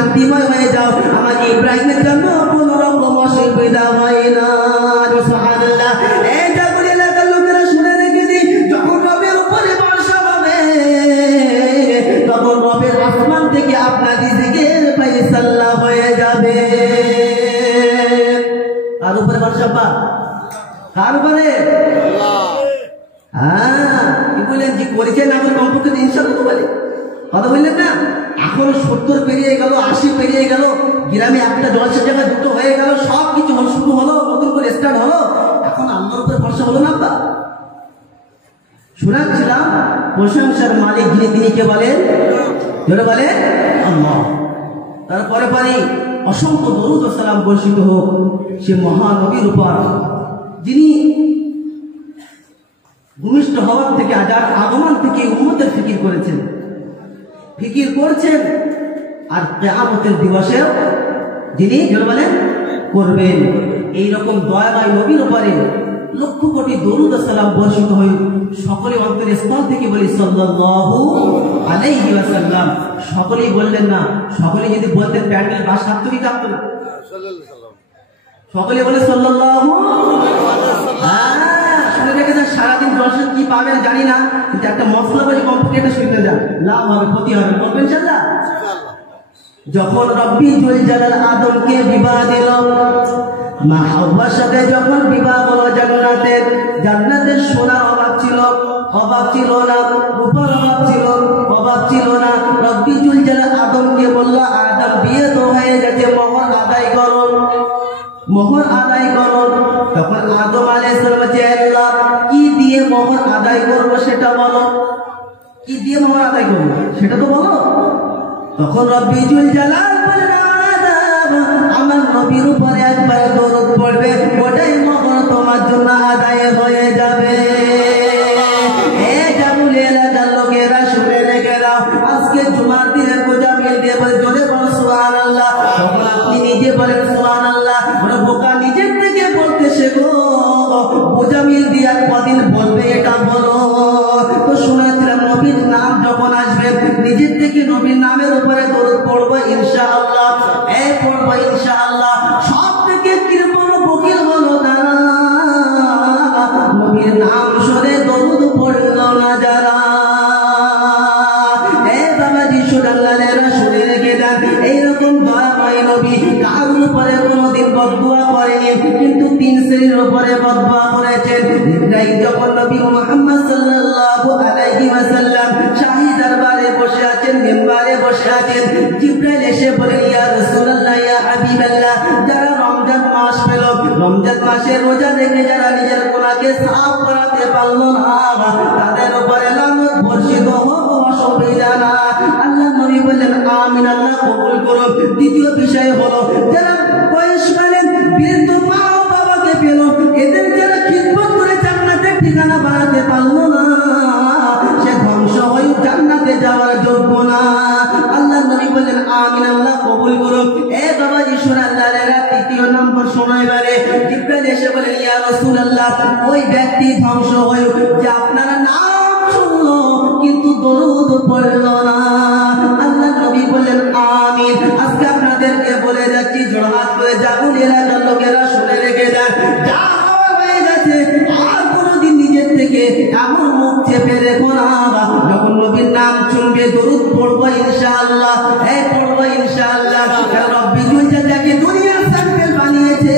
শান্তিময় হয়ে যাও। আমার ইব্রাহিমের জন্য কোনো রকম অসুবিধা হয় না। সুবহানাল্লাহ। এই জাগুল এলাকার লোকেরা শুনে রেখে দিই, যখন রবের উপরে বর্ষা হবে তখন রবের আসমান থেকে আপনার রিজিকের ফয়সালা হয়ে যাবে। কার উপরে বর্ষা পা? কার উপরে? হ্যাঁ, কি বললেন? যে করেছেন আমার কমপক্ষে ইনশাআল্লাহ তো বলে কথা বললেন না। এখন 70 পেরিয়ে গেল, 80 পেরিয়ে গেল, গ্রামে একটা জলসের জায়গায় দুটো হয়ে গেল, সব কিছু শুরু হলো, নতুন করে স্টার্ট হলো। এখন আল্লাহর উপরে ভরসা হলো না? আব্বা শোনাচ্ছিলাম প্রশংসার মালিক যিনি, তিনি কে বলেন? জোরে বলেন আল্লাহ। তারপরে পরে অসংখ্য দরুদ ও সালাম বর্ষিত হোক সে মহানবীর উপর, যিনি ভূমিষ্ঠ হওয়ার থেকে আগমন থেকে উম্মতের ফিকির করেছেন, ফিকির করছেন, আর কিয়ামতের দিবসেও যিনি জোরে বলেন করবেন। এইরকম দয়াময় নবীর উপরে লক্ষ কোটি দরুদ ও সালাম বর্ষিত হয়ে সকলে অন্তরের স্থল থেকে বলি সাল্লাল্লাহু আলাইহি ওয়াসাল্লাম। সকলেই বললেন না, সকলে যদি বলতেন প্যান্ডেল বাস হাত তুলি কাঁপতো না। সকলে বলে সাল্লাল্লাহু আলাইহি ওয়াসাল্লাম। শুনে রেখে যান, সারাদিন দর্শক কি পাবেন জানি না, কিন্তু একটা মশলা বলে কম্পিউটারটা শুনতে যান, লাভ হবে ক্ষতি হবে, বলবেন ইনশাআল্লাহ। যখন রব্বি জুল জালাল আদমকে বিবাহ দিল, মা হাওয়ার সাথে যখন বিবাহ হলো জান্নাতের, জান্নাতের সোনার অভাব ছিল, অভাব ছিল না, রূপার অভাব ছিল, অভাব ছিল না। রব্বি জুল জালাল আদমকে বলল, আদম বিয়ে তো হয়ে গেছে, মোহর আদায় করো, মোহর আদায় করো। তখন আদম আলাইহিস সালাম বলে, আল্লাহ কি দিয়ে মোহর আদায় করব সেটা বলো, কি দিয়ে মোহর আদায় করব সেটা তো বলো। তখন রব্বি জুল জালাল বলেন, আদম আমার নবীর উপরে একবার দরুদ পড়বে, ওটাই মোহর তোমার জন্য আদায় হয়ে যাবে। এই জাগুল এলাকার লোকেরা শুনে রেখে দাও, আজকে জুমার দিনে পূজা মিল দিয়ে বলে জোরে বলো সুবহানাল্লাহ। তখন আপনি নিজে বলেন সুবহানাল্লাহ, ওরা বোকা নিজের থেকে বলতে শেখো, পূজা মিল দিয়ে কদিন বলবে এটা বলো। তো শোনাচ্ছিলাম নবীর নাম যখন আসবে নিজের থেকে নবীর নামের উপরে দরুদ পড়বো ইনশাআল্লাহ, এই পড়বো ইনশাআল্লাহ। সব থেকে কৃপণ বকিল হলো না নবীর নাম শুনে দরুদ পড়লো না যারা। এই বাবাজি সুরাল্লাহেরা শুনে রেখে দেন, এইরকম দয়াময় নবী কারোর উপরে কোনোদিন বদদুয়া করেনি, কিন্তু 3 শ্রেণীর উপরে বদদুয়া করেছেন। ইব্রাহিম যখন নবী মুহাম্মদ সাল্লাল্লাহু আলাইহি ওয়াসাল্লাম শাহী দরবারে বসে আছেন, মিম্বারে বসে আছেন, জিবরাইল এসে বলেন, ইয়া রাসূলুল্লাহ, ইয়া হাবিবাল্লাহ, যারা রমজান মাস পেল, রমজান মাসে রোজা রেখে যারা নিজের গুনাহকে সাফ করাতে পারল না, তাদের উপরে লানত বর্ষিত হোক, অসুবিধা না। আল্লাহ নবী বললেন আমিন, আল্লাহ কবুল করো। দ্বিতীয় বিষয় হলো যারা বয়স মানে বৃদ্ধ মা ও বাবাকে পেল, এদের যারা খিদমত করে জান্নাতের ঠিকানা বানাতে পারলো না, সে ধ্বংস হয়ে জান্নাতে যাওয়ার যোগ্য না। আল্লাহ নবী বললেন আমিন, আল্লাহ কবুল করো। এ বাবাজি সুরাল্লাহেরা তৃতীয় নম্বর সময় বারে জিবরাইল এসে বলেন, ইয়া রাসূলুল্লাহ, ওই ব্যক্তি ধ্বংস হয়ে যে আপনারা নাম শুনলো কিন্তু দরুদ পড়লো না। আল্লাহ নবী বললেন আমিন। আজকে আপনাদেরকে বলে যাচ্ছি, জোড়হাত করে জাগুল এলাকার লোকেরা শুনে রেখে দেন, যা হয়ে গেছে আর কোনোদিন নিজের থেকে এমন মুখ চেপে রেখো না। যখন নবীর নাম শুনবে দরুদ পড়বো ইনশাআল্লাহ, এই পড়বো ইনশাআল্লাহ। রব্বি জুল জালালকে দুনিয়ার সার্কেল বানিয়েছে,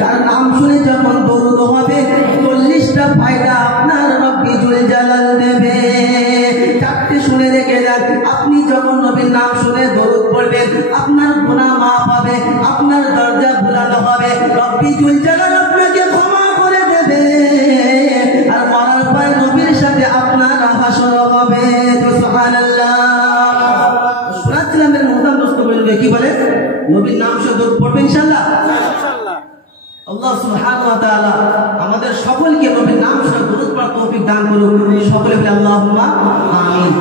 তার নাম শুনে যখন দরুদ হবে 40টা ফায়দা আপনার রব্বি জুল জালাল দেবে। 4টে শুনে রেখে যান, আপনি যখন নবীর নাম শুনে দরুদ পড়বেন আপনার গুনাহ মাফ হবে, আপনার দরজা ভুলানো হবে, রব্বি জুল জালাল আপনাকে ক্ষমা করে দেবে, আর মরার পর নবীর সাথে আপনার হাসর হবে। সুবহানাল্লাহ। সুরাতুল মুদাম দোস্ত বলবে কি বলে, নবীর নাম শুনে দরুদ পড়বেন ইনশাআল্লাহ। আল্লাহ সুবহানাহু ওয়া তাআলা আমাদের সকলকে নবীর নাম শুনে দরুদ পড়ার তৌফিক দান করুন। সকলে বলে আল্লাহুম্মা আমিন।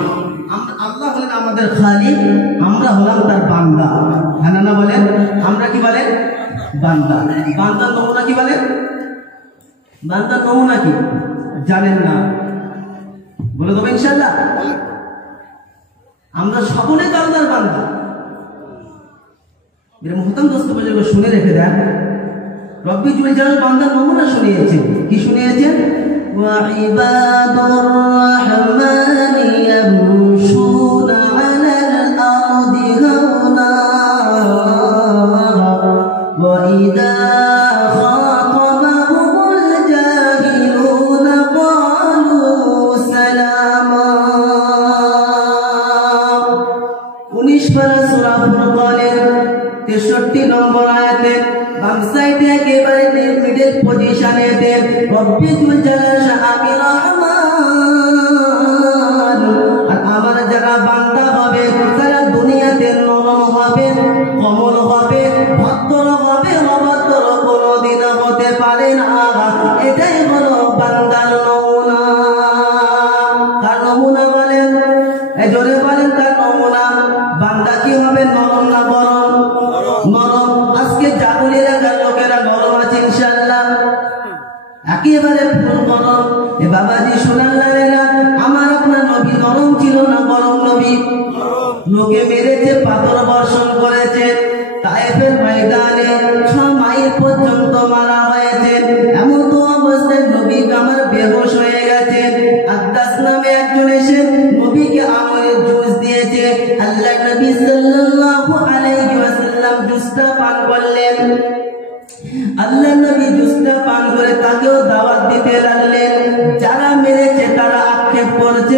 আল্লাহ হলেন আমাদের খালিক, আমরা হলাম তার বান্দা। হ্যাঁ না বলেন, আমরা কি বলেন? বান্দা। বান্দার নমুনা কি বলেন? বান্দার নমুনা কি জানেন না? বলে দেবো ইনশাআল্লাহ। আমরা সকলে আল্লাহর বান্দা, मेरे मोहतरम दोस्तों बुजुर्ग শুনে রেখে দেন রব্বি জুল জালাল বান্দার নমুনা শুনিয়েছেন কি শুনিয়েছেন ওয়া ইবাদুর রহমানি ইয়ামশুনা আলাল আরদি হাওনা ওয়া ইদা খাতাবাহুমুল জাহিলুনা ক্বালু সালামা 19 পারা সূরা ফুরকানের 63 নম্বর আয়াতে বাম সাইডে একেবারে মিডল পজিশনে দেন রব্বি জুল জালাল আমি রহমান আর আমার যারা বান্দা হবে তারা দুনিয়াতে নরম হবে কোমল হবে ভদ্র হবে অভদ্র কোনোদিন হতে পারে না এটাই হলো বান্দার নমুনা কার নমুনা বলেন এই জোরে বলেন কার নমুনা বান্দা কি হবে নরম না গরম নরম আজকে জাগুলিরা লোকেরা নরম আছে ইনশাআল্লাহ একেবারে ফুল গরম এ বাবাজি সোনাল্লাহেরা আমার আপনার নবী নরম ছিল না গরম নবী লোকে মেরেছে পাথর বর্ষণ করেছে তায়েফের ময়দানে 6 মাইল পর্যন্ত মারা হয়েছে এমন তো অবস্থায় নবী আমার বেহুশ হয়ে গেছে আদাস নামে একজন এসে নবীকে আঙুরের জুস দিয়েছে আল্লাহ নবী সাল্লাল্লাহু আলাইহি ওয়াসাল্লাম জুসটা পান করলেন আল্লাহ নবী জুসটা পান করে তাকেও দাওয়াত দিতে লাগলেন যারা মেরেছে তারা আক্ষেপ করছে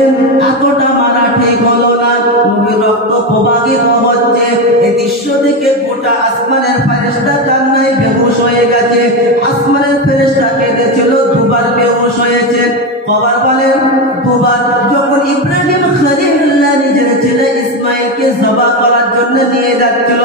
এতটা মারা ঠিক হলো না নবী রক্ত প্রবাহিত হচ্ছে এই দৃশ্য দেখে গোটা আসমানের ফেরেশতা কান্নায় বেহুশ হয়ে গেছে আসমানের ফেরেশতা কেঁদেছিল দুবার বেহুশ হয়েছে কবার বলেন দুবার যখন ইব্রাহিম খলিলুল্লাহ নিজের ছেলে ইসমাইলকে জবাহ করার জন্য নিয়ে যাচ্ছিল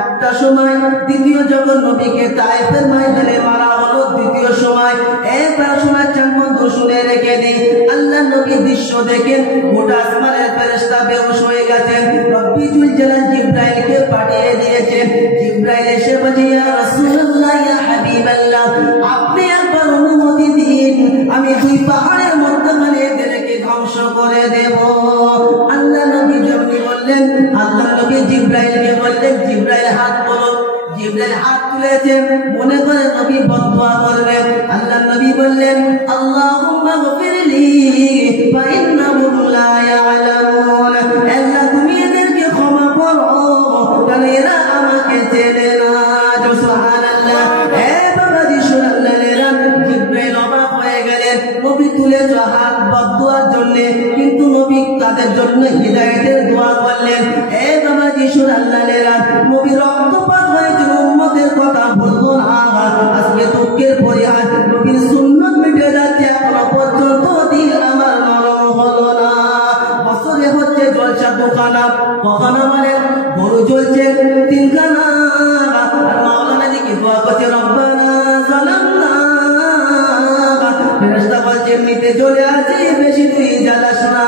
একটা সময় দ্বিতীয় যখন নবীকে তায়েফের ময়দানে মারা হলো দ্বিতীয় সময় একবার সময় চাঁদবন্ধু শুনে রেখে দিই আল্লাহ নবী দৃশ্য দেখেন গোটা আসমানের ফেরেশতা বেহুশ হয়ে গেছেন রব্বি জুল জালাল জিবরাইলকে পাঠিয়ে দিয়েছেন জিবরাইল এসে বলে ইয়া রাসূলুল্লাহ ইয়া হাবিবাল্লাহ আপনি একবার অনুমতি দিন আমি দুই পাহাড়ের মধ্যখানে এদেরকে ধ্বংস করে দেব আল্লাহ নবী যখনই বললেন আল্লাহ নবী জিবরাইলকে বললেন জিবরাইল হাত তোলো জিবরাইল হাত তুলেছেন মনে করে নবী বদদুয়া করবেন আল্লাহ নবী বললেন আল্লাহুম্মা গফিরলি ফা ইন্নাহুম লা ইয়ালামুন আল্লাহ তুমি এদেরকে ক্ষমা করো কারণ এরা আমাকে চেনে না সুবহানাল্লাহ হে বাবাজি সুবহানাল্লাহ জিবরাইল অবাক হয়ে গেলেন নবী তুলেছে হাত বদদুয়ার জন্য কিন্তু নবী তাদের জন্য হিদায়াতের দোয়া করলেন হে বাবাজি সুবহানাল্লাহ নবী রক্তপাত হয়েছিল উম্মতের কথা বলবো না আজকে দুঃখের পরিহার নবীর সুন্নাত মিটে যাচ্ছে এখনো পর্যন্ত দিল আমার নরম হলো না বছরে হচ্ছে জলসা দোকানা কখনো মানে গরু চলছে তিনখানা আর মাওলানা দিকে দোয়া করছে রব্বানা জালামনা ফেরেশতা বলছে এমনিতে চলে আসি বেশি তুই জ্বালাস না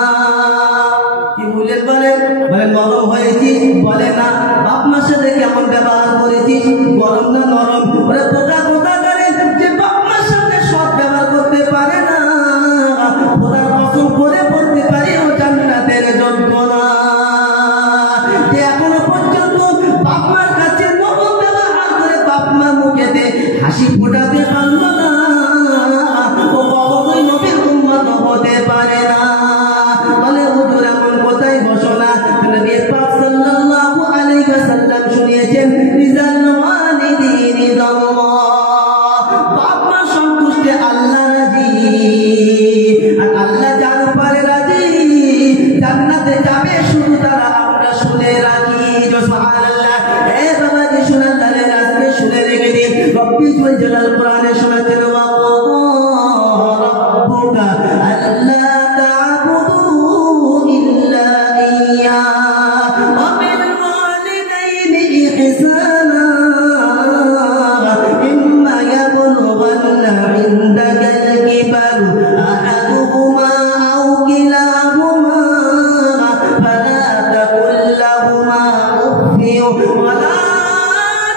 কি বলেন বলেন নরম হয়েছিস বলে না বাপ মার সাথে কেমন ব্যবহার করেছিস গরম না নরম ওরে পোকা পোকা করে যে বাপ মার সাথে সৎ ব্যবহার করতে পারে না খোদার কসম করে বলতে পারি ও জান্নাতের যোগ্য না যে এখনো পর্যন্ত বাপ মার কাছে নরম ব্যবহার করে বাপ মার মুখেতে হাসি ফোটাতে পারলো না ও কখনোই নবীর উম্মত হতে পারে না বলে হুজুর এমন কোথায় বসো না নবী পাক সাল্লাল্লাহু আলাইহি ওয়াসাল্লাম শুনিয়েছেন রিজাল ওয়ালিদিন আল্লাহ বাপ মা সন্তুষ্ট আল্লাহ রাজি আর আল্লাহ যার উপরে রাজি জান্নাতে যাবে শুধু তারা আমরা শুনে রাখি সুবহানাল্লাহ হে বাবাজি সুবহানাল্লাহ আজকে শুনে রেখে দিন রব্বি জুল জালাল কোরআনে শোনাচ্ছেন ওয়া রাব্বুকা আল্লা তা'বুদু ইল্লা ইয়্যা ওয়া বিল ওয়ালিদাইনি ইহসানা ইম্মা ইয়াবলুগান্না ইনদাকাল কিবার আহাদুহুমা আও কিলাহুমা ফালা তাকুল লাহুমা উফফি ওয়া লা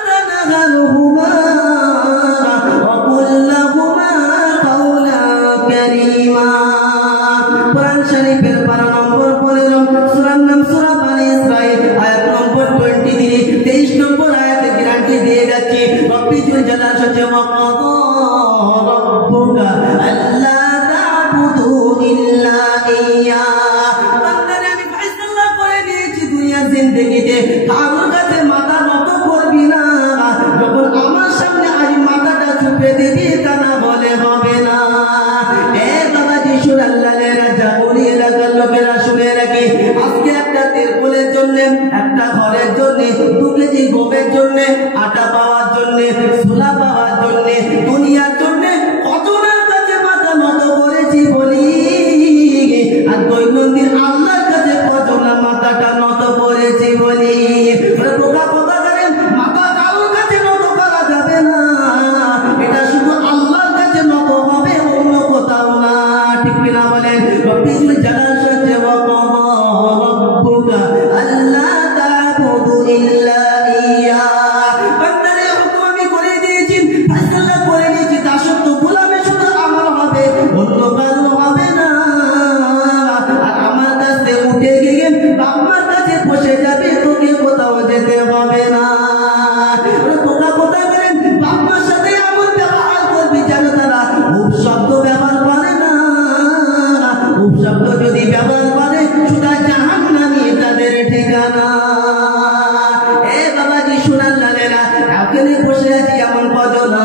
তানহারহুমা ওয়া কুল লাহুমা কাওলান কারীমা কুরআন শরীফের পারা নম্বর 15 সূরার নাম সূরা বনী ইসরাঈল আয়াত নম্বর 23 23 নম্বর আয়াতে জালাল হচ্ছে ওয়াকাদা রাব্বুকা আল্লা তা'বুদু ইল্লা ইয়্যা। বান্দারে আমি ফয়সালা করে দিয়েছি দুনিয়ার জিন্দেগিতে কারোর কাছে মাথা নত করবি না। যখন আমার সামনে আজ মাথাটা চুপে দিবি তা না বলে হবে না। এ বাবাজি শুনাল্লাহে রাজা বলি এলাকার লোকেরা শুনে রাখি, আজকে একটা তেরপলের জন্য, একটা ঘরের জন্য, 2 কেজি গমের জন্য, আটা পাওয়ার জন্য, ছোলা পাওয়ার জন্য, দুনিয়ার জন্য কতজনের কাছে মাথা নত করেছি বলি, আর দৈনন্দিন আল্লাহর কাছে কতজন মাথাটা নত করেছি বলি। বোকা কথা জানেন, মাথা কারোর কাছে নত করা যাবে না, এটা শুধু আল্লাহর কাছে নত হবে, অন্য কোথাও না। ঠিক কিনা বলেন? রব্বুল জালাল সাথে ওয়াকাদা রাব্বুকা আল্লা তা'বুদু ইল্লা ইয়্যা। বান্দারে হুকুম আমি করে দিয়েছি, ফয়সালা করে দিয়েছি, দাসত্ব গোলামি শুধু আমার হবে, অন্য কারো হবে না। আর আমার কাছে উঠে গিয়ে বাবার কাছে বসে যাবে, তোকে কোথাও যেতে হবে না। তোরা কোথায় বলেন বাবার সাথে এমন ব্যবহার করবি যেন তারা উপশব্দ ব্যবহার করে না। উপশব্দ যদি ব্যবহার করে সুদা জাহান্নামী তাদের ঠিকানা। এ বাবাজি শুনাল্লাহেরা, এখানে বসে আছি এমন কজনা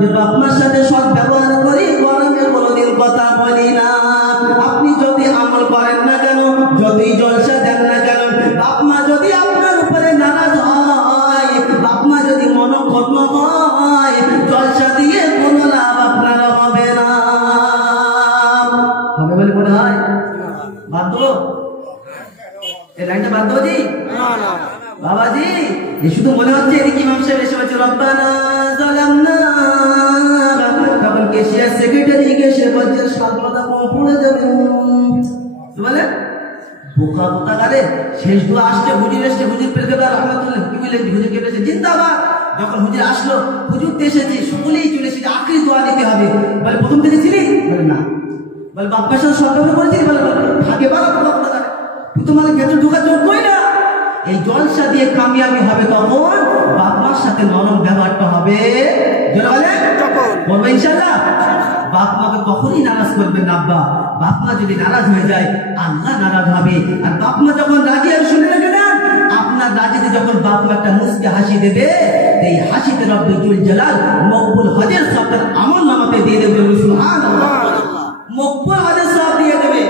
যে বাপমার সাথে সৎ ব্যবহার করি, গরমে কোনোদিন কথা বলি না। আপনি যদি আমল করেন না কেন, যতই জলসা দেন না কেন, বাপমা যদি আপনার উপরে নারাজ হয়, বাপমা যদি মনক্ষুণ্ণ হয়, জলসা দিয়ে কোনো লাভ আপনার হবে না। হবে বলে মনে হয়? বাধ্য এই লাইনটা বাধ্য জি? বাবাজি এ শুধু মনে হচ্ছে এদিকে ইমাম সাহেব এসে বলছে রব্বানা যালামনা, তখন কেশিয়ার সেক্রেটারি এসে বলছে সাতমাথা কম পড়ে যাবে বলে বোকা বোকা গালে শেষ দোয়া আসছে, হুজুর এসছে, হুজুর পেলকেদার রহমাতুল্লাহ কি বলে হুজুর কেটেছে জিন্দাবাদ। যখন হুজুর আসলো, হুজুর এসেছে, সকলেই চলে এসেছে, আখরি দোয়া দিতে হবে। বলে প্রথম থেকে ছিলি? বলে না। বলে বাপ্পার সাথে সরকার করেছিলি? বলে ভাগে বাবা বোকা বোকা গালে, তুই তোমার ভেতর ঢোকার যোগ্যই না। এই জলসা দিয়ে কামিয়াবি হবে তখন বাপমার সাথে নরম ব্যবহারটা হবে, বলবো ইনশাআল্লাহ। বাপ মাকে কখনই নারাজ করবেন না। আব্বা বাপ মা যদি নারাজ হয়ে যায় আল্লাহ নারাজ হবে। আর বাপ মা যখন রাজি আর শুনে রেখে দেন, আপনার রাজিতে যখন বাপ মা একটা মুস্কে হাসি দেবে, এই হাসিতে রব্বুল জালাল মকবুল হজের সবটার আমল নামাতে দিয়ে দেবে। সুবহানাল্লাহ, মকবুল হজের সব দিয়ে দেবে।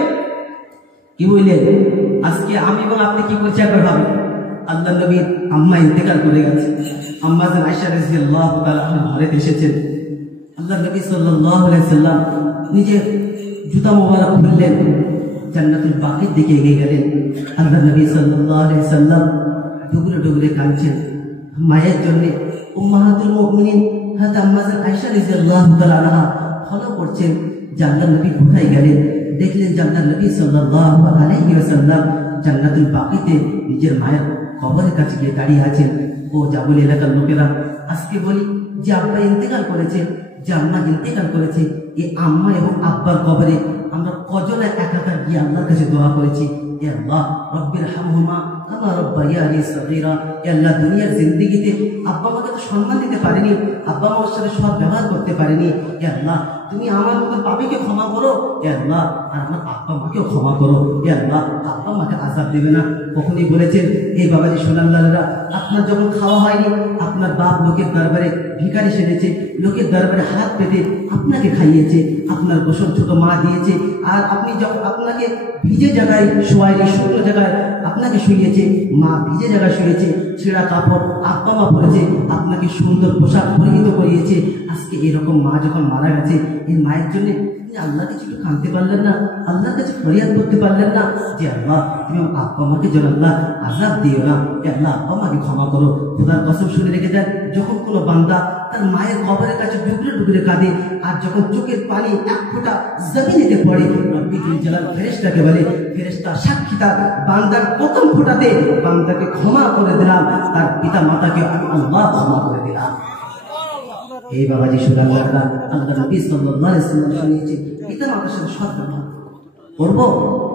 কি বললেন? আজকে আমি এবং আপনি কি করছি একবার ভাবি। আল্লাহ নবীর আম্মা ইন্তেকাল করে গেছে, আম্মা জান আয়েশা রাদিয়াল্লাহু তাআলা আনহা ঘরে এসেছেন। আল্লাহ নবী সাল্লাল্লাহু আলাইহি সাল্লাম নিজে জুতা মোবারক খুললেন, জান্নাতুল বাকির দিকে এগিয়ে গেলেন। আল্লাহ নবী সাল্লাল্লাহু আলাইহি সাল্লাম ডুবরে ডুবরে কাঁদছেন মায়ের জন্য। উম্মাহাতুল মুমিনিন হযরত আম্মা জান আয়েশা রাদিয়াল্লাহু তাআলা আনহা ফলো করছেন যে আল্লাহ নবী কোথায় গেলেন। দেখলেন জান্নাতুল নবী সাল্লাল্লাহু আলাইহি ওয়াসাল্লাম জান্নাতুল বাকিতে নিজের মায়ের কবরের কাছে গিয়ে দাঁড়িয়ে আছেন। ও জাবুল এলাকার লোকেরা, আজকে বলি যে আব্বা ইন্তেকাল করেছে, যে আম্মা ইন্তেকাল করেছে, এই আম্মা এবং আব্বার কবরে আমরা কজনে একাকার গিয়ে আল্লাহর কাছে দোয়া করেছি, এ আল্লাহ রব্বির হামহুমা কামা রাব্বায়ানি সগীরা। এ আল্লাহ দুনিয়ার জিন্দেগিতে আব্বা আমাকে তো সম্মান দিতে পারেনি, আব্বা আমার সাথে সৎ ব্যবহার করতে পারেনি। এ আল্লাহ তুমি আমার মতো বাবাকে ক্ষমা করো, এ আল্লাহ আর আমার আব্বা মাকেও ক্ষমা করো। এ আল্লাহ আব্বা মাকে আযাব দেবে না। কখনই বলেছেন এই বাবাজি সোনাল্লাহরা, আপনার যখন খাওয়া হয়নি, আপনার বাপ লোকের দরবারে ভিখারি সেজেছে, লোকের দরবারে হাত পেতে আপনাকে খাইয়েছে, আপনার গোসল ছোট মা দিয়েছে, আর আপনি যখন আপনাকে ভিজে জায়গায় শোয়ায়নি, শুকনো জায়গায় আপনাকে শুইয়েছে, মা ভিজে জায়গায় শুয়েছে, ছেঁড়া কাপড় আব্বা মা পরেছে, আপনাকে সুন্দর পোশাক পরিহিত করিয়েছে। আজকে এরকম মা যখন মারা গেছে, এই মায়ের জন্য আল্লাহ কিছু একটু কাঁদতে পারলেন না, আল্লাহর কাছে ফরিয়াদ করতে পারলেন না যে আল্লাহ তুমি আব্বা মাকে যেন আল্লাহ আযাব দিও না, আল্লাহ আব্বা মাকে ক্ষমা করো। খোদার কসম শুনে রেখে দেন, যখন কোনো বান্দা তার মায়ের কবরের কাছে ডুবরে ডুবরে কাঁদে, আর যখন চোখের পানি এক ফোঁটা জমিনেতে পড়ে, রব্বুল জালাল ফেরেশতাকে বলে, ফেরেশতা সাক্ষীতা বান্দার প্রথম ফোঁটাতে বান্দাকে ক্ষমা করে দিলাম, তার পিতা মাতাকে আমি আল্লাহ ক্ষমা করে দিলাম। এই বাবাজি সুনাল্লাহরা, আল্লাহ নবী সাল্লাল্লাহু আলাইহি ওয়াসাল্লাম শুনিয়েছে পিতা মাতার সাথে সৎ ব্যবহার করব।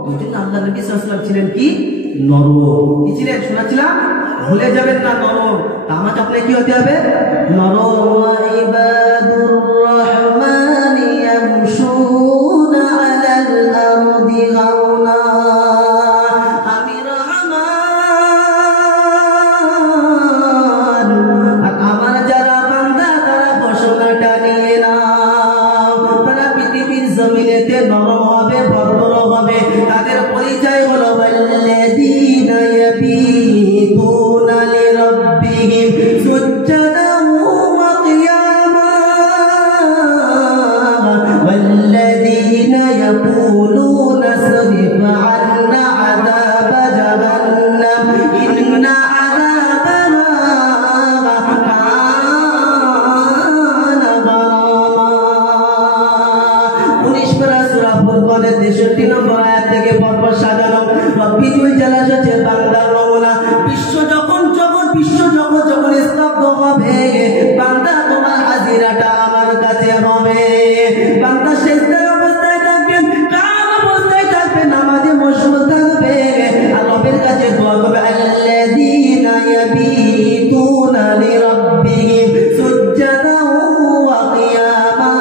ওই জন্য আল্লাহ নবী সাল্লাল্লাহু আলাইহি ওয়াসাল্লাম ছিলেন কি নরম, কি ছিলেন শোনাচ্ছিলাম ভুলে যাবেন না নরম, আমাকে আপনি কি হতে হবে? নরম। ইবাদুর রহমানি ইয়ামশুনা আলাল আরদি হাওনা, আমি রহমান আর আমার যারা বান্দা তারা ঘোষণাটা নিয়ে নাও, তারা পৃথিবীর জমিনেতে নরম হবে, ভদ্র হবে। তাদের পরিচয় হলো ওয়াল্লাযীনা ইয়াবিতুনা লিরাব্বিহিম সুজ্জাদান ওয়া কিয়ামা ওয়াল্লাযীনা ইয়াকুলুনা সরিফ আন্না আযাবা জাহান্নাম ইন্না আযাবাহা কানা গারামা। 19 পারা সূরা ফুরকানের 63 নম্বর আয়াত থেকে পরপর সাজানো রব্বিকুল জালাল হচ্ছে বান্দার নমুনা। বিশ্ব যখন স্তব্ধ হবে, বান্দা তোমার হাজিরাটা আমার কাছে হবে। বান্দা সেজদার অবস্থায় থাকবেন, কাম অবস্থায় থাকবে, নামাজে মশগুল থাকবে আর রবের কাছে দোয়া করবে। আল্লাযীনা ইয়াবিতুনা লিরাব্বিহিম সুজ্জাদান ওয়া কিয়ামা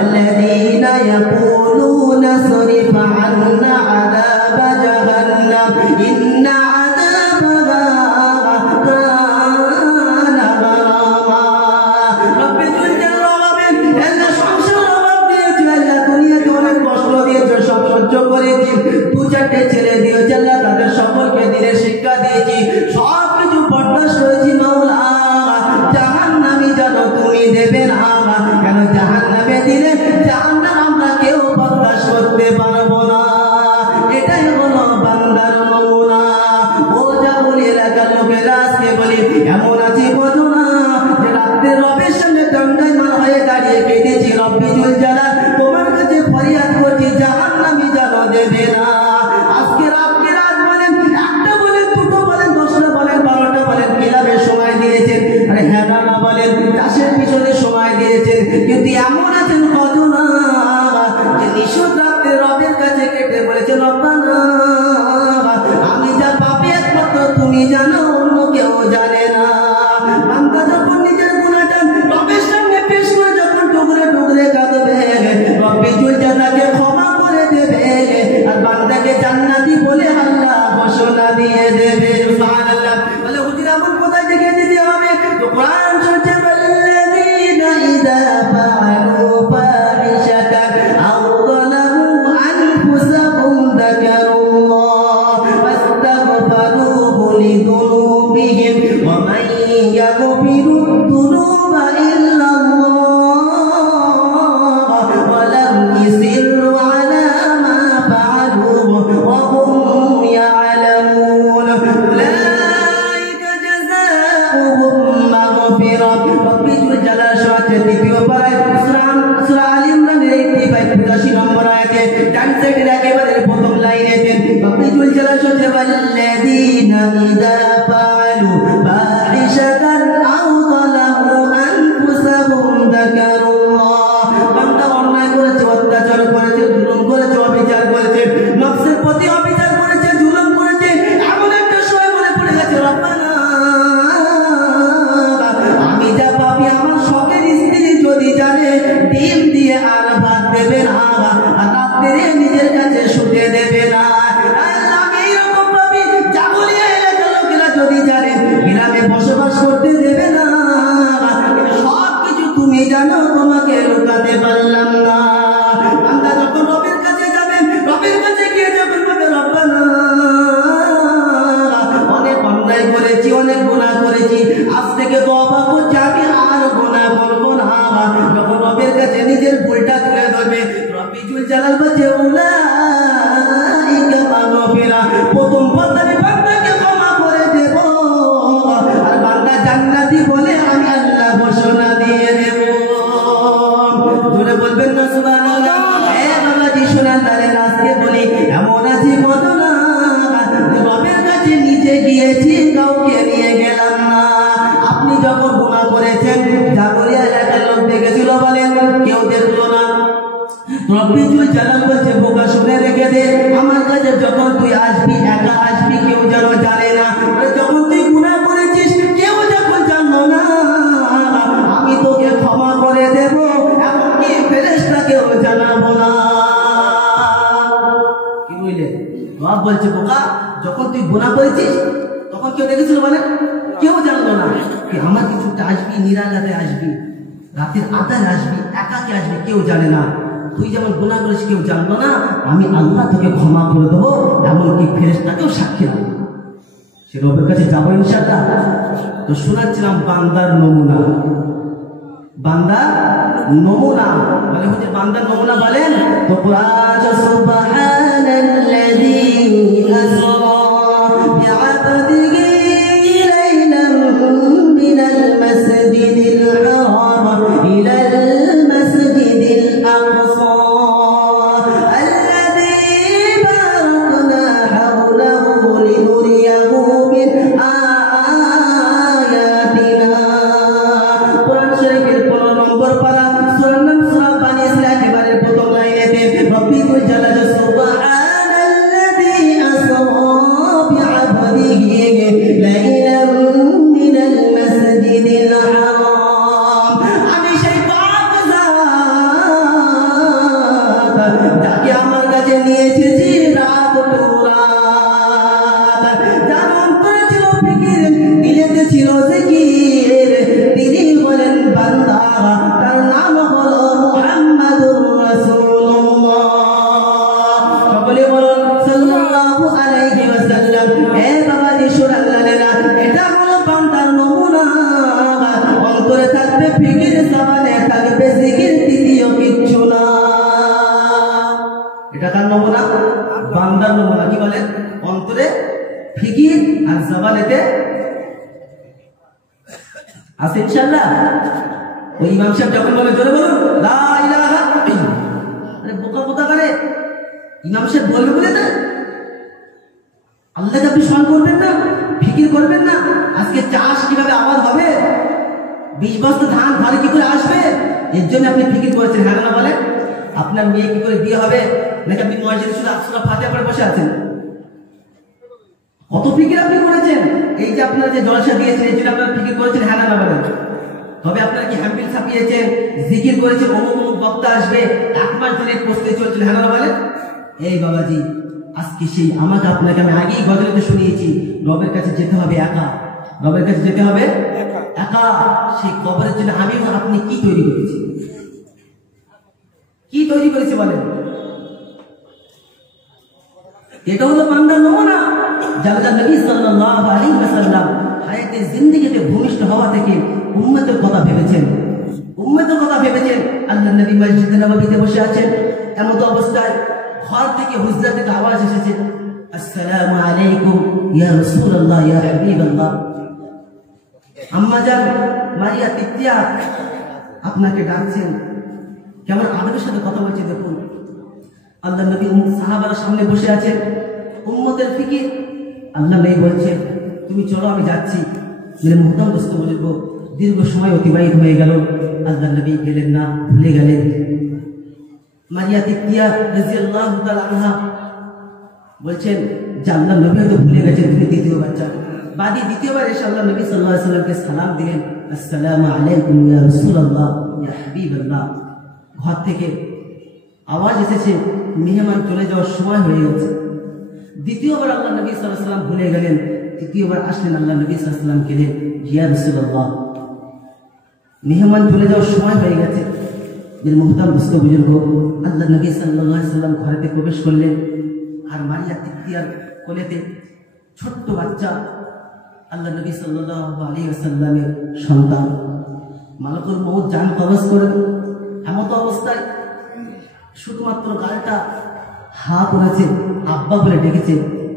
আল্লাযীনা ইয়াকুলুনা সরিফ আন্না আযাবা জাহান্নাম ইন্না আযাবাহা কানা গারামা। রব্বিকুল জালাল আল্লাহ সংসার অভাব দিয়েছে, আল্লাহ দুনিয়াতে অনেক কষ্ট দিয়েছে, সব সহ্য করেছি। 2-4টে ছেলে দিয়েছে আল্লাহ, তাদের সকলকে দিনের শিক্ষা দিয়েছি, সব কিছু বরদাস্ত করেছি। মাওলা জাহান্নামী যেন তুমি দেবে না, কেন জাহান্নামে দিলে জাহান্নাম আমরা কেউ বরদাস্ত করতে পারবো না। এটাই হলো বান্দার নমুনা। ও জাবুলি এলাকার লোকেরা আজকে বলি এমন আছি বোঝো না যে রাত্রে রবের সামনে দণ্ডায়মান হয়ে দাঁড়িয়ে কেঁদেছি, রব্বিকুল জালাল তোমার কাছে ফরিয়াদ করছি জাহান্নামী যেন দেবে না। আজকে রাত্রে রাত বলেন, 1টা বলেন, 2টো বলেন, 10টা বলেন, 12টা বলেন, কিলাবের সময় দিয়েছেন, আরে হ্যাঁ না বলেন, চাষের পিছনে সময় দিয়েছেন, কিন্তু এমন আছেন কত না যে নিশোদ রাত্রে রবের কাছে কেটে বলেছেন রব্বানা আমি যা পাপী একমাত্র তুমি জানো, অন্য কেউ জানে না। বান্দা যখন নিজের গুনাহটা রবের সামনে পেশ করে যখন টুকরে টুকরে কাঁদবে, রব্বিকুল জালালকে ক্ষমা করে দেবে আর বান্দাকে জান্নাতি বলে আল্লাহ ঘোষণা দিয়ে দেবে। সুবহানাল্লাহ। বলে হুজুর এমন কোথায় থেকে দিতে হবে? তো কোরআন বলছে ওয়াল্লাযীনা ইযা ফাআলু ফাহিশাতান আও যালামু আনফুসাহুম যাকারুল্লাহ ফাস্তাগফিরুহু লিযুনুবিহিম ওয়া মান ইয়াগফিরুদ যুনুবা ইল্লাল্লাহ ওয়া লাম ইসিররু আলা মা ফাআলু ওয়া হুম ইয়ালামুন উলাইকা জাযাউহুম মাগফিরাত। রব্বিকুল জালাল সূরা 2 পারায় সূরা আলে ইমরানের 85 নম্বর আয়াতে ডান সাইডের একেবারে প্রথম লাইনে রব্বিকুল জালাল হচ্ছে ওয়াল্লাযীনা ইযা ফাআলু ফাহিশাতান আও যালামু আনফুসাহুম যাকারুল্লাহ। বান্দা অন্যায় করেছে, অত্যাচার করেছে, জুলুম করেছে, অবিচার করেছে, নফসের প্রতি অবিচার করেছে, জুলুম করেছে, এমন একটা সময় মনে পড়ে গেছে রব্বানা আমি যা পাপী, আমার শখের স্ত্রী যদি জানে ডিম দিয়ে আর ভাত দেবে না, আর রাত্রে নিজের কাছে শুতে দেবে না। আমি এইরকম পাপী, জাগুলিয়া এলাকার লোকেরা যদি জানে গ্রামে বসবাস করতে দেবে না, সব কিছু তুমি জানো, তোমাকে লুকাতে পারলাম না। বান্দা যখন রবের কাছে যাবে, রবের কাছে গিয়ে যখন বলবে রব্বানা অনেক অন্যায় করেছি, অনেক গুনাহ করেছি, আজ থেকে তওবা করছি, আমি আর গুনাহ করব না। যখন রবের কাছে নিজের ভুলটা তুলে ধরবে, রব্বিকুল জালাল বলছে উলাইকা মাগফিরা, প্রথম পাতারে বান্দাকে ক্ষমা করে দেব আর বান্দা জান্নাতি বলে আমি আল্লাহ ঘোষণা দিয়ে দেব। জোরে বলবেন না সুবহানাল্লাহ। এ বাবাজি শোনান, তাহলে আজকে বলি এমন আছি কত না রবের কাছে নিজে গিয়েছি, কাউকে নিয়ে গেলাম না। আপনি যখন গুনাহ করেছেন, জাগরিয়া এলাকার লোক দেখেছিল বলেন, কেউ দেখলো না। রব্বিকুল জালাল বলছে বোকা শুনে রেখে দে, আমার কাছে যখন তুই আসবি একা আসবি, কেউ যেন জানে না। যখন তুই গুনাহ করে বলছে, বোকা, যখন তুই গুনাহ করেছিস তখন কেউ দেখেছিল? বলে কেউ জানলো না। তুই আমার কিছুটা আসবি, নিরালাতে আসবি, রাতের আধারে আসবি, একাকে আসবি, কেউ জানে না। তুই যেমন গুনাহ করিস কেউ জানলো না, আমি আল্লাহ তোকে ক্ষমা করে দেবো, এমনকি ফেরেশতাকেও সাক্ষী রাখবো। সে রবের কাছে যাবো ইনশাআল্লাহ। তো শোনাচ্ছিলাম বান্দার নমুনা, বান্দার নমুনা মানে হচ্ছে বান্দার নমুনা বলেন তো কুরআন সুবহানাল্লাযী আসরা বিআবদিহি লাইলান মিনাল মাসজিদিল হারাম ইলাল মাসজিদিল আকসা আল্লাযী বারাকনা হাওলাহু লিনুরিয়াহু মিন আয়াতিনা। কুরআন শরীফের 15 নম্বর পারা সূরা নাম সূরা বানী ইসরাঈল এবারে প্রথম লাইনেতে রব্বিকুল জালাল সুবহানাল্লাযী আসরা বিআবদিহি লাইলান মিনাল মাসজিদিল হারাম। আমি সেই পাক জাত যাকে আমার কাছে নিয়ে এসেছি রাত পুরাত, যার অন্তরে ছিল ফিকির, দিলেতে ছিল জিকির, তিনি বলেন বান্দা, তার নাম হলো মুহাম্মাদুর রাসূলুল্লাহ। সকলে বলুন সাল্লাল্লাহু আলাইহি ওয়াসাল্লাম। হে বাবাজি শুনাল্লালেরা, এটা হলো বান্দার নমুনা। অন্তরে থাকবে ফিকির, জবানে থাকবে জিকির, তৃতীয় কিচ্ছু না। এটা কার নমুনা? বান্দার নমুনা। কি বলেন? অন্তরে ফিকির আর জবানেতে আছে ইনশাআল্লাহ। ওই ইমাম সাহেব যখন বলে জোরে বলুন লা ইলাহা ইল্লাল্লাহ, আরে বোকা বোকা করে ইমাম সাহেব বলবে বলে না আল্লাহকে আপনি স্মরণ করবেন না, ফিকির করবেন না? আজকে চাষ কিভাবে আবাদ হবে, 20 বস্তা ধান ঘরে কি করে আসবে, এর জন্য আপনি ফিকির করেছেন, হ্যাঁ না বলেন? আপনার মেয়ে কি করে বিয়ে হবে, নাকি আপনি মসজিদে শুধু সূরা ফাতিহা পড়ে বসে আছেন? কত ফিকির আপনি করেছেন। এই যে আপনারা যে জলসা দিয়েছেন এর জন্য আপনারা ফিকির করেছেন, হ্যাঁ না বলেন? তবে আপনারা কি হ্যাম্বিল ছাপিয়েছেন, জিকির করেছেন, অমুক অমুক বক্তা আসবে, 1 মাস ধরে প্রস্তুতি চলছিল, হ্যাঁ না বলেন? এই বাবাজি, আজকে সেই আমাকে আপনাকে আমি আগেই গজলেতে শুনিয়েছি, রবের কাছে যেতে হবে একা, রবের কাছে যেতে হবে একা। সেই কবরের জন্য আমি আপনি কি তৈরি করেছি, কি তৈরি করেছি বলেন? এটা হলো বান্দার নমুনা। যারা নবী সাল্লাল্লাহু আলাইহি ওয়াসাল্লাম হায়াতে জিন্দেগিতে ভূমিষ্ঠ হওয়া থেকে উম্মতের কথা ভেবেছেন, উম্মতের কথা ভেবেছেন। আল্লাহ নবী মসজিদে নববীতে বসে আছেন, এমন অবস্থায় ঘর থেকে হুজরা থেকে আওয়াজ এসেছে, আসসালামু আলাইকুম ইয়া রাসূলুল্লাহ ইয়া হাবিবাল্লাহ। আম্মা জান মারিয়া তিতিয়া আপনাকে ডাকছেন। কেমন আদবের সাথে কথা বলছে দেখুন। আল্লাহ নবী সাহাবারা সামনে বসে আছেন, উম্মতের ফিকির। আল্লাহ নবী বলছেন, তুমি চলো আমি যাচ্ছি। মেরে মুহতারাম দোস্ত বুজুর্গ, দীর্ঘ সময় অতিবাহিত হয়ে গেল, আল্লাহ নবী গেলেন না, ভুলে গেলেন। মারিয়া তিতিয়া রাদিয়াল্লাহু তাআলা আনহা বলছেন যে আল্লাহ নবী তো ভুলে গেছেন, তিনি দ্বিতীয় বাচ্চা। বাদী দ্বিতীয়বার এসে আল্লাহ নবী সাল্লাল্লাহু আলাইহি ওয়াসাল্লামকে সালাম দিলেন, আসসালামু আলাইকুম ইয়া রাসূলুল্লাহ ইয়া হাবিবাল্লাহ। ঘর থেকে আওয়াজ এসেছে, মেহমান চলে যাওয়ার সময় হয়ে গেছে। দ্বিতীয়বার আল্লাহ নবী সাল্লাল্লাহু আলাইহি ওয়াসাল্লাম ভুলে গেলেন, তৃতীয়বার আসলেন, আল্লাহ নবী সাল্লাল্লাহু আলাইহি ওয়াসাল্লাম গেলেন, ইয়া রাসূলুল্লাহ মেহমান চলে যাওয়ার সময় হয়ে গেছে। মেরে মুহতারাম দোস্ত বুজুর্গ, আল্লাহ নবী সাল্লাল্লাহু আলাইহি ওয়াসাল্লাম ঘরেতে প্রবেশ করলেন, আর মারিয়া তিতিয়ার কোলেতে ছোট্ট বাচ্চা, আল্লাহ নবী সাল্লাল্লাহু আলাইহি ওয়াসাল্লামের সন্তান। মালাকুল মউত জান কবজ করেন। এমন অবস্থায় শুধুমাত্র গালটা হা করেছে, আব্বা বলে ডেকেছে।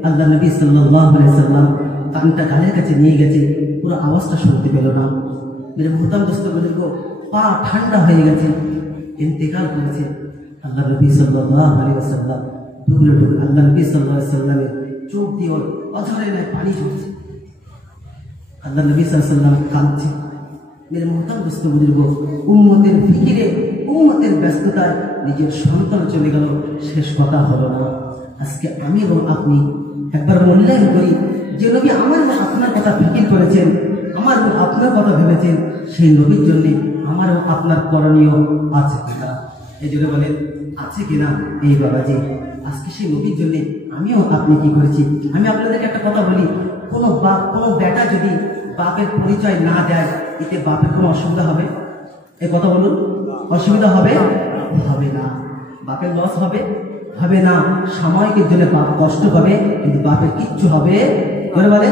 আল্লাহ নবী সাল্লাল্লাহু আলাইহি ওয়াসাল্লাম কানটা গালের কাছে নিয়ে গেছে, পুরো আওয়াজটা শুনতে পেল না। মেরে মুহতারাম দোস্ত বুজুর্গ, পা ঠান্ডা হয়ে গেছে, ইন্তেকাল করেছে। আল্লাহ নবী সাল্লাল্লাহু আলাইহি ওয়াসাল্লাম ডুবলে ডুবলে আল্লাহ নবী সাল্লাল্লাহু আলাইহি ওয়াসাল্লামের চোখ দিয়ে অঝরে নাই পানি ঝরছে। আল্লাহ নবী সাল্লাল্লাহু আলাইহি ওয়াসাল্লাম কাঁদছে। মেরে মুহতারাম দোস্ত বুজুর্গ, উম্মতের ফিকিরে, উম্মতের ব্যস্ততায় নিজের সন্তান চলে গেল, শেষ কথা হলো না। আজকে আমি এবং আপনি একবার মূল্যায়ন করি যে নবী আমার আপনার কথা ফিকির করেছেন, আমার আপনার কথা ভেবেছেন, সেই নবীর জন্য আমারও আপনার করণীয় আছে কিনা। এই জন্য বলেন আছে কিনা। এই বাবাজি আজকে সেই নবীর জন্য আমিও আপনি কি করেছি। আমি আপনাদেরকে একটা কথা বলি, কোনো বাপ কোনো বেটা যদি বাপের পরিচয় না দেয়, এতে বাপের কোনো অসুবিধা হবে? এই কথা বলুন, অসুবিধা হবে? হবে না। বাপের লস হবে? হবে না। সাময়িকের জন্য বাপ কষ্ট পাবে, কিন্তু বাপের কিচ্ছু হবে বলে বলে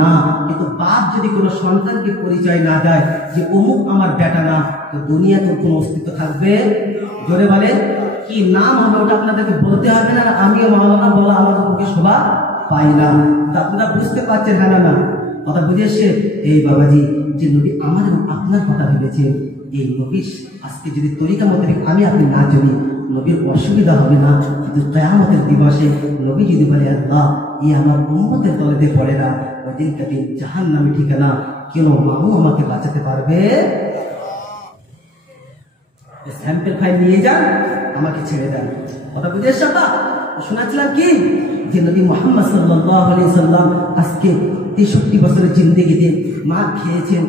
না। কিন্তু বাপ যদি কোনো সন্তানকে পরিচয় না দেয় যে অমুক আমার বেটা না, তো দুনিয়াতে কোনো অস্তিত্ব থাকবে? জোরে বলে কি নাম হবে ওটা আপনাদেরকে বলতে হবে না। আমিও মাওলানা বলা আমাদের পক্ষে শোভা পাই না। আপনারা বুঝতে পারছেন? হ্যাঁ না কথা বুঝে এসছে? এই বাবাজি যে নবী আমার এবং আপনার কথা ভেবেছে, এই নবীর আজকে যদি তরিকা মোতাবেক আমি আপনি না চলি, নবীর অসুবিধা হবে না। কিন্তু কিয়ামতের দিবসে নবী যদি বলে আল্লাহ এই আমার উম্মতের দলেতে পড়ে না, ওই দিনটা দিন জাহান্নামী ঠিকানা, কেন মামু আমাকে বাঁচাতে পারবে? স্যাম্পল ফাইল নিয়ে যান, আমাকে ছেড়ে দেন। কথা বুঝে এসছে? শোনাচ্ছিলাম কি যে নবী মুহাম্মদ সাল্লাল্লাহু আলাইহি সাল্লাম আজকে 63 বছরের জিন্দেগিতে মার খেয়েছেন,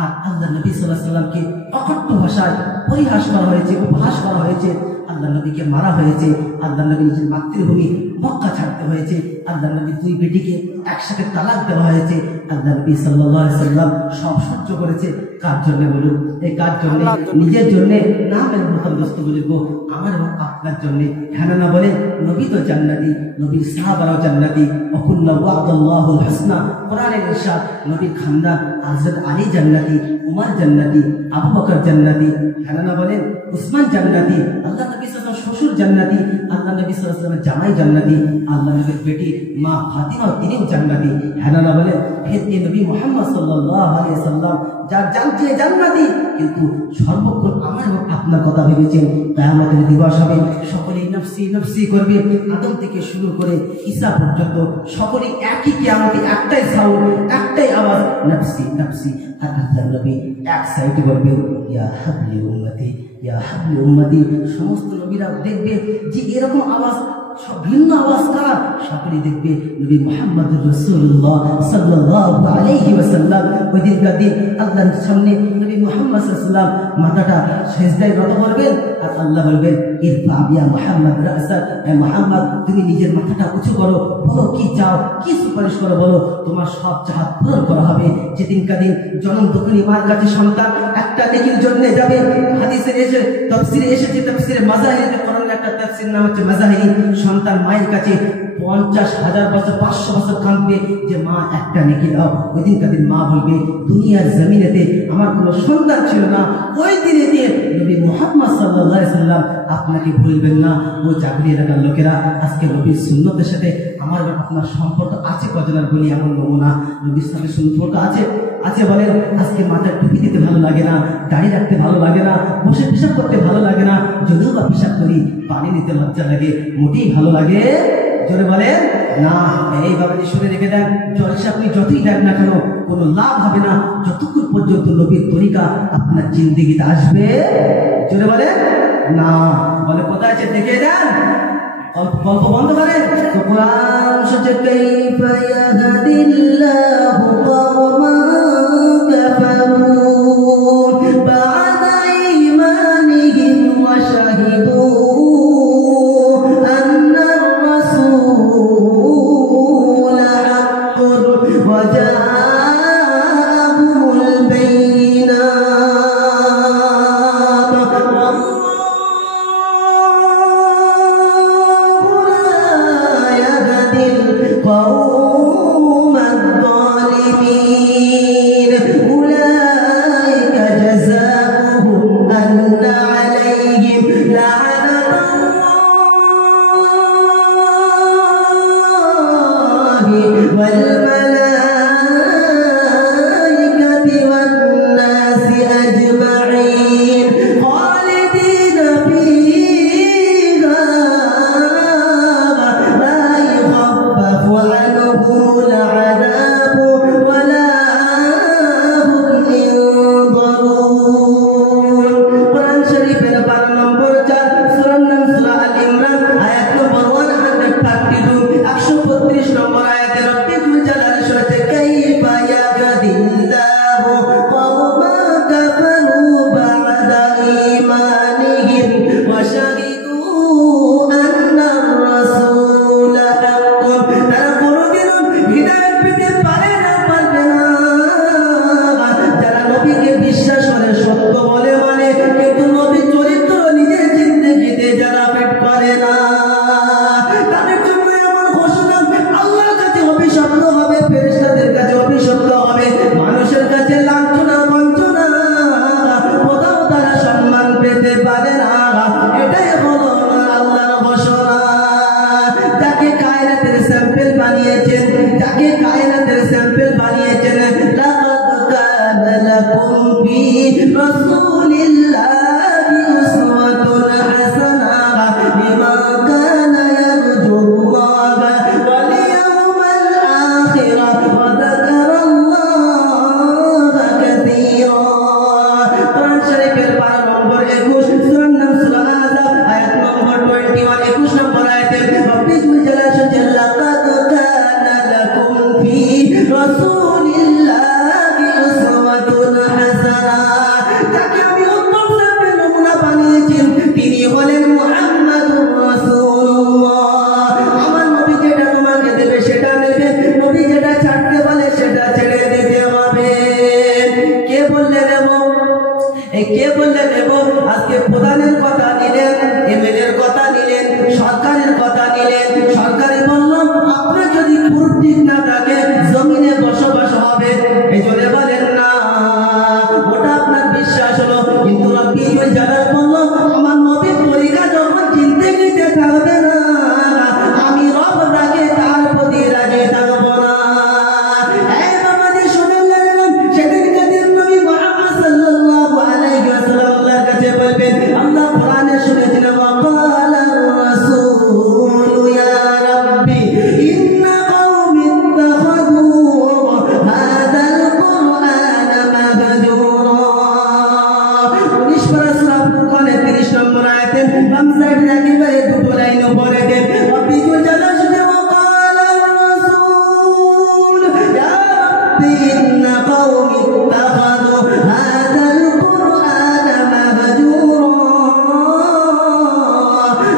আর আল্লাহ নবী সাল্লাল্লাহু আলাইহি সাল্লামকে অকথ্য ভাষায় পরিহাস করা হয়েছে, উপহাস করা হয়েছে, আল্লাহ নবীকে মারা হয়েছে, আল্লাহ নবী নিজের মাতৃভূমি মক্কা ছাড়তে হয়েছে, আল্লাহ নবী দুই বেটিকে একসাথে তালাক দেওয়া হয়েছে, আল্লাহ নবী সাল্লাল্লাহু আলাইহি সাল্লাম সব সহ্য করেছে। কার জন্য বলুন? এই কার জন্য? নিজের জন্য না, মেরে প্রথম দোস্ত বলবো আমার এবং আপনার জন্য। হ্যাঁ না বলে নবী তো জান্নাতি, নবীর সাহাবারাও জান্নাতি। ওয়াকুল্লা ওয়াদাল্লাহুল হাসনা, কোরআনের ইরশাদ। নবীর খানদান হযরত আলী জান্নাতি, উমর জান্নাতি, আবু বকর জান্নাতি। হ্যাঁ না বলেন উসমান জান্নাতি, আল্লাহ নবী সাল্লাল্লাহু আলাইহি ওয়াসাল্লাম শ্বশুর জান্নাতি, আল্লাহ নবী সাল্লাল্লাহু আলাইহি ওয়াসাল্লামের জামাই জান্নাতি, আল্লাহ নবীর বেটি মা ফাতিমা তিনিও জান্নাতি। হ্যাঁ না বলেন ফের এই নবী মুহাম্মদ সাল্লাল্লাহু আলাইহি ওয়াসাল্লাম যার জানছে জান্নাতি, কিন্তু সর্বক্ষণ আমার এবং আপনার কথা ভেবেছেন। কিয়ামতের দিবস হবে, সকলেই নফসি নফসি করবে। আদম থেকে শুরু করে ঈসা পর্যন্ত সকলেই একই কিয়ামতে একটাই সাউন্ড, একটাই আওয়াজ, নফসি নফসি। আর আল্লাহ নবী এক সাইডে বলবে ইয়া হাবলি উম্মতি, ইয়া হাবলি উম্মতি। সমস্ত নবীরা দেখবে যে এরকম আওয়াজ, সব ভিন্ন আওয়াজ কার? সকলেই দেখবে নবী মুহাম্মদুর রাসূলুল্লাহ সাল্লাল্লাহু আলাইহি ওয়াসাল্লাম। ওই দিনকার দিন আল্লাহর সামনে নবী মুহাম্মদ সাল্লাল্লাহু আলাইহি ওয়াসাল্লাম মাথাটা সিজদায় নত করবেন, আর আল্লাহ বলবেন ইরফা ইয়া মুহাম্মদ রাসাক, হে মুহাম্মদ তুমি নিজের মাথাটা উঁচু করো, বলো কি চাও, কি সুপারিশ করো বলো, তোমার সব চাহাত পূরণ করা হবে। যেদিনকার দিন জনম দুঃখিনী মার কাছে সন্তান একটা নেকির জন্য যাবে। হাদিসে এসে তাফসীরে এসেছে, তাফসীরে মাযাহিরে কোরআনের একটা তাফসীর নাম হচ্ছে মাযাহিরি। সন্তান মায়ের কাছে 50,000 বছর 500 বছর কাঁদবে যে মা একটা নেকি দাও। ওই দিনকার দিন মা বলবে দুনিয়ার জমিনেতে আমার কোনো সন্তান ছিল না। ওই দিনেতে নবী মুহাম্মদ সাল্লাল্লাহু আলাইহি সাল্লাম আপনাকে ভুলবেন না। ও চাকরি এলাকার লোকেরা, আজকে নবীর সুন্নতের সাথে আমার আপনার সম্পর্ক আছে কজনের বলি এমন নমুনা? নবীর সাথে সম্পর্ক আছে আছে বলেন। আজকে মাথায় টুপি দিতে ভালো লাগে না, দাড়ি রাখতে ভালো লাগে না, বসে পেশাব করতে ভালো লাগে না, যদিও বা পেশাব করি পানি নিতে লজ্জা লাগে, মোটেই ভালো লাগে জোরে বলে না। এইভাবে শুনে রেখে দেন, জলসা আপনি যতই দেন না কেন কোনো লাভ হবে না যতক্ষণ পর্যন্ত নবীর তরিকা আপনার জিন্দেগিতে আসবে। জোরে বলে না। বলে কোথায় আছে দেখে দেন, গল্প বন্ধ করে। তো কোরআন সূরা কাইফা ইয়াহদিল্লাহু কওমান কাফারু বা'দা ঈমানিহিম ওয়া শাহিদু আন্নার রাসূলা হাক্কুন ওয়া জাআহুমুল বাইয়িনাত والله لا يهدي القوم الظالمين। কে বললে নেব? আজকে প্রধানের কথা নিলেন, এমএলএর কথা নিলেন, সরকারের কথা নিলেন। সরকারে বললাম আপনার যদি প্রুফ ঠিক না থাকে জমিনে বসবাস হবে, এই জন্য বলেন না, ওটা আপনার বিশ্বাস হলো। কিন্তু রব্বিউল জালাল বলল আমার নবীর তরিকা যখন চিনতে নিতে থাকবে না, আমি রব তাকে তার প্রতি রাজি থাকবো না। এই বাবাজি শুনে নেন, সেদিনকে দিন নবী মুহাম্মদ সাল্লাল্লাহু আলাইহি ওয়াসাল্লাম আল্লাহর কাছে বলবেন, আল্লাহ কোরআনে শুনেছেন ওয়াকালা রাসূলু ইয়া রাব্বি ইন্না কওমি ইত্তাখাযু হাযাল কুরআনা মাহজুরা। 19 পারা সূরা ফুরকানের 30 নম্বর আয়াতে বাম সাইডে একেবারে দুটো লাইন পড়ে দেন, রব্বিকুল জালাল শুনে ওয়াকালা রাসূল ইয়া রাব্বি ইন্না কওমি ইত্তাখাযু হাযাল কুরআনা মাহজুরা।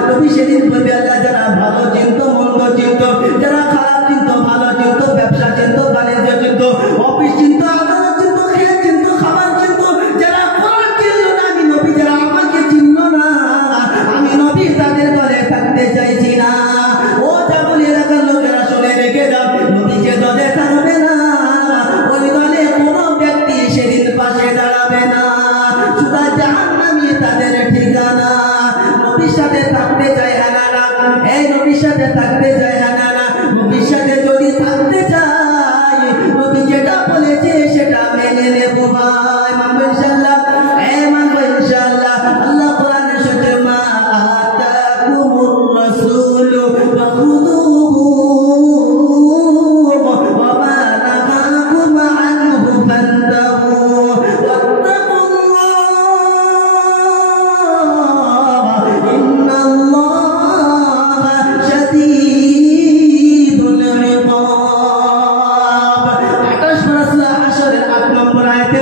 নবী সেদিন বলবে আল্লাহ যারা ভালো চিন্তা মন্দ চিন্তা, যারা খারাপ চিন্তা ভালো চিন্তা, ব্যবসা চিন্তা বাণিজ্য চিন্তা, অফিস চিন্তা আদালত চিন্তা, খেয়ে চিন্তা খাবার চিন্তা, যারা কোরআন চিনল না আমি নবী, যারা আমাকে চিনল না আমি নবী, তাদের দলে থাকতে চাইছি না। ও জাবল এলাকার লোকেরা শুনে রেখে যাও, নবী যে দলে থাকবে না ওই দলে কোনো ব্যক্তি সেদিন পাশে দাঁড়াবে না, সুদা জাহান্নামী তাদের ঠিকানা। নবীর সাথে থাকতে চাই হ্যাঁ না, এই নবীর সাথে থাকতে চাই হ্যাঁ না, নবীর সাথে যদি থাকতে চাই নবী যেটা বলেছে সেটা মেনে নেব ভাই। মানবো ইনশাআল্লাহ, মানবো ইনশাআল্লাহ। আল্লাহ কোরআনে শুনতে মা আতাকুমুর রাসূলু ফাখুযুহু ওয়া মা নাহাকুম আনহু ফান্তাহু ওয়াত্তাকুল্লাহ ইন্নাল্লাহা শাদীদুল ইকাব। 28 পারা সূরা হাশরের 8 নম্বর আয়াতে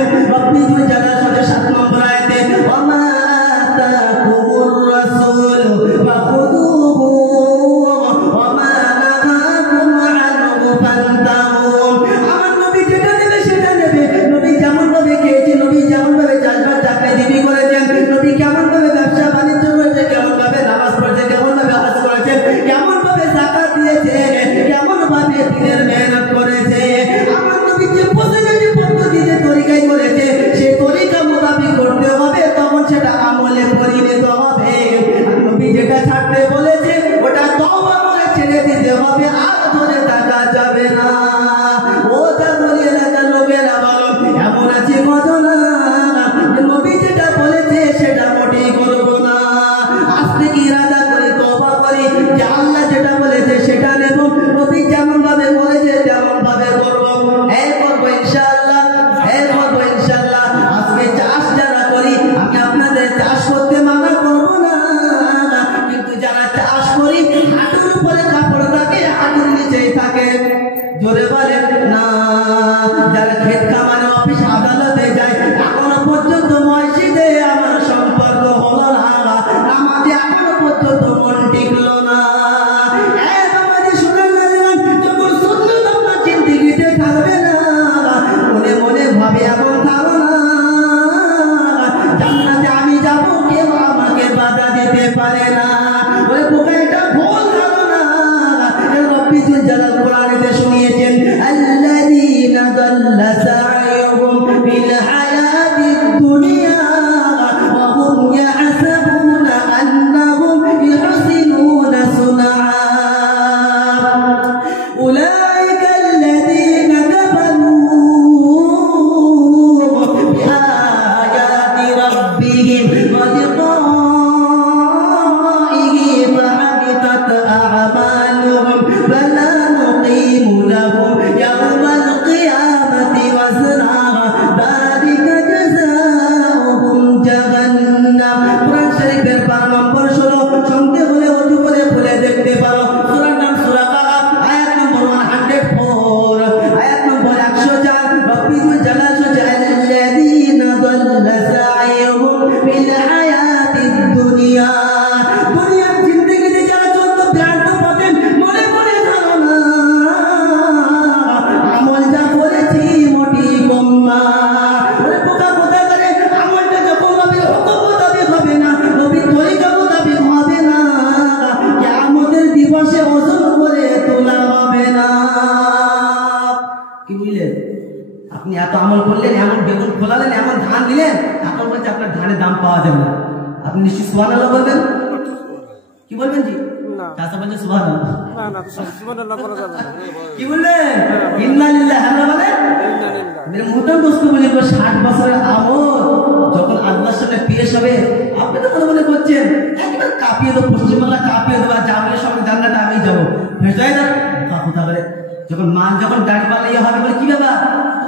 করলেন, এমন বেগুন ফোলালেন, এমন ধান দিলেন, এখন বলছে আপনার ধানের দাম পাওয়া যাবে না। আপনি নিশ্চয়ই সুবহানাল্লাহ বলবেন, কি বলবেন জি? চাচা বলছে সুবহানাল্লাহ, কি বললেন? ইন্না লিল্লাহি ওয়া ইন্না ইলাইহি মুহতারাম দোস্ত বুঝলেন, 60 বছরের আমল যখন আল্লাহর সামনে পেশ হবে, আপনি তো মনে করছেন একবার কাঁপিয়ে দেবো, পশ্চিমবাংলা কাঁপিয়ে দেবো, আর যাবলে সঙ্গে জান্নাতে আমি যাবো, তাই না? কথা বলে যখন মান যখন দাড়ি পাল্লাইয়া হবে, বলে কি ব্যাপার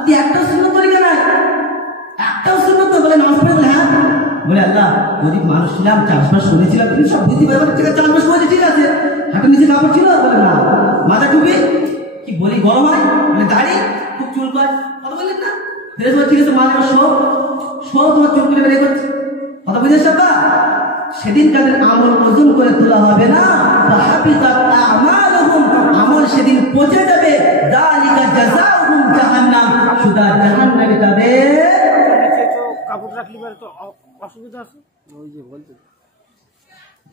তুই একটাও সুন্নত তরিকা নাই, একটাও সুন্নত? বলে নামাজ পড়ে, বলে হ্যাঁ। বলে আল্লাহ গরিব মানুষ ছিলাম, চাষবাস করেছিলাম, তুমি সব বুঝতে পারবে, ঠিক আছে চাষবাস করেছে, ঠিক আছে, হাঁটুর নিচে কাপড় ছিল? বলে না। মাথা টুপি? কি বলি গরম হয়? মানে দাড়ি খুব চুল পায়, কথা বললেন না? ঠিক আছে মাঝে সব তোমার চুল করে বেরিয়ে করছে, কথা বুঝেছ? সেদিন তাদের আমল ওজন করে তোলা হবে না, আমল সেদিন পচে যাবে, যালিকা জাযাউহুম জাহান্নাম, সুদা জাহান্নামে যাবে। কাপড় রাখলি তো অসুবিধা আছে, ওই যে বলতে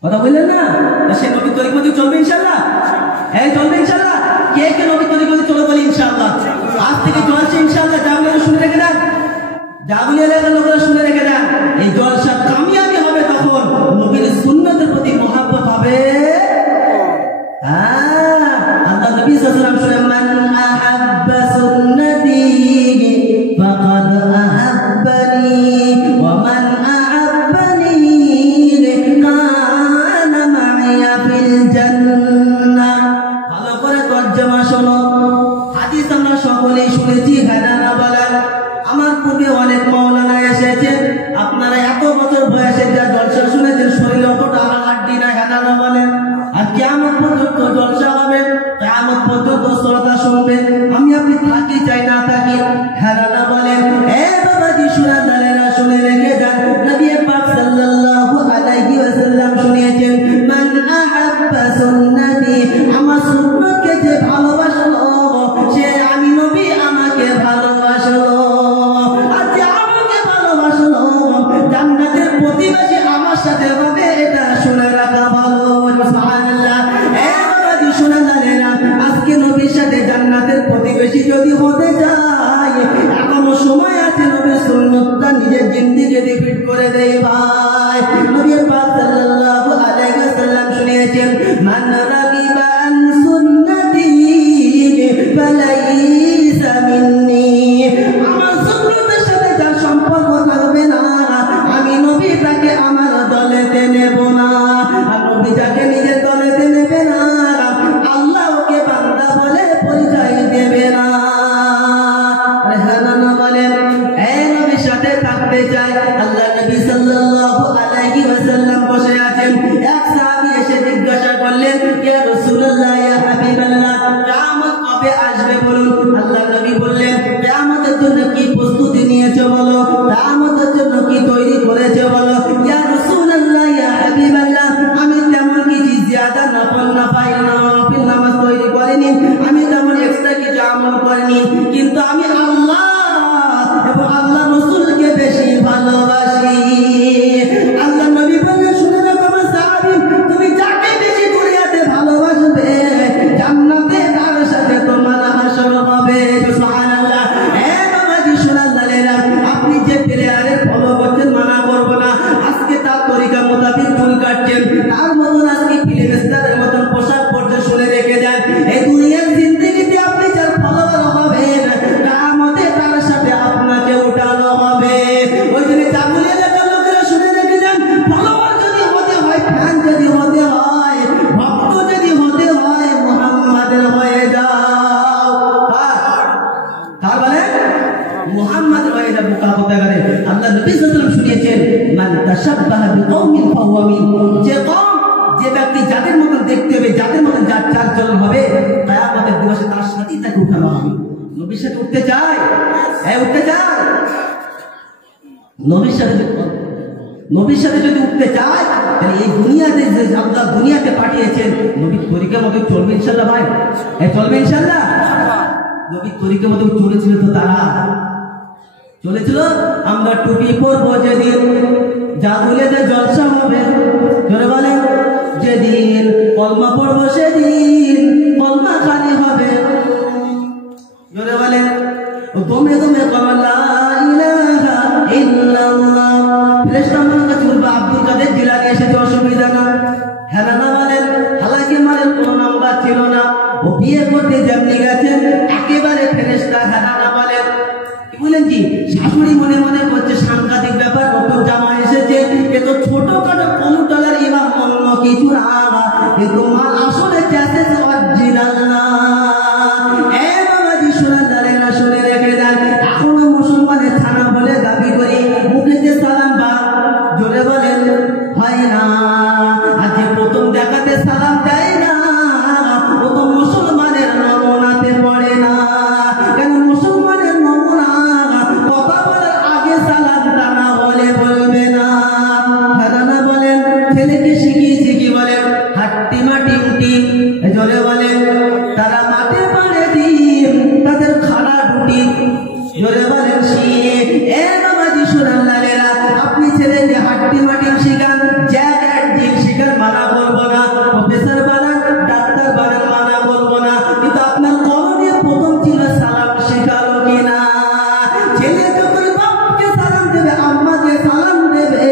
কথা বললেন না? সে নবী তরিকা চলবে ইনশাআল্লাহ, এই চলবে ইনশাআল্লাহ। কে কে নবী তরিকা চলে বলি ইনশাআল্লাহ? আজ থেকে চলছে ইনশাআল্লাহ, যাগুলো শুনে রেখে দেন, যাগুলো এলাকার লোকেরা শুনে রেখে দেন, এই জলসা কামিয়াবি হবে তখন নবীর সুন্নতের প্রতি মহব্বত হবে। আল্লাহ নবী সাল্লাল্লাহু আলাইহি ওয়াসাল্লাম মান আহাব্বা সুন্নতি ফাকাদ আহাব্বানি ওয়া মান আহাব্বানি কানা মাইয়া ফিল জান্নাহ। ভালো করে তর্জমা শোনো, হাদিস আমরা সকলেই শুনেছি, হ্যাঁ না বলেন? আমার পূর্বে অনেক মাওলানা এসেছেন, আপনারা এত বছর বয়সে যা জলসা শুনেছেন, শরীরে অতটা হাড্ডি নাই, হ্যাঁ না বলেন? আর কিয়ামত পর্যন্ত জলসা হবে, কিয়ামত পর্যন্ত শ্রোতা শুনবে, আমি আপনি থাকি চাই না থাকি, হ্যাঁ না বলেন? এ বাবাজি সুরাদারেরা শুনে রেখে যান, নবী পাক সাল্লাল্লাহু আলাইহি ওয়াসাল্লাম শুনিয়েছেন, মান আহাব্বা সুন্নতি, আমার সুন্নতকে যে ভালোবাসলো, সে আমি নবী আমাকে ভালোবাসলো, আর যে আমাকে ভালোবাসলো জান্নাতের প্রতিবেশী আমার সাথে হবে, এটা শুনে রাখা ভালো। সুবহানাল্লাহ। এ বাবাজি সুরাদারেরা, আজকে নবীর সাথে জান্নাতের প্রতিবেশী যদি হতে চায়, এখনো সময় আছে, নবীর সুন্নতটা নিজের জিন্দেগিতে ফিট করে দেই ভাই। নবী পাক সাল্লাল্লাহু আলাইহি ওয়াসাল্লাম শুনিয়েছেন, মান রাগিবা আন সুন্নতি ফালাইসা মিন্নি, আমার সুন্নতের সাথে যার সম্পর্ক থাকবে না, আমি নবী তাকে আমার দলেতে নেব না। আর নবী যাকে নিজের দলেতে নেবে না, আল্লাহ ওকে বান্দা বলে পরিচয় দেবে না। বলেন এই নবীর সাথে থাকতে চাই। আল্লাহ নবী সাল্লাল্লাহু আলাইহি ওয়াসাল্লাম বসে আছেন, এক সাহাবী এসে জিজ্ঞাসা করলেন, ইয়া রাসূলুল্লাহ, ইয়া হাবিবাল্লাহ, কিয়ামত কবে আসবে বলুন? আল্লাহ নবী বললেন, কিয়ামতের জন্য কি প্রস্তুতি নিয়েছো বলো, কিয়ামতের জন্য কি তৈরি করেছো বলো। ইয়া রাসূলুল্লাহ, ইয়া হাবিবাল্লাহ, আমি তেমন কিছু জিয়াদা নফল নামাজ তৈরি করিনি, আমি তেমন এক্সট্রা কিছু আমল করিনি, কিন্তু আমি আল্লাহ এবং আল্লাহ রাসূলকে বেশি ভালোবাসি। আল্লাহ নবী বললেন, শুনে রাখো আমার সাহাবী, তুমি যাকে বেশি দুনিয়াতে ভালোবাসবে, জান্নাতে তার সাথে তোমার হাসর হবে। সুবহানাল্লাহ। এ বাবাজি সুনাল্লাহেরা, আপনি যে প্লেয়ারের ফলো করছেন মানা করব না, আজকে তার তরিকা মোতাবেক চুল কাটছেন, তার মতন আজকে ফিল্ম স্টারের মতন পোশাক পরতে শুনে রেখে যান, এই দুনিয়ার জিন্দেগিতে আপনি যার ফলোয়ার হবেন, কিয়ামতে তার সাথে আপনাকে উঠানো হবে। ওই জন্য চাকুলি এলাকার লোকেরা শুনে রেখে যান, ফলোয়ার যদি হতে হয়, ফ্যান যদি হতে হয়, ভক্ত যদি হতে হয়, মুহাম্মাদের হয়ে যাও। তার বলে মুহাম্মদ হয়ে যাও। বোকা হতে গেলে আল্লাহ নবী সাল্লাল্লাহু আলাইহি ওয়াসাল্লাম শুনিয়েছেন, মান তাশাব্বাহা বিকওমিন ফাহুয়া মিনহুম, যে কওম, যে ব্যক্তি যাদের মতন দেখতে হবে, যাদের মতন যার চালচলন হবে, কিয়ামতের দিবসে তার সাথেই তাকে উঠানো হবে। নবীর সাথে উঠতে চাই, উঠতে চাই, নবীর সাথে যদি উঠতে চাই, তাহলে এই দুনিয়াতে যে আল্লাহ দুনিয়াতে পাঠিয়েছেন, নবীর তরিকা মতো চলবে ইনশাআল্লাহ ভাই, চলবে ইনশাআল্লাহ। নবীর তরিকা মতো চলেছিল তো তারা, চলেছিল। আমরা টুপি পরবো যেদিন, জাগুলেতে জলসা হবে, জোরে বলেন, যেদিন কলমা পড়বো সেদিন কলমা খালি হবে, জোরে বলেন, দমে দমে কলমা লা ফেরেশতা আমার কাছে বলবে আব্দুল কাদের জিলানী এসেছে, অসুবিধা না। হ্যাঁ না বলেন, হালাকি মারের কোনো নাম্বার ছিল না। ও বিয়ে করতে যেমনি গেছেন একেবারে ফেরেশতা হ্যাঁ না বলেন। কি বলেন জি? শাশুড়ি মনে মনে করছে সাংঘাতিক ব্যাপার, নতুন জামা এসেছে, এ তো ছোটখাটো কমুটলার ইমাম অন্য কিছু না, কিন্তু মাল আসলে চাষে অরিজিনাল না। এ বাবাজি শোনা জানে না, শুনে রেখে দেন। এখনো মুসলমানের থানা বলে দাবি করি, মুখে যে সালাম বা জোরে বলেন হয় না। আজকে প্রথম দেখাতে সালাম দেয় না, ও তো মুসলমানের নমুনাতে পড়ে না। কেন মুসলমানের নমুনা কথা বলার আগে সালাম টানা বলে বলবে না। না বলেন, ছেলেকে শিখিয়েছি কি বলেন, হাট্টি মাটি জোরে বলেন, তারা মাঠে পাড়ে ডিম, তাদের খানা রুটি জোরে বলেন শিয়ে। এ বাবাজি শোনান লালেরা, আপনি ছেলেকে হাট্টি মাটি শিখান, জ্যাক অ্যান্ড জিল শিখান, মানা করবো না। প্রফেসর বানান, ডাক্তার বানান, মানা করবো না। কিন্তু আপনার করণীয় প্রথম ছিল সালাম শেখানো কিনা। ছেলে যখন বাপকে সালাম দেবে, আম্মাকে সালাম দেবে,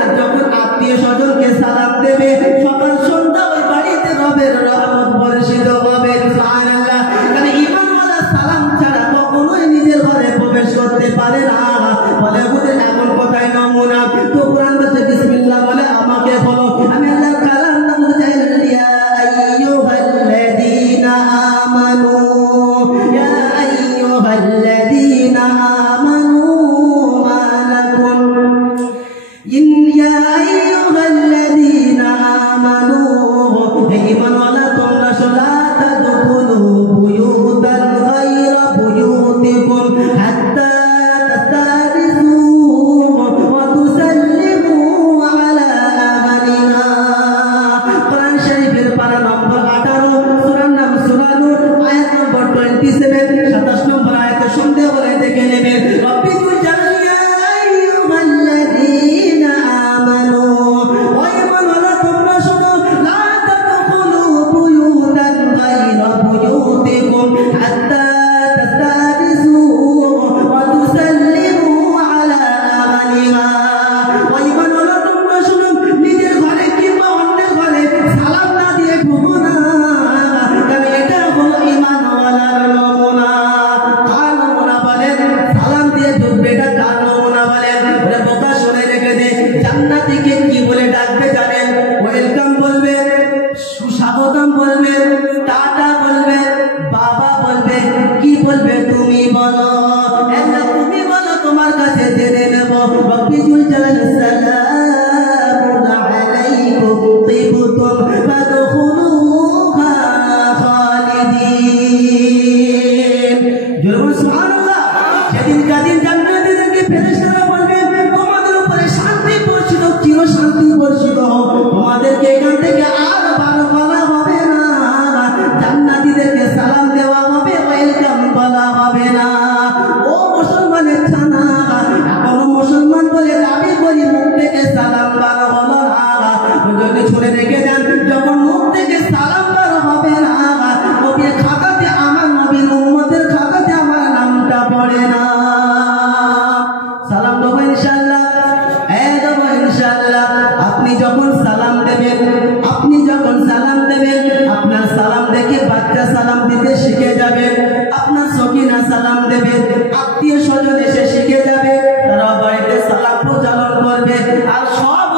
আর যখন আত্মীয় স্বজনকে সালাম দেবে, সকাল সন্ধ্যা ওই বাড়িতে রবের রহমত বর্ষিত হবে। সুবহানাল্লাহ। কারণ ঈমানওয়ালা সালাম ছাড়া কখনোই নিজের ঘরে প্রবেশ করতে পারে না। বলে বুঝেন এমন কথাই নমুনা। তো কোরআন বলছে বিসমিল্লাহ বলে আমাকে বলো, আমি আল্লাহর কালাম নাম বলছে ইয়া আইয়ুহাল্লাযীনা আমানু, ইয়া আইয়ুহাল্লাযীনা আমানু মা লাকুম ইয়া আইয়ুহাল্লাযীনা আমানু, হে ঈমানওয়ালা তোমরা লা তাদখুলু বুয়ুতান গায়রা বুয়ুতিকুম হাত্তা তাস্তানিসু ওয়া তুসাল্লিমু আলা আহলিহা। কোরআন শরীফের পারা নম্বর 18, সূরার নাম সূরা নূর, আয়াত নম্বর 27, 27 নম্বর আয়াতে সন্দেহ হলে দেখে নেবেন। রব্বিকুল জামিয়া আইয়ুহাল্লাযীনা আমানু, ওয়া ঈমানওয়ালা তোমরা শোনো, লা তাদখুলু বুয়ুতান গায়রা বুয়ুতিকুম হাত্তা তাস্তানিসু ওয়া তুসাল্লিমু আলা আহলিহা। ওয়া ঈমানওয়ালা তোমরা শোনো, নিজের ঘরে কিংবা অন্যের ঘরে সালাম না দিয়ে ঢুকো না, কারণ এটা হলো ঈমানওয়ালার নমুনা। কার নমুনা বলেন? সালাম দিয়ে ঢুকবে, এটা কার নমুনা বলেন? ওরে বোকা শুনে রেখে দে, জান্নাতীকে কি বলে ডাকবে জানেন? ওয়েলকাম বলবে, সুস্বাগতম বলবে, টাটা বলবে, বাবা বলবে, কি বলবে তুমি বলো? আল্লাহ তুমি বলো, তোমার কাছে জেনে নেব। রব্বিকুল জালালি সালামুন আলাইকুম তিবতুম ফাদখুলুহা খালিদিন। জোরে সুবহানাল্লাহ। সেদিন কাদিন জান্নাতীদেরকে ফেরেশতারা বলবে, তোমাদের উপরে শান্তি বর্ষিত, চির শান্তি বর্ষিত হোক, তোমাদেরকে এখান থেকে আর বার করা হবে না। জান্নাতীদেরকে সালাম দেওয়া হবে, ওয়েলকাম বলা হবে না। ও মুসলমানের ছানা, এখনো মুসলমান বলে দাবি করি, মুখ থেকে সালাম বার হলো না। যদি শুনে রেখে দেন, যখন মুখ থেকে সালাম বার হবে না, নবীর খাতাতে, আমার নবীর উম্মতের খাতাতে আমার নামটা পড়ে না। সালাম দেবো ইনশাআল্লাহ, দেবো ইনশাআল্লাহ। আপনি যখন সালাম দেবেন, আপনি যখন সালাম দেবেন, আপনার সালাম দেখে বাচ্চা সালাম দিতে শিখে যাবে, আপনার সকিনা সালাম দেবে, আত্মীয় স্বজন এসে শিখে যাবে, তারা বাড়িতে সালাম প্রচলন করবে, আর সব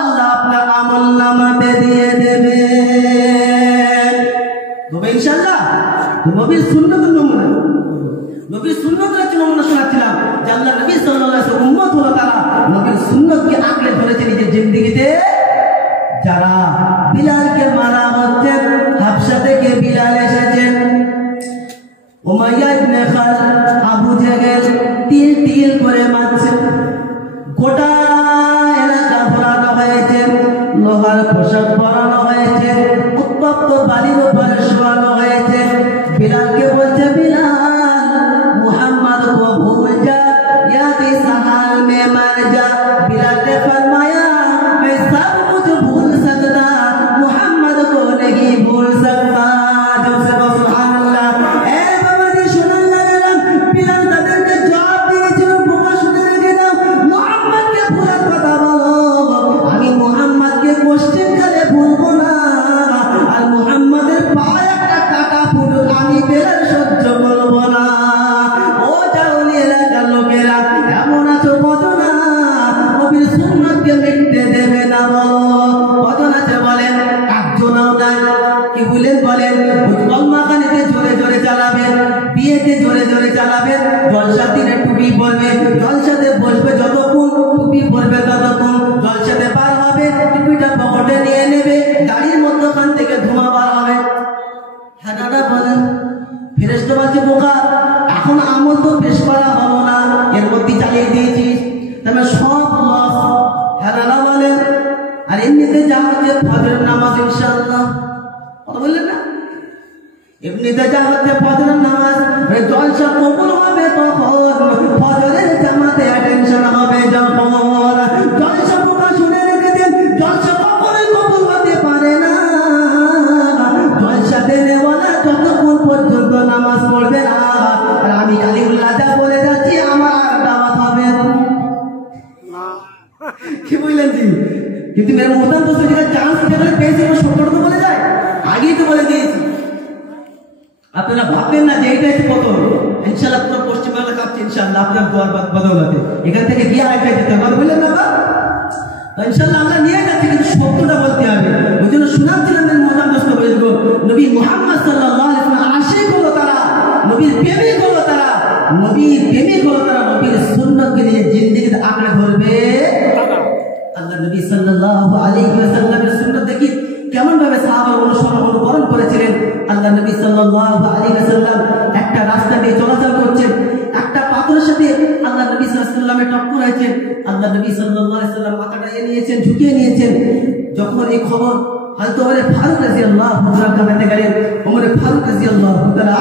আল্লাহ আপনার আমল নামাতে দিয়ে দেবে। তবে ইনশাআল্লাহ নবীর সুন্নতের নমুনা, নবীর সুন্নতের নমুনা শোনাচ্ছিলাম যে আল্লাহ নবী সাল্লাল্লাহু আলাইহি ওয়াসাল্লাম উম্মত হলো তারা নবীর সুন্নতকে আঁকড়ে ধরেছে নিজের জিন্দেগিতে। যারা বিলালকে মারা হচ্ছে, হাবশা থেকে বিলাল এসেছেন, উমাইয়া ইবনে খালদ, আবু জেহেল তিল তিল করে মারছে, গোটা এলাকা ঘোরানো হয়েছে, লোহার পোশাক পরানো হয়েছে, উত্তপ্ত বালির উপরে শোয়ানো হয়েছে। বিলালকে বলছে, বিলাল মুহাম্মদ को भूल जा या इस हाल में मर जा। बिलाल ने फरमाया मैं টুপি পরবে, জলসাতে বসবে যতক্ষণ, টুপি পরবে ততক্ষণ, জলসাতে পার হবে, টুপিটা পকেটে নিয়ে নেবে, গাড়ির মধ্যখান থেকে ধোঁয়া বার হবে। হ্যাঁ দাদা বলেন, ফেরেশতা বলছে বোকা, এখন আমল তো পেশ করা হলো না, এর মধ্যে চালিয়ে দিয়েছিস, তবে সব লস। হ্যাঁ দাদা বলেন, আর এমনিতে যা হচ্ছে ফজরের নামাজ ইনশাআল্লাহ, কথা বললেন না, এমনিতে যা হচ্ছে ফজরের নামাজ, জলসা কবুল হবে তখন, ফজরের জামাতে অ্যাটেনশন হবে যখন। জলসা বোকা শুনে রেখেছেন, জলসা কখনোই কবুল হতে পারে না। জলসা দেনেওয়ালা যতক্ষণ পর্যন্ত নামাজ পড়বে না, আর আমি আলিউল্লাহ যা বলে যাচ্ছি আমার আর দাওয়াত হবে না। কি বললেন জি? কিন্তু মেরে মোহতারাম দোস্ত, যেটা চান্স যেখানে পেয়েছি সত্যটা তো বলে যায়, আগেই তো বলে দিয়েছি। আপনারা ভাববেন না যে এইটা হচ্ছে কত, ইনশাআল্লাহ পুরো পশ্চিমবাংলা কাঁপছে ইনশাআল্লাহ আপনার দোয়ার বদৌলতে। এখান থেকে গিয়ে আরেকটা যেতে হবে, বললেন না ইনশাআল্লাহ আমরা নিয়ে যাচ্ছি, কিন্তু সত্যটা বলতে হবে। ওই জন্য শোনাচ্ছিলাম মোহতারাম দোস্ত, বলবো নবী মুহাম্মদ সাল্লাল্লাহু আলাইহি ওয়াসাল্লাম আশিক হলো তারা, নবীর প্রেমিক হলো তারা, নবীর প্রেমিক হলো তারা, নবীর সুন্নতকে নিয়ে জিন্দেগিতে আঁকড়ে ধরবে। আল্লাহ নবী সাল্লাল্লাহু আলাইহি ওয়াসাল্লামের সুন্নাত দেখি কেমন ভাবে সাহাবা অনুকরণ করেছিলেন। আল্লাহ নবী সাল্লাল্লাহু আলাইহি ওয়াসাল্লাম একটা রাস্তা দিয়ে চলাচল করছেন, একটা পাথরের সাথে আল্লাহ নবী সাল্লাল্লাহু আলাইহি ওয়াসাল্লামের টক্কর হয়েছে। আল্লাহ নবী সাল্লাল্লাহু আলাইহি ওয়াসাল্লাম মাথাটা নিয়েছেন, ঝুঁকিয়ে নিয়েছেন। যখন এই খবর হযরত ওমর ফারুক রাদিয়াল্লাহু তাআলা কাছে গেলেন, ওমর ফারুক রাদিয়াল্লাহু তাআলা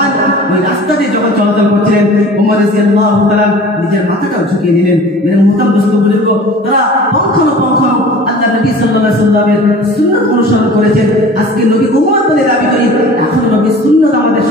ওই রাস্তা দিয়ে যখন চলাচল করছিলেন, ওমর রাদিয়াল্লাহু তাআলা নিজের মাথাটাও ঝুঁকিয়ে নিলেন। মেরে মুহতারাম দোস্ত বুজুর্গ, তারা পঙ্খানুপঙ্খানু আল্লাহ নবী সাল্লাল্লাহু আলাইহি ওয়াসাল্লামের সুন্নাত অনুসরণ করেছেন। আজকে নবী উম্মত বলে দাবি করি, এখন নবীর সুন্নাত আমাদের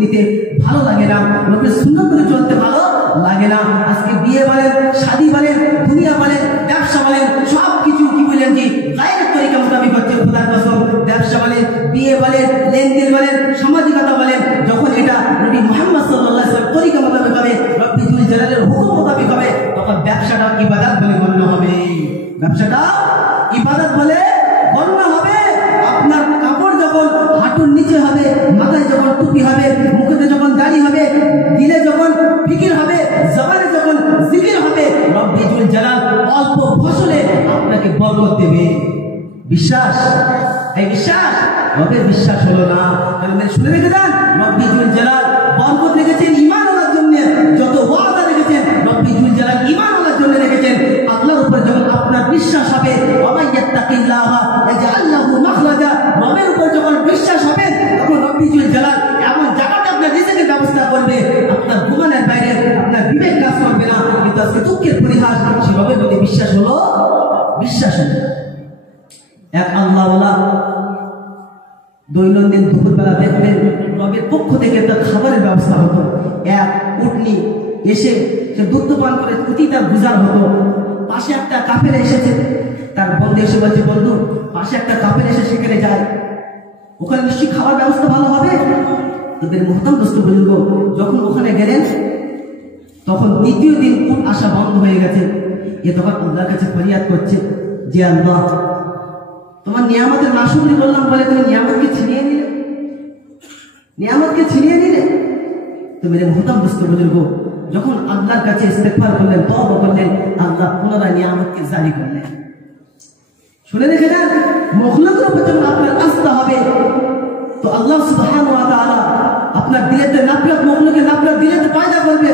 নিতে ভালো লাগে না, নবীর সুন্নাত করে চলতে ভালো লাগে না। আজকে বিয়ে বলেন, শাদী বলেন, দুনিয়া বলেন, ব্যবসা বলেন, সব কিছু কি বলেন জি গায়ের তরিকা মোতাবেক হচ্ছে। খোদার কসম, ব্যবসা বলেন, বিয়ে বলেন, লেনদেন বলেন, সামাজিকতা বলেন, যখন এটা নবী মুহাম্মদ সাল্লাল্লাহু আলাইহি ওয়াসাল্লাম তরিকা মোতাবেক হবে, রব্বি জুল জালালের হুকুম মোতাবেক হবে, তখন ব্যবসাটা ইবাদত বলে গণ্য হবে, ব্যবসাটা ইবাদত বলে গণ্য হবে। আপনার কাপড় যখন হাঁটুর নিচে হবে, মাথায় যখন টুপি হবে, মুখে যখন দাড়ি হবে, দিলে যখন ফিকির হবে, জবানে যখন জিকির হবে, রব্বি জুল জালাল অল্প ফসলে আপনাকে বরকত দেবে। বিশ্বাস, এই বিশ্বাস রবের বিশ্বাস হলো না। শুনে রেখে দেন, রব্বি জুল জালাল বরকত রেখেছেন ঈমান আনার জন্য, যত ওয়াদা রেখেছেন রব্বি জুল জালাল ঈমান আনার জন্য রেখেছেন। আল্লাহর উপর যখন আপনার বিশ্বাস হবে, ওয়া ইয়াত্তাকিল্লাহ ইয়াজআল লাহু মাখরাজা, রবের উপর যখন বিশ্বাস হবে, তখন রব্বি জুল জালাল এমন জায়গাতে আপনার রিজিকের ব্যবস্থা করবে, আপনার গুমানের বাইরে আপনার বিবেক কাজ করবে না। কিন্তু আজকে দুঃখের পরিহাস, সেভাবে যদি বিশ্বাস হলো, বিশ্বাস হলো। এক আল্লাহওয়ালা দৈনন্দিন দুপুরবেলা দেখবেন রবের পক্ষ থেকে তার খাবারের ব্যবস্থা হতো। এক উটনি এসে সে দুধ পান করে অতি তার গুজার হতো। পাশে একটা কাফের এসেছে, তার বন্ধু এসে বলছে, বন্ধু পাশে একটা কাফের এসে সেখানে যায়, ওখানে নিশ্চয়ই খাবার ব্যবস্থা ভালো হবে। তোদের মুহতারাম দোস্ত বুজুর্গ, যখন ওখানে গেলেন, তখন দ্বিতীয় দিন উট আসা বন্ধ হয়ে গেছে। এ তখন আল্লাহর কাছে ফরিয়াদ করছে যে আল্লাহ, তোমার নিয়ামতের নাশকরি করলাম বলে তুমি নিয়ামতকে ছিনিয়ে নিলে, নিয়ামতকে ছিনিয়ে নিলে। তো মেরে মুহতারাম দোস্ত বুজুর্গ, যখন আল্লাহর কাছে ইস্তেগফার করলেন, তওবা করলেন, আল্লাহ পুনরায় নিয়ামতকে জারি করলেন। শুনে রেখে দেন, মখলুকের উপর যখন আপনার আস্থা হবে, তো আল্লাহ সুবহানাহু ওয়া তাআলা আপনার দিলেতে নাফরত, মখলুকের নাফরত দিলেতে পয়দা করবে।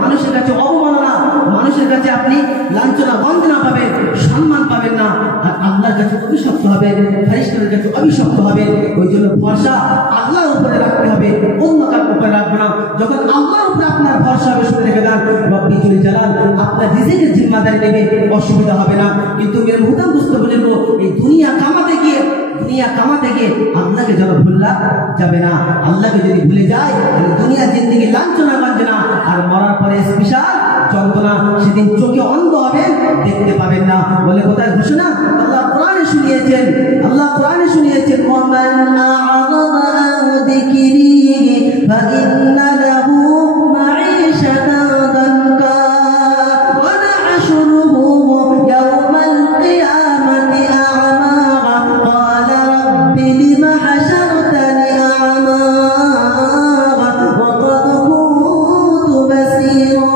মানুষের কাছে অবমাননা, মানুষের কাছে আপনি লাঞ্ছনা বন্দনা পাবেন, সম্মান পাবেন না, আর আল্লাহর কাছে অভিশপ্ত হবেন, ফেরেশতাদের কাছে অভিশপ্ত হবেন। ওই জন্য ভরসা আল্লাহর উপরে রাখতে হবে, অন্য কারোর উপরে রাখবে না। যখন আল্লাহর উপরে আপনার ভরসা হবে, শুনে রেখে দেন, রব্বি জুল জালাল আপনার রিজিকের জিম্মাদারি নেবে, অসুবিধা হবে না। কিন্তু মেরে মুহতারাম দোস্ত বুজুর্গ, এই দুনিয়া কামাতে গিয়ে আল্লাহকে যেন ভুলা যাবে না। আল্লাহকে যদি ভুলে যায়, তাহলে দুনিয়া জিন্দেগি লাঞ্ছনা করবে না, আর মরার পরে স্পেশাল যন্ত্রণা, সেদিন চোখে অন্ধ হবে, দেখতে পাবেন না বলে কোথায় ঘোষণা আল্লাহ কোরআনে শুনিয়েছেন। আল্লাহ কোরআনে শুনিয়েছেন, ওয়ামান আ'রাদা আন যিকরি ফাইন্না লাহু মাঈশাতান দানকা ওয়া নাহশুরুহু ইয়াওমাল কিয়ামাতি আ'মা ক্বালা রাব্বি লিমা হাশারতানি আ'মা ওয়া ক্বাদ কুনতু বাসীরা।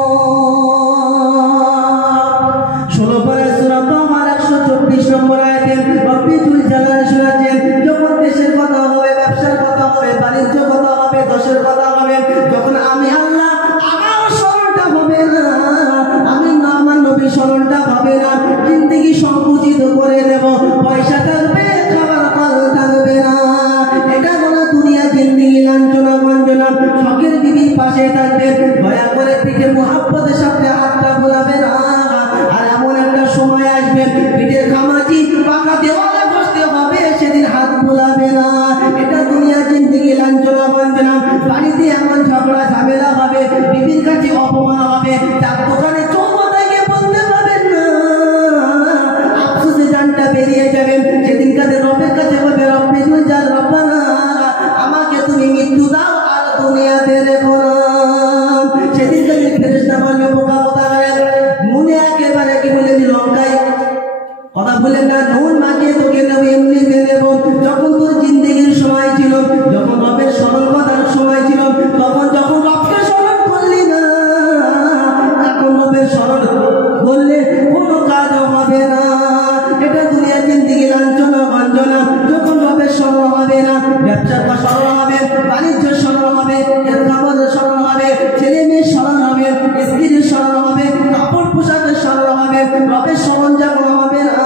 রবের স্মরণ যখন হবে না,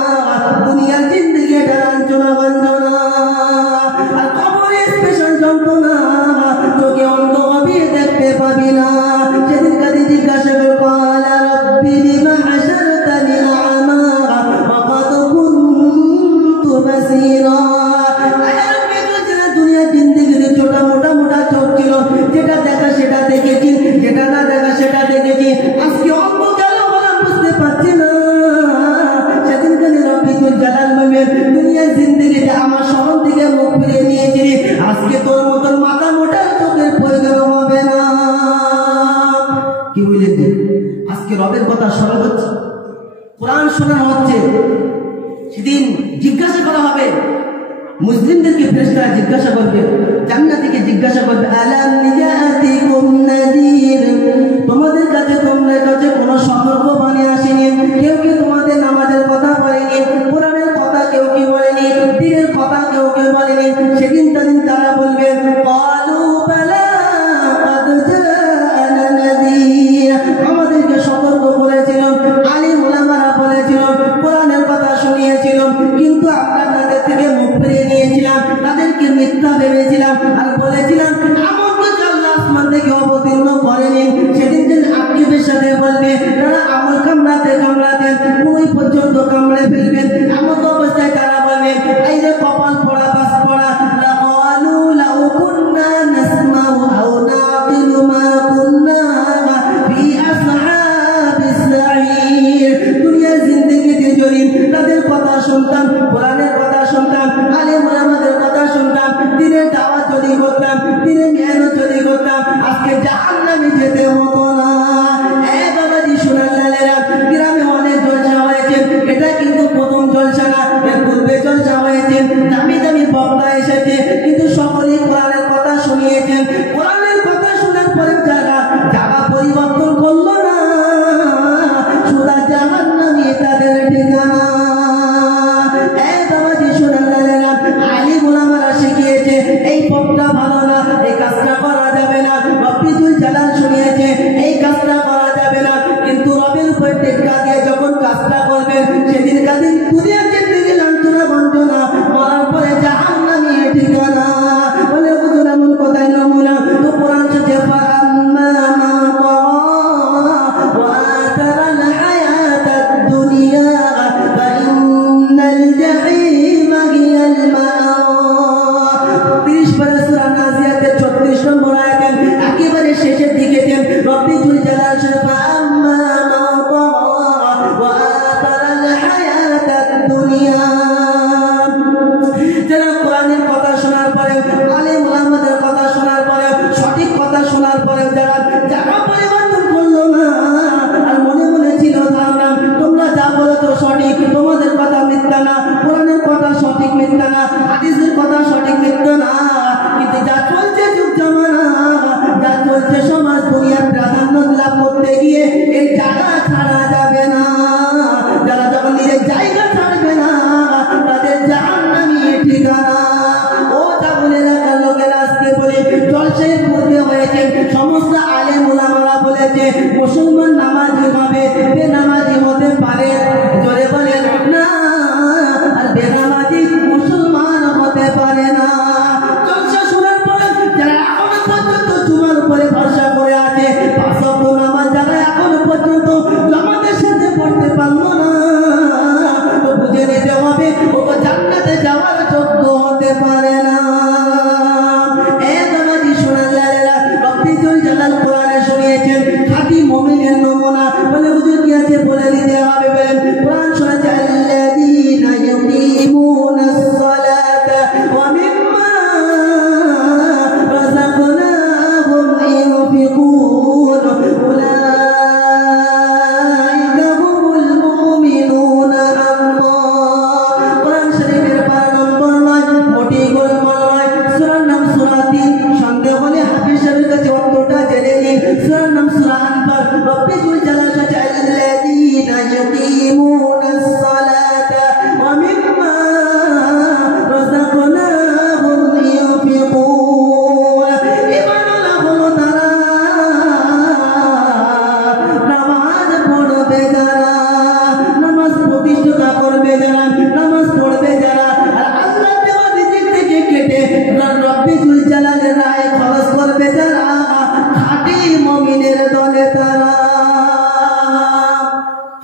দুনিয়ার জিন্দেগি এটা লাঞ্ছনা গঞ্জনা আর কবরে স্পেশাল যন্ত্রণা, চোখে অন্ধ হবি দেখতে পাবি না। সেদিন কাদি জিজ্ঞাসা করে ক্বালা রাব্বি লিমা হাশারতানি আ'মা ওয়া ক্বাদ কুনতু বাসীরা। দুনিয়ার জিন্দেগিতে ছোট মোটা চোখ ছিল, যেটা দেখা সেটা দেখেছি, যেটা না দেখা সেটা দেখেছি। আজকে অন্ধ কেন হলাম বুঝতে পারছি না। সেদিন কানে রব্বুল জালাল নামের দুনিয়ার জিন্দেগিতে আমার স্মরণ থেকে মুখ ফিরিয়ে নিয়েছিলি, আজকে তোর মতন মাথা মোটা চোখের প্রয়োজন হবে না। কি বুঝলেন? আজকে রবের কথা স্মরণ হচ্ছে, কোরআন শোনা হচ্ছে। সেদিন জিজ্ঞাসা করা হবে মুসলিমদেরকে, ফেরেশতারা জিজ্ঞাসা করবে, জান্নাতীকে জিজ্ঞাসা করবে আলাম ইয়াতিকুম নাযীর, তোমাদের কাছে কোনো সতর্কবাণী আসেনি? কেউ কি তোমাদের নামাজের কথা বলেনি, কোরআনের কথা কেউ কি বলেনি, দ্বীনের কথা কেউ বলেনি? সেদিন তারা বলবে ক্বালু বালা ক্বাদ জাআনা নাযীর, আমাদেরকে সতর্ক করেছিল, আলিম উলামারা বলেছিল, কোরআনের কথা শুনিয়েছিল, কিন্তু আমরা তাদের থেকে মুখ ফিরিয়ে নিয়েছিলাম, তাদেরকে মিথ্যা ভেবেছিলাম আর বলেছিলাম আমল তো আল্লাহ আসমান থেকে অবতীর্ণ করেনি। সেদিন আক্ষেপের সাথে বলবে তারা আমল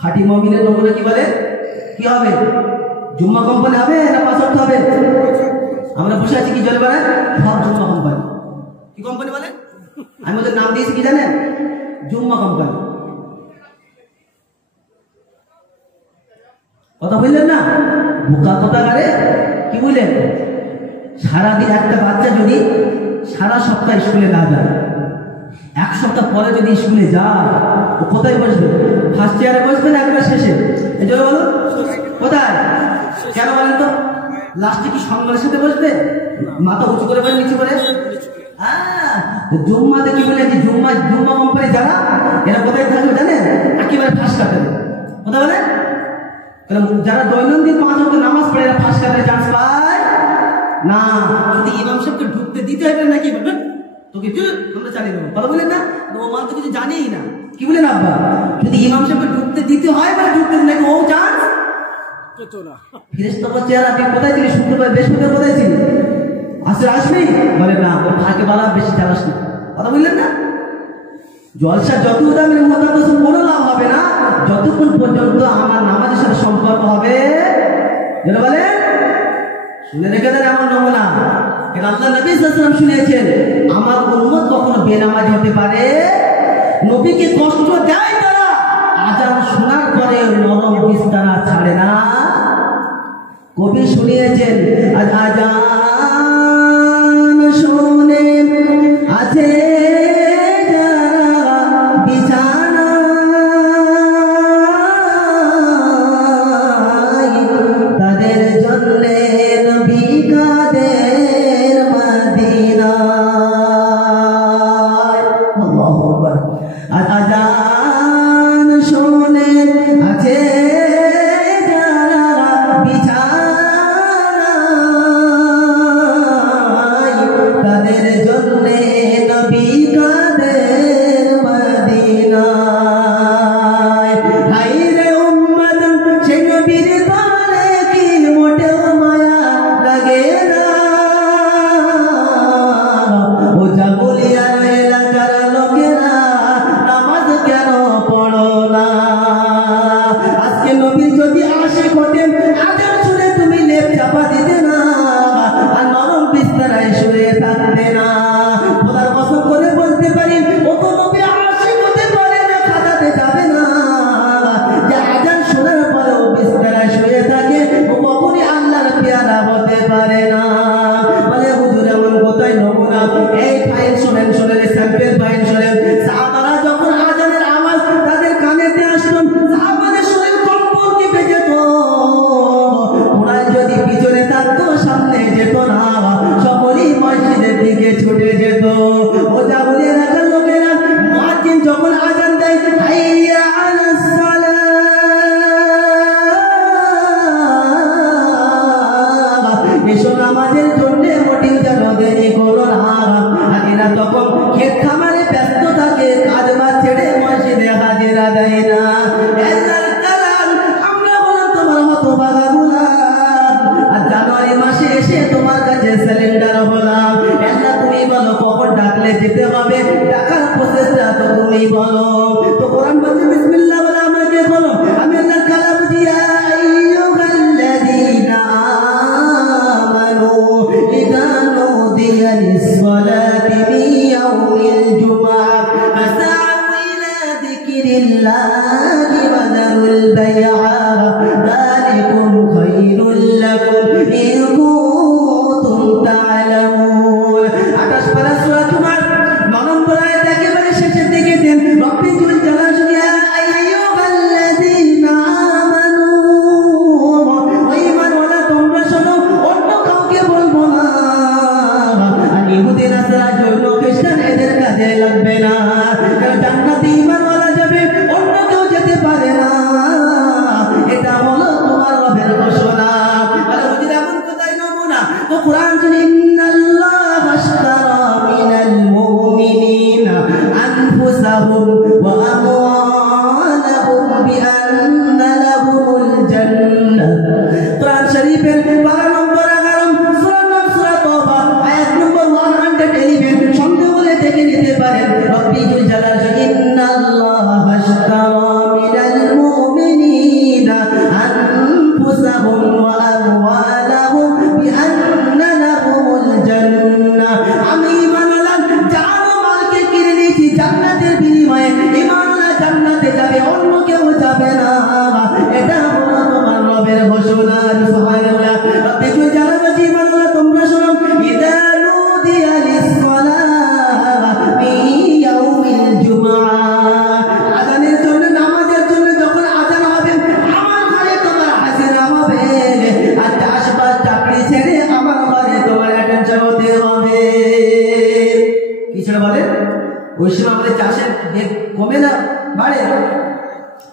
খাঁটি মুমিনের নমুনা কি বলে? কি হবে? জুম্মা কোম্পানি হবে না পাসওয়ার্ড হবে? আমরা বসে আছি কি জলে বলে সব জুম্মা কোম্পানি। কি কোম্পানি বলে? আমি ওদের নাম দিয়েছি কি জানেন? জুম্মা কোম্পানি। কথা বললেন না? বোকা কথা গারে কি বললেন? সারাদিন একটা বাচ্চা যদি সারা সপ্তাহ স্কুলে না যায়, এক সপ্তাহ পরে যদি স্কুলে যায়, ও কোথায় বসবে? ফার্স্ট ইয়ারে বসবে না একবার শেষে? এই জন্য বলো কোথায়? কেন বলেন তো? লাস্টে কি সম্মানের সাথে বসবে? মাথা উঁচু করে বলে নিচু করে? জুম্মাতে কি বলে যে জুম্মা কোম্পানি যারা এরা কোথায় থাকবে জানেন? একেবারে ফাঁস কাটে। কোথায় বলে? যারা দৈনন্দিন 5 ওয়াক্ত নামাজ পড়ে এরা ফাঁস কাটার চান্স পায় না। যদি ইমাম সাহেবকে ঢুকতে দিতে হবে নাকি বলবেন তোকে আমরা চালিয়ে দেবো, কথা বলেন না? ও মান তো কিছু জানেই না। কি বলেন আব্বা? যদি ইমাম সাহেবকে ঢুকতে দিতে হয় মানে ঢুকতে দিলে ও চান্স পেতো না। ফেরেশতা বলছে আর আপনি কোথায় ছিলেন? শুক্রবার বৃহস্পতিবার কোথায় ছিলেন? আসবি বলে না, ওর ফাঁকে বাড়া বেশি চালাস না, কথা বললেন না? জলসা যত দামের মতাদর্শ কোনো লাভ হবে না যতক্ষণ পর্যন্ত আমার নামাজের সাথে সম্পর্ক হবে। যেটা বলে শুনে রেখে দেন এমন নমুনা। এটা আল্লাহ নবী সাল্লাল্লাহু আলাইহি ওয়াসাল্লাম শুনিয়েছেন, আমার উম্মত কখনো বেনামাজি হতে পারে। নবীকে কষ্ট দেয় তারা আজান শোনার পরে নরম বিছানা ছাড়ে না। কবি শুনিয়েছেন আজান শুনে আছে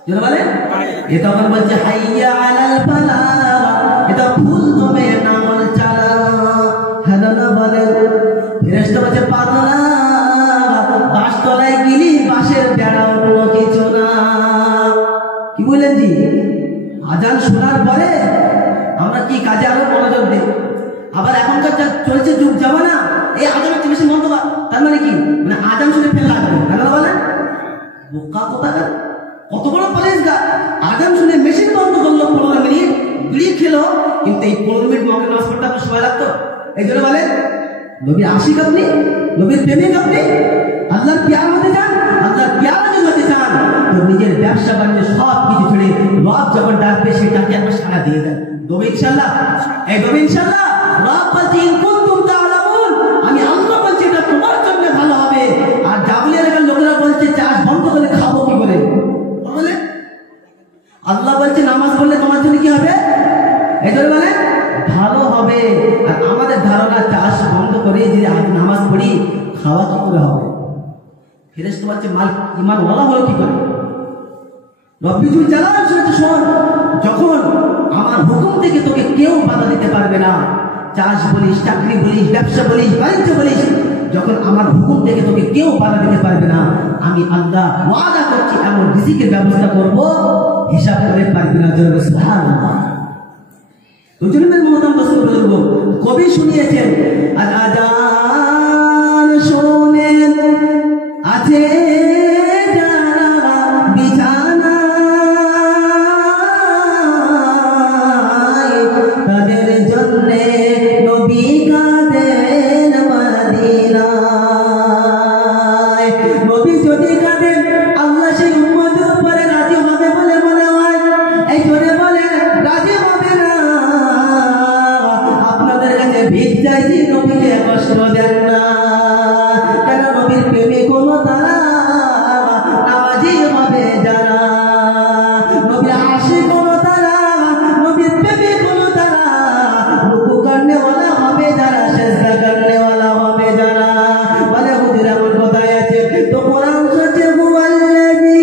যেন বলে এ তখন বলছে হাইয়া আলাল ফালাহ, এটা ফুল দমে নামল চালা। হ্যাঁ না বলেন? ফেরেশতা বলছে পাগলা, বাঁশতলায় গিলি বাঁশের বেড়া কোনো কিছু না। কি বললেন জি? আজান শোনার পরে আমরা কি কাজে আরো মনোযোগ দিই। আবার এখনকার যা চলছে যুগ জামানা, এই আজান একটু বেশি মন্দ, তার মানে কি, মানে আজান শুনে ফেল লাগবে। কেন বলেন? বোকা কোথাকার, কত বড় পরেজগার। আজান শুনে মেশিন বন্ধ করলো, 15 মিনিট বিড়ি খেলো, কিন্তু এই 15 মিনিট মগের নামাজ পড়তে আপনার সময় লাগতো। এই জন্য বলেন নবীর আশিক আপনি, নবীর প্রেমিক আপনি, আল্লাহর প্যার হতে চান, আল্লাহর প্যার যদি হতে চান তো নিজের ব্যবসা বাণিজ্য সব কিছু ছেড়ে রব যখন ডাকবে সেটাকে একবার সাড়া দিয়ে দেন। তবে ইনশাআল্লাহ, এই তবে ইনশাআল্লাহ রব বলছে ইন কুনতুম তা'লামুন, আমি আল্লাহ বলছি এটা তোমার জন্য ভালো হবে। আর জাবলিয়া এলাকার লোকেরা বলছে চাষ বন্ধ করে খাবো কি করে? বলে আল্লাহ বলছে নামাজ পড়লে তোমার জন্য কি হবে? এই জন্য বলে ভালো হবে। আর আমাদের ধারণা চাষ বন্ধ করে যদি নামাজ পড়ি খাওয়া কি করে হবে? ফেরেশতা বলছে মাল ঈমান ওয়ালা হলো কি করে? রব্বিজুল জালাল শুনেছে, শোন, যখন আমার হুকুম থেকে তোকে কেউ বাধা দিতে পারবে না, চাষ বলিস, চাকরি বলিস, ব্যবসা বলিস, বাণিজ্য বলিস, যখন আমার হুকুম থেকে তোকে কেউ বাধা দিতে পারবে না, আমি আল্লাহ ওয়াদা করছি এমন রিজিকের ব্যবস্থা করব হিসাব করে পারবে না। সুবহানাল্লাহ। হুজুরের মোহতারাম রাসূল বলবো, কবি শুনিয়েছেন আজান শুনে আছে যারা বিছানায়, তাদের জন্যে নবী কাঁদেন মদিনায়। নবী যদি কাঁদেন আল্লাহ সেই উম্মতের উপরে রাজি হবে বলে মনে হয়? এই জন্য বলেন রাজি হবে না। আপনাদের কাছে ভিড় চাইছি, নবীকে কষ্ট দেন না। কেন? নবীর প্রেমিক হলো তারা, নামাজি হবে যারা, নবীর আশিক হলো তারা, নবীর প্রেমিক হলো তারা, রুকু করনে ওয়ালা হবে যারা, সিজদা করনে ওয়ালা হবে যারা। বলে হুজুর এমন কথাই আছে তো কোরআন সূরা হুয়াল্লাযী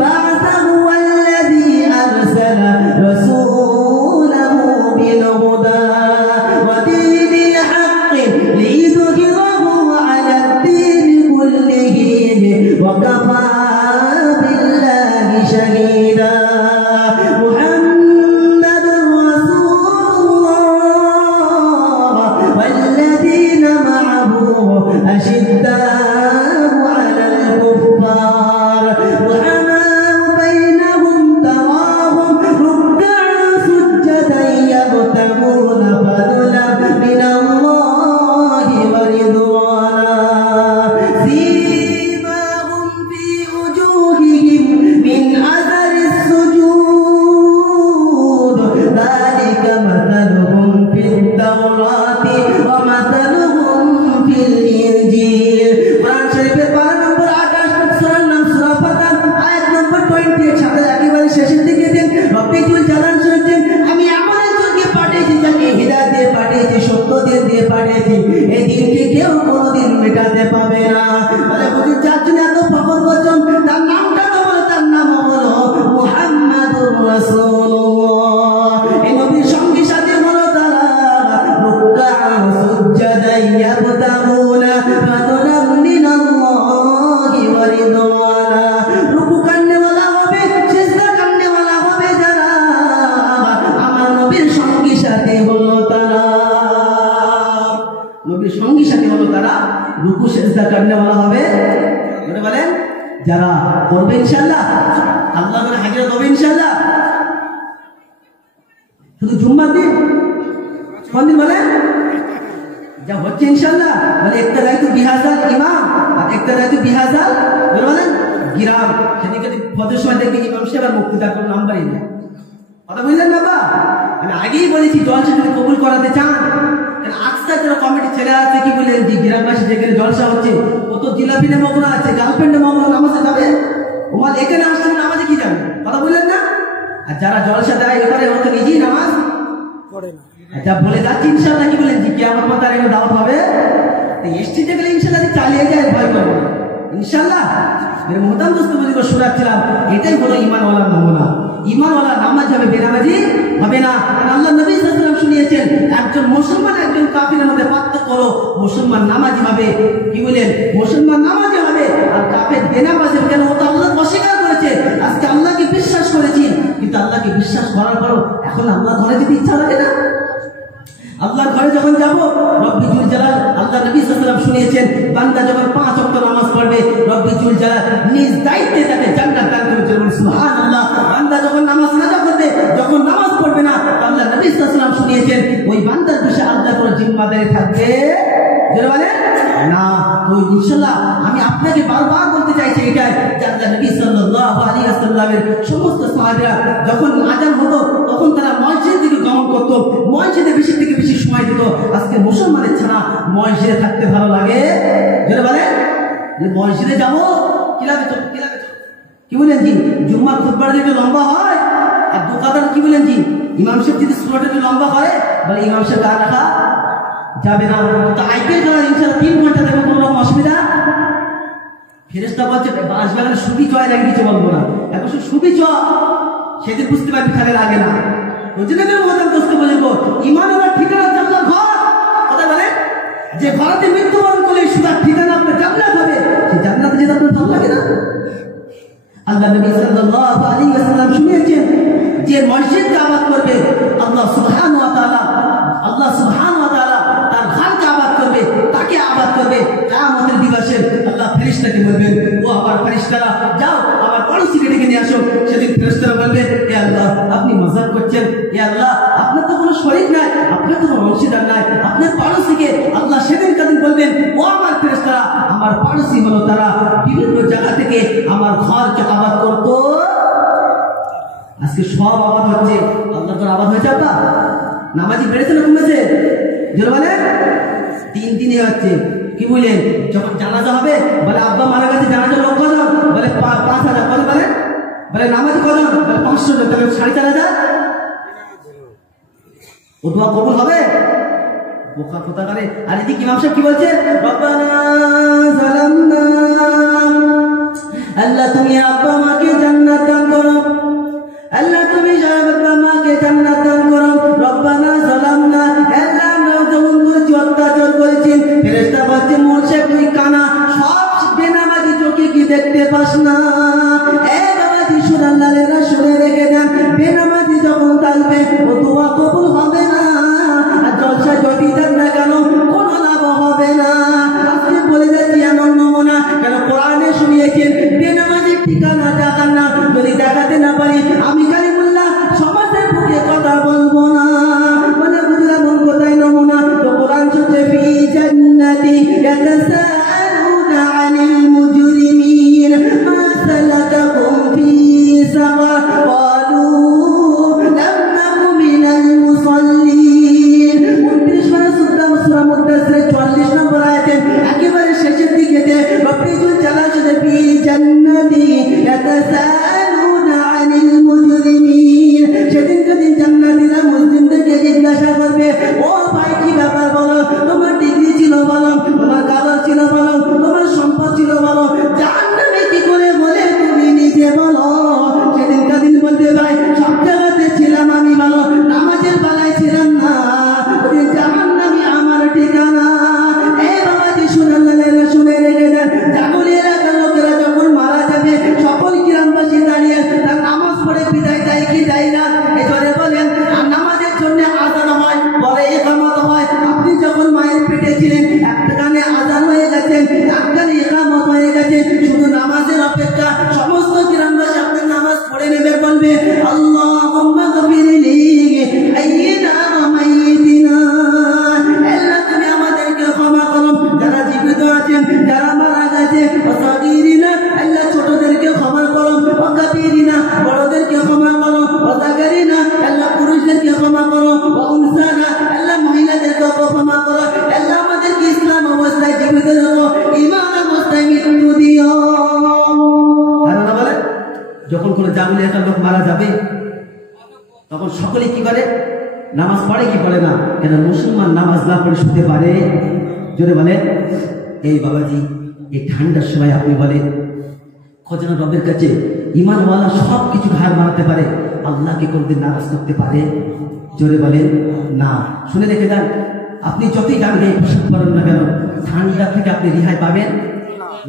বা'আসা হুয়াল্লাযী আরসালা রাসূলাহু বিল হুদা ওয়া দীনিল হাক্কি লিইযহিরাহু আলাদ দীনি কুল্লিহি ওয়া কাফা বিল্লাহি শাহীদা। মুহাম্মাদুর রাসূলুল্লাহ ওয়াল্লাযীনা মা'আহু আশিদ্দাউ আলাল কুফফার রুহামাউ বাইনাহুম তারাহুম রুকআন সুজদান ইয়াবতাগুনা ফাদলান মিনাল্লাহি ওয়া রিদওয়ানা সীমাহুম ফি উজূহিহিম মিন আসারিস সুজূদ যালিকা মাসালুহুম ফিত তাওরাতি ওয়া মাসালুহুম ফিল ইনজিল। কোরআন শরীফের পারা নম্বর 28, সূরার নাম সূরা ফাতিহা, আয়াত নম্বর 20। সাথে একেবারে শেষের দিকে দেন রব্বিকুল জালাল শুনছেন, আমি এমন একজনকে পাঠিয়েছি যাকে হিদায়াত দিয়ে পাঠিয়েছি, সত্য দিয়ে পাঠিয়েছি, এই দিনকে কেউ কোনোদিন মেটাতে পাবে না। বলে হুজুর যার জন্য এত ফখর করছেন তার নামটা তো বলে, তার নাম হলো মুহাম্মাদুর রাসূলুল্লাহ। এই নবীর সঙ্গী সাথী হলো তারা রুকআন সুজদান ইয়াবতাগুনা ফাদলান মিনাল্লাহি ওয়া রিদওয়ানা। রুকু করনে ওয়ালা হবে, সিজদা করনে ওয়ালা হবে যারা, আমার নবীর সঙ্গী সাথী হলো তারা। নবীর সঙ্গী সাথী হলো তারা, রুকু সিজদা করনে ওয়ালা হবে বলেন যারা। করবে ইনশাআল্লাহ, আল্লাহ করে হাজিরা দেবে ইনশাআল্লাহ। শুধু জুম্মার দিন, কোন দিন বলেন? যা হচ্ছে ইনশাআল্লাহ। বলে একটা দায়িত্ব বিহাজাল ইমাম আর একটা দায়িত্ব বিহাজাল বলেন গিরাম। সেদিকে ফজর সময় দেখবে ইমাম সাহেব আর মুক্তিদার কোনো নাম্বারই নেই। কথা বুঝলেন না বা? আমি আগেই বলেছি জলসা যদি কবুল করাতে চান, আজকাল যারা কমিটি ছেলে আছে কি বললেন যে গ্রামবাসী যেখানে জলসা হচ্ছে ও তো জিলাপিনে মগ্ন আছে, গার্লফ্রেন্ডে মগ্ন, নামাজে যাবে? ওমাল এখানে আসছে নামাজে কি যাবে? কথা বললেন না? আর যারা জলসা দেয় এবারে ও তো নিজেই নামাজ পড়ে না। যা বলে যাচ্ছি ইনশাআল্লাহ, কি বলেন যে কিয়ামত পর্যন্ত এখানে দাওয়াত হবে। এসটিতে গেলে ইনশাআল্লাহ চালিয়ে যায়, ভয় করবো না। ইনশাআল্লাহ। মেরে মোহতারাম দোস্ত বুজুর্গ শোনাচ্ছিলাম, এটাই হলো ঈমানওয়ালার নমুনা। ঈমানওয়ালা নামাজ হবে, বেনামাজি হবে না। কারণ আল্লাহ নবী সাল্লাল্লাহু আলাইহি ওয়াসাল্লাম শুনিয়েছেন, একজন মুসলমান একজন কাফিরের মধ্যে পার্থক্য হলো, মুসলমান নামাজি হবে, কি বলেন, মুসলমান নামাজি হবে, আর কাফের বেনামাজি হবে। কেন? ও তো আল্লাহকে অস্বীকার করেছে। আজকে আল্লাহকে বিশ্বাস করেছি, কিন্তু আল্লাহকে বিশ্বাস করার পরও এখন আল্লাহ ঘরে যেতে ইচ্ছা লাগে না। আল্লাহর ঘরে যখন যাব, রব্বি জুল জালাল, আল্লাহ নবী সাল্লাল্লাহু আলাইহি ওয়াসাল্লাম শুনিয়েছেন, বান্দা যখন 5 ওয়াক্ত নামাজ পড়বে, রব্বি জুল জালাল নিজ দায়িত্বে তাকে জান্নাত দান করে দেবেন। সুবহানাল্লাহ। বান্দা যখন নামাজ কাজা করবে, যখন নামাজ পড়বে না, আল্লাহ নবী সাল্লাল্লাহু আলাইহি ওয়াসাল্লাম শুনিয়েছেন, ওই বান্দার বিষয়ে আল্লাহ কোনো জিম্মাদারি থাকবে যেটা বলে না। তো ইনশাআল্লাহ আমি আপনাকে বারবার বলতে চাইছি এটাই, যে আল্লাহ নবী সাল্লাল্লাহু আলাইহি ওয়াসাল্লামের সমস্ত সাহাবীরা যখন আযান হতো, তখন তারা মসজিদের দিকে গমন করতো, মসজিদে বেশি থেকে বেশি সময় দিত। আজকে মুসলমানের ছাড়া মসজিদে থাকতে ভালো লাগে, যেটা বলে যে মসজিদে যাবো, কি লাগে চল, কি লাগে চল, কি বলেন জি? জুম্মার খুতবাটা যদি লম্বা হয়, আর দোকানদার কি বলেন জি, ইমাম সাহেব যদি সুরাটা যদি লম্বা হয়, বলে ইমাম সাহেব গান রাখা যাবে না। তো আইপিএল খেলা ইনশাআল্লাহ 3 ঘন্টা দেবো, কোনো রকম অসুবিধা। ফেরেশতা বলছে বাঁশবাগানে সুবি চয় লাগিয়ে দিচ্ছে, বলবো না, এখন সুবি চ, সেদিন বুঝতে পারবি খেলে লাগে না। ওই জন্য আমি বলতাম দোস্ত বলবো, ইমান আমার ঠিকানা জান্নাত ঘর। কথা বলে যে ঘরেতে মৃত্যুবরণ করলে সুদার ঠিকানা আপনার জান্নাত হবে, সেই জান্নাতে যেতে আপনার ভালো লাগে না? আল্লাহ নবী সাল্লাল্লাহু আলাইহি ওয়াসাল্লাম শুনিয়েছেন, যে মসজিদকে আবাদ করবে, আল্লাহ সুবহানাহু ওয়া তাআলা তার ঘরকে আবাদ করবে, তাকে আবাদ করবে। কিয়ামতের দিবসে আল্লাহ ফেরেশতাকে বলবেন, ও আমার ফেরেশতারা, যাও আমার পড়োশিকে ডেকে নিয়ে আসো। সেদিন ফেরেশতারা বলবে, হে আল্লাহ, আপনি মজাক করছেন, হে আল্লাহ, আপনার তো কোনো শরীক নাই, আপনার তো কোনো অংশীদার নাই, আপনার পড়োশিকে। আল্লাহ সেদিন কাদিন বলবেন, ও আমার ফেরেশতারা, আমার পড়োশি হলো তারা বিভিন্ন জায়গা থেকে আমার ঘরকে আবাদ করতো। আজকে সব আবাদ হচ্ছে, আল্লাহ তোর আবাদ হয়েছে। আব্বা নামাজি বেড়েছে না কমেছে? জোরে বলে 3 হচ্ছে। কি বললেন? যখন জানাজা হবে, বলে আব্বা মারা গেছে, জানাজা লোক কজন? বলে 5,000। কত বলে? বলে নামাজি কজন? বলে 500 লোক। তাহলে 4,500। ও দোয়া কবুল হবে? বোকা কোথা করে। আর এদিকে ইমাম সাহেব কি বলছে? রব্বানা যালামনা, আল্লাহ তুমি আব্বা মাকে জান্নাত দান করো, আল্লাহ তুমি আব্বা মাকে জান্নাত দান করো। রব্বানা যালামনা, আল্লাহ আমরা যখন করেছি, অত্যাচার করেছি। ফেরেশতা বলছে, মোরশেদ তুই কানা, সব বেনামাজি চোখে কি দেখতে পাস না? এ বাবাজি শুনে আল্লাহর শুনে রেখে দেন, বেনামাজি যখন থাকবে ও দোয়া কবুল হবে না, আর জলসা যদি দেন না কেন কোনো লাভ হবে না। আজকে বলে যাচ্ছি এমন নমুনা, কেন কোরআনে শুনিয়েছেন বেনামাজির ঠিকানা জাহান্নাম। যদি দেখাতে না পারি, আমি কালিমুল্লাহ সমাজের বুকে কথা বলবো না। মানে বুঝলা মন কোথায় নমুনা? তো কোরআন শুনছে, ফি জান্নাতি ইয়াতাসাআলুনা আনিল মুজরিমিন মা সালাকাকুম ফি সাকার ক্বালু লাম নাকু মিনাল মুসাল্লিন। 29 সূরা মুদ্দাসসির 44 নম্বর আয়াতে একেবারে শেষের দিকেতে রব্বি জুল জালাল শুনে, ফি জান্নাতি ইয়াতাসাআলুনা আনিল মুজরিমিন। সেদিন কদিন জান্নাতীরা মুসলিমদেরকে জিজ্ঞাসা করবে, ও ভাই কি ব্যাপার বলো, তোমার ডিগ্রি ছিল বলো, তোমার কাগজ ছিল বলো, তোমার সম্পদ ছিল বলো, জাহান্নামে কি করে বলে তুমি নিজে বলো। সেদিন কদিন বলবে, ভাই সব জায়গাতে ছিলাম আমি বলো, নামাজের বেলায় ছিলাম না, জাহান্নামে আমার ঠিকানা। এ বাবাজি শুনে আল্লাহর শুনে রেখে দেন, জাগলি এলাকার লোকেরা যখন মারা যাবে, সকল গ্রামবাসী দাঁড়িয়ে তার নামাজ পড়ে বিদায় দেয় কি দেয় না? এই জন্য বলেন, নামাজের জন্য আযান হয়, পরে ইকামত হয়। আপনি যখন মায়ের পেটে ছিলেন, একটা কানে আযান হয়ে গেছে, একটা কানে ইকামত হয়ে গেছে, শুধু নামাজের অপেক্ষা। সমস্ত গ্রামবাসী আপনার নামাজ পড়ে নেবে, বলবে আল্লাহুম্মা গফিরলি হাইয়িনা ওয়া মাইয়িতিনা। আল্লাহ তুমি আমাদেরকে ক্ষমা করো, যারা জীবিত আছেন, যারা মারা গেছে, ওয়াসাগিরিনা, আল্লাহ ছোটদেরকে ক্ষমা করো, ওয়াকাবিরিনা, বড়দেরকে ক্ষমা করো, ওয়াযাকারিনা, আল্লাহ পুরুষদেরকে ক্ষমা করো, ওয়াউনসানা, আল্লাহ মহিলাদেরকে ক্ষমা করো। আল্লাহ আমাদেরকে ইসলাম অবস্থায় জীবিত রাখো, ঈমান অবস্থায় মৃত্যু দিও। আল্লাহ বলে, যখন কোনো জামিলে একটা লোক মারা যাবে, তখন সকলে কি করে? নামাজ পড়ে কি পড়ে না? কেন মুসলমান নামাজ না পড়ে শুতে পারে? জোরে বলে। এই বাবাজি এই ঠান্ডার সময় আপনি বলেন খজানা রবের কাছে ইমানওয়ালা সব কিছু ঘাড় মারাতে পারে, আল্লাহকে কোনদিন নারাজ করতে পারে? জোরে বলেন না। শুনে রেখে দেন, আপনি যতই দাম দিয়ে পোশাক করেন না কেন ঠান্ডা থেকে আপনি রেহাই পাবেন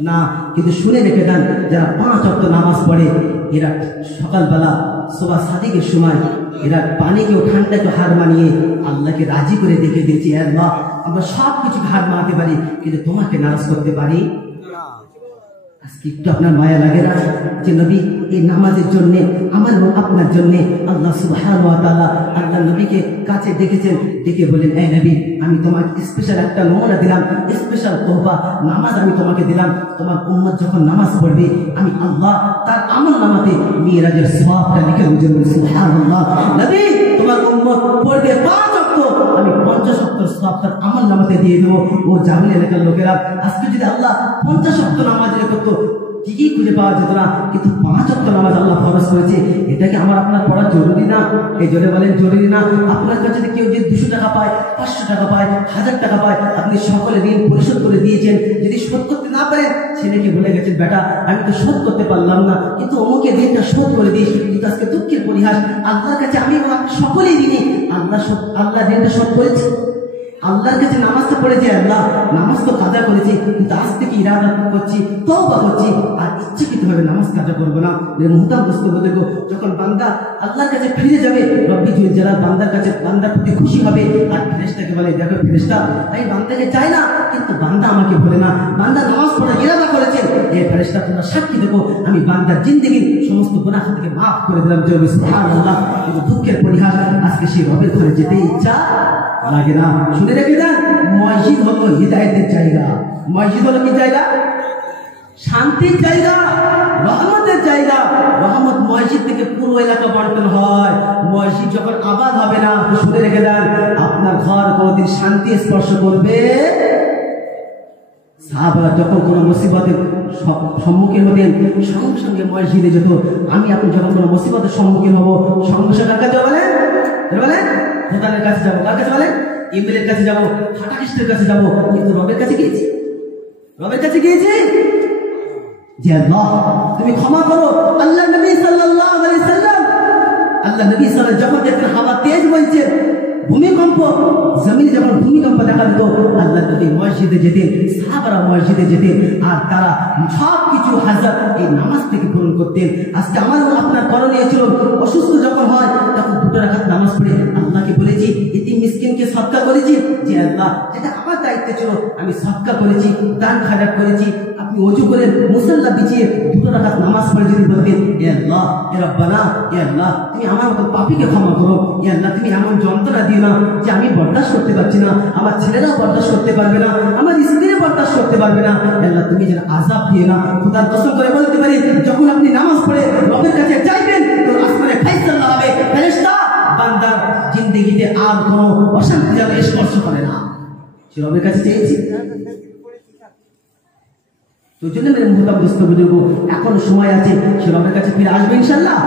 না। কিন্তু শুনে রেখে দেন, যারা 5 ওয়াক্ত নামাজ পড়ে এরা সকালবেলা সুবহ সাদিকের সময় এরা পানিকেও ঠান্ডাকে হার মানিয়ে আল্লাহকে রাজি করে দেখে দিয়েছি, আল্লাহ আমরা সব কিছু হার মানাতে পারি কিন্তু তোমাকে নারাজ করতে পারি। আজকে একটু আপনার মায়া লাগে না যে নবী এই নামাজের জন্য আমার আপনার জন্য আল্লাহ সুবহানাহু ওয়া তাআলা আল্লাহ নবীকে কাছে ডেকেছেন, ডেকে বলেন এই নবী আমি তোমাকে স্পেশাল একটা নমুনা দিলাম, স্পেশাল তোহফা নামাজ আমি তোমাকে দিলাম। তোমার উম্মত যখন নামাজ পড়বে আমি আল্লাহ তার আমল নামাতে মিরাজের সওয়াবটা লিখে দেব। সুবহানাল্লাহ। নবী তোমার উম্মত পড়বে 5 ওয়াক্ত, আমি 50 ওয়াক্তের সওয়াব তার আমল নামাতে দিয়ে দেব। ও জামিল এলাকার লোকেরা আজকে যদি আল্লাহ 50 ওয়াক্ত নামাজ করতো ঠিকই খুঁজে পাওয়া যেত না, কিন্তু 5 ওয়াক্ত নামাজ আল্লাহ ফরজ করেছে, এটাকে আমার আপনার পড়া জরুরি না? এই জোরে বলেন জরুরি না? আপনার কাছে যদি কেউ যদি 200 টাকা পায়, 500 টাকা পায়, 1000 টাকা পায়, আপনি সকলে ঋণ পরিশোধ করে দিয়েছেন, যদি শোধ করতে না পারেন ছেলেকে বলে গেছেন বেটা আমি তো শোধ করতে পারলাম না কিন্তু অমুকে ঋণটা শোধ করে দিস, কিন্তু আজকে দুঃখের পরিহাস আল্লাহর কাছে আমি এবং আপনি সকলেই ঋণী। আল্লাহ ঋণটা শোধ করেছে, আল্লাহর কাছে নামাজটা পড়েছি, আল্লাহ নামাজ তো কাজা করেছি কিন্তু আজ থেকে ইরাদা করছি, তওবা করছি আর ইচ্ছাকৃতভাবে নামাজ কাজা করবো না। মুহতাম দোস্ত বুজুর্গ, যখন বান্দা আল্লাহর কাছে ফিরে যাবে রব্বি জুল জালাল বান্দার কাছে বান্দার প্রতি খুশি হবে আর ফেরেশতাকে বলে দেখো ফেরেশতা আমি বান্দাকে চাই না কিন্তু বান্দা আমাকে বলে না, বান্দা নামাজ পড়ে ইরাদা করেছে, এই ফেরেশতা তোমরা সাক্ষী দেবো আমি বান্দার জিন্দেগির সমস্ত গুনাহ থেকে মাফ করে দিলাম। জয় সুবহানাল্লাহ। কিন্তু দুঃখের পরিহাস আজকে সেই রবের ঘরে যেতে ইচ্ছা লাগে না। শুনে রেখে দেন, মসজিদ হলো হিদায়াতের জায়গা, মসজিদ হলো কি জায়গা? শান্তির জায়গা, রহমতের জায়গা। রহমত মসজিদ থেকে পুরো এলাকা বন্টন হয়। মসজিদ যখন আবাদ হবে না, শুনে রেখে দেন আপনার ঘর কোনদিন শান্তি স্পর্শ করবে। সাহাবারা যখন কোনো মুসিবতের সম্মুখীন হতেন সঙ্গে সঙ্গে মসজিদে যেত। আমি আপনি যখন কোনো মুসিবতের সম্মুখীন হবো সঙ্গে সঙ্গে কার কাছে বলেন বলেন প্রধানের কাছে যাবো, কার কাছে বলেন ইমেলের কাছে যাবো, ফাটাকিস্টের কাছে যাবো, কিন্তু রবের কাছে গিয়েছি, রবের কাছে গিয়েছি যে আল্লাহ তুমি ক্ষমা করো। আল্লাহ নবী সাল্লাল্লাহু আলাইহি সাল্লাম আল্লাহ নবী সাল্লাল্লাহু যখন দেখতেন হাওয়া তেজ বইছে, ভূমিকম্প, জমিনে যখন ভূমিকম্প দেখা দিত আল্লাহ নবী মসজিদে যেতেন, সাহাবারা মসজিদে যেতেন আর তারা সব কিছু হাজার এই নামাজ থেকে পূরণ করতেন। আজকে আমার আপনার করণীয় ছিল অসুস্থ যখন হয় তখন 2 রাকাত নামাজ পড়ে আল্লাহকে বলেছি এতিম মিসকিনকে সদকা করেছি, যে আল্লাহ যেটা আমার দায়িত্ব ছিল আমি সদকা করেছি, দান খায়রাত করেছি। আপনি ওযু করে মুসাল্লা বিছিয়ে 2 রাকাত নামাজ পড়ে যদি বলতেন এ আল্লাহ এ রব্বানা এ আল্লাহ তুমি আমার মতো পাপীকে ক্ষমা করো, এ আল্লাহ তুমি এমন যন্ত্রণা দিও না যে আমি বরদাস্ত করতে পারছি না, আমার ছেলেরাও বরদাস্ত করতে পারবে না, আমার স্ত্রীরা বরদাস্ত করতে পারবে না, আল্লাহ তুমি যেন আযাব দিও না। খোদার কসম করে বলতে পারি যখন আপনি নামাজ পড়ে রবের কাছে চাইবেন তো আসমানে ফায়সালা হবে, ফেরেশতা বান্দার জিন্দেগিতে আর কোনো অশান্তি যেন স্পর্শ করে না। সে রবের কাছে চেয়েছি। তো জন্য মেরে মুহতারাম দোস্ত বুজুর্গ এখন সময় আছে, সে রবের কাছে ফিরে আসবে ইনশাআল্লাহ।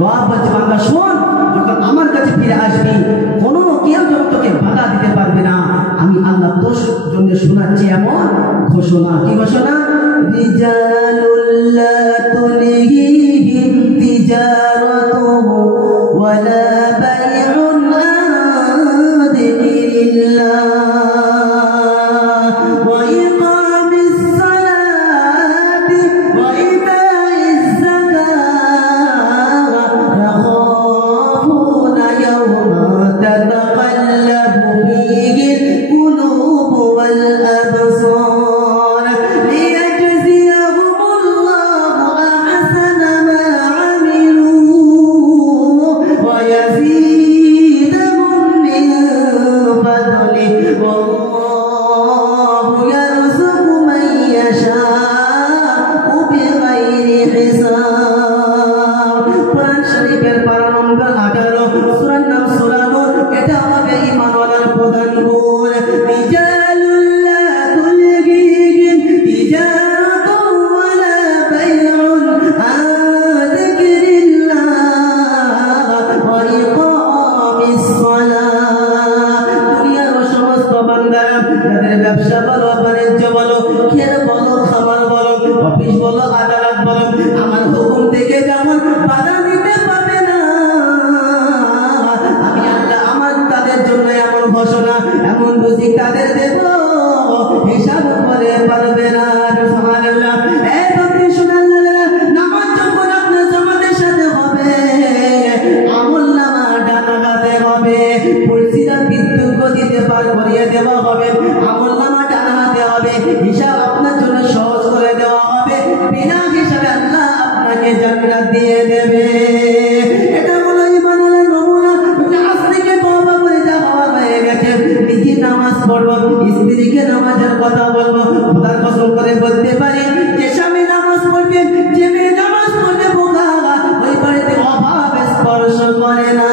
রব বলছে বান্দা শোন, যখন আমার কাছে ফিরে আসবি কোনো কেউ যখন তোকে বাধা দিতে পারবে না। আমি আল্লাহ তোর জন্য শোনাচ্ছি এমন ঘোষণা, কি ঘোষণা? রিজালুল্লাহ তুলহিহিম তিজারাতুহু ওয়ালা বাইউন আন যিকরিল্লাহ ليجزيهم الله أحسن ما عملوا করে দেওয়া হবে, আমলনামা টানা হাতে হবে, হিসাব আপনার জন্য সহজ করে দেওয়া হবে, বিনা হিসাবে আল্লাহ আপনাকে জান্নাত দিয়ে দেবে। এটা হলো ঈমানের নমুনা। আজ থেকে তওবা করে যা হওয়া হয়ে গেছে, নিজে নামাজ পড়বো, স্ত্রীকে নামাজের কথা বলবো। খোদার কসম করে বলতে পারি, যে স্বামী নামাজ পড়বে, যে মেয়ে নামাজ পড়বে, বোকা ওই বাড়িতে অভাব স্পর্শ করে না।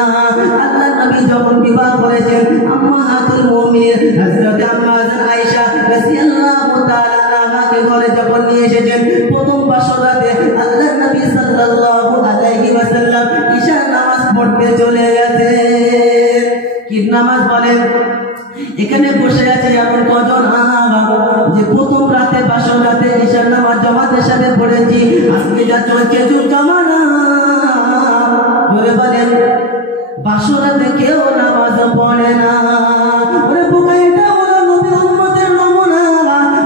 আল্লাহ নবী যখন বিবাহ করেছেন উম্মাহাতুল মুমিনিন হযরত আম্মা আয়েশা রাদিয়াল্লাহু তাআলা আনহাকে ঘরে যখন নিয়ে এসেছেন, প্রথম বাসরাতে আল্লাহ নবী সাল্লাল্লাহু আলাইহি ওয়াসাল্লাম ঈশার নামাজ পড়তে চলে গেছেন। কি নামাজ বলেন? এখানে বসে আছে এমন কজন যে প্রথম রাতে বাসরাতে ঈশার নামাজ জামাতের সাথে পড়েছি, আজকে যা চলছে যুগ জামানা, বলে বলেন বাসরাতে কেউ নামাজ পড়ে না। ওরে বোকা, এটা হলো নবীর উম্মতের নমুনা।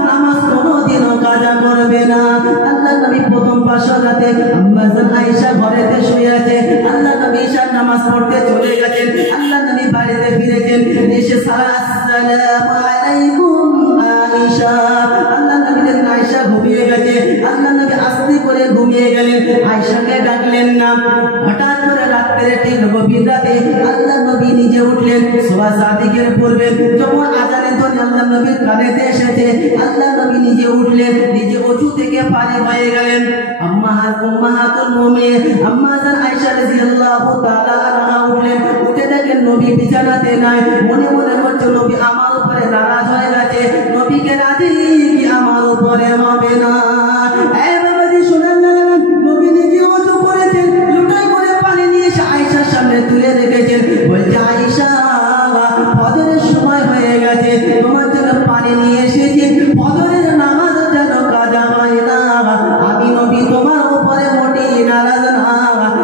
নামাজ কোনোদিনও কাজা করবে না। আল্লাহ নবী প্রথম বাসরাতে আম্মা আয়েশা ঘরেতে শুয়ে আছে, আল্লাহ নবী ঈশার নামাজ পড়তে চলে গেছেন। আল্লাহ নবী বাড়িতে ফিরেছেন, এসে আসসালামু আলাইকুম আয়েশা। আল্লাহ নবী দেখেন আয়েশা ঘুমিয়ে গেছে। আল্লাহ নবী আস্তে করে ঘুমিয়ে গেলেন, আয়েশাকে ডাকলেন না। হঠাৎ করে রাত্রে ঠিক গভীর রাতে আল্লাহ নবী নিজে উঠলেন, সুবহ সাদিকের পূর্বে যখন আজানের ধ্বনি আল্লাহ নবীর কানেতে এসেছে, আল্লাহ নবী নিজে উঠলেন, নিজে ওযু থেকে পানি হয়ে গেলেন। উম্মাহাতুল মুমিনিন আম্মা আয়েশা রাদিয়াল্লাহু তাআলা আনহা উঠলেন, উঠে দেখেন নবী বিছানাতে নাই। মনে মনে করছে নবী আমার উপরে নারাজ হয়ে গেছে, নবীকে রাজি কি আমার উপরে হবে না। এই বাবাজি শুনেন না, নবী নিজে ওযু করেছেন, লুটাই করে পানি নিয়ে এসে আয়েশার সামনে তুলে রেখেছেন। বলছে আয়েশা, ফজরের সময় হয়ে গেছে, তোমার জন্য পানি নিয়ে এসেছি, ফজরের নামাজ যেন কাজা হয় না। আমি নবী তোমার উপরে মোটেই নারাজ না,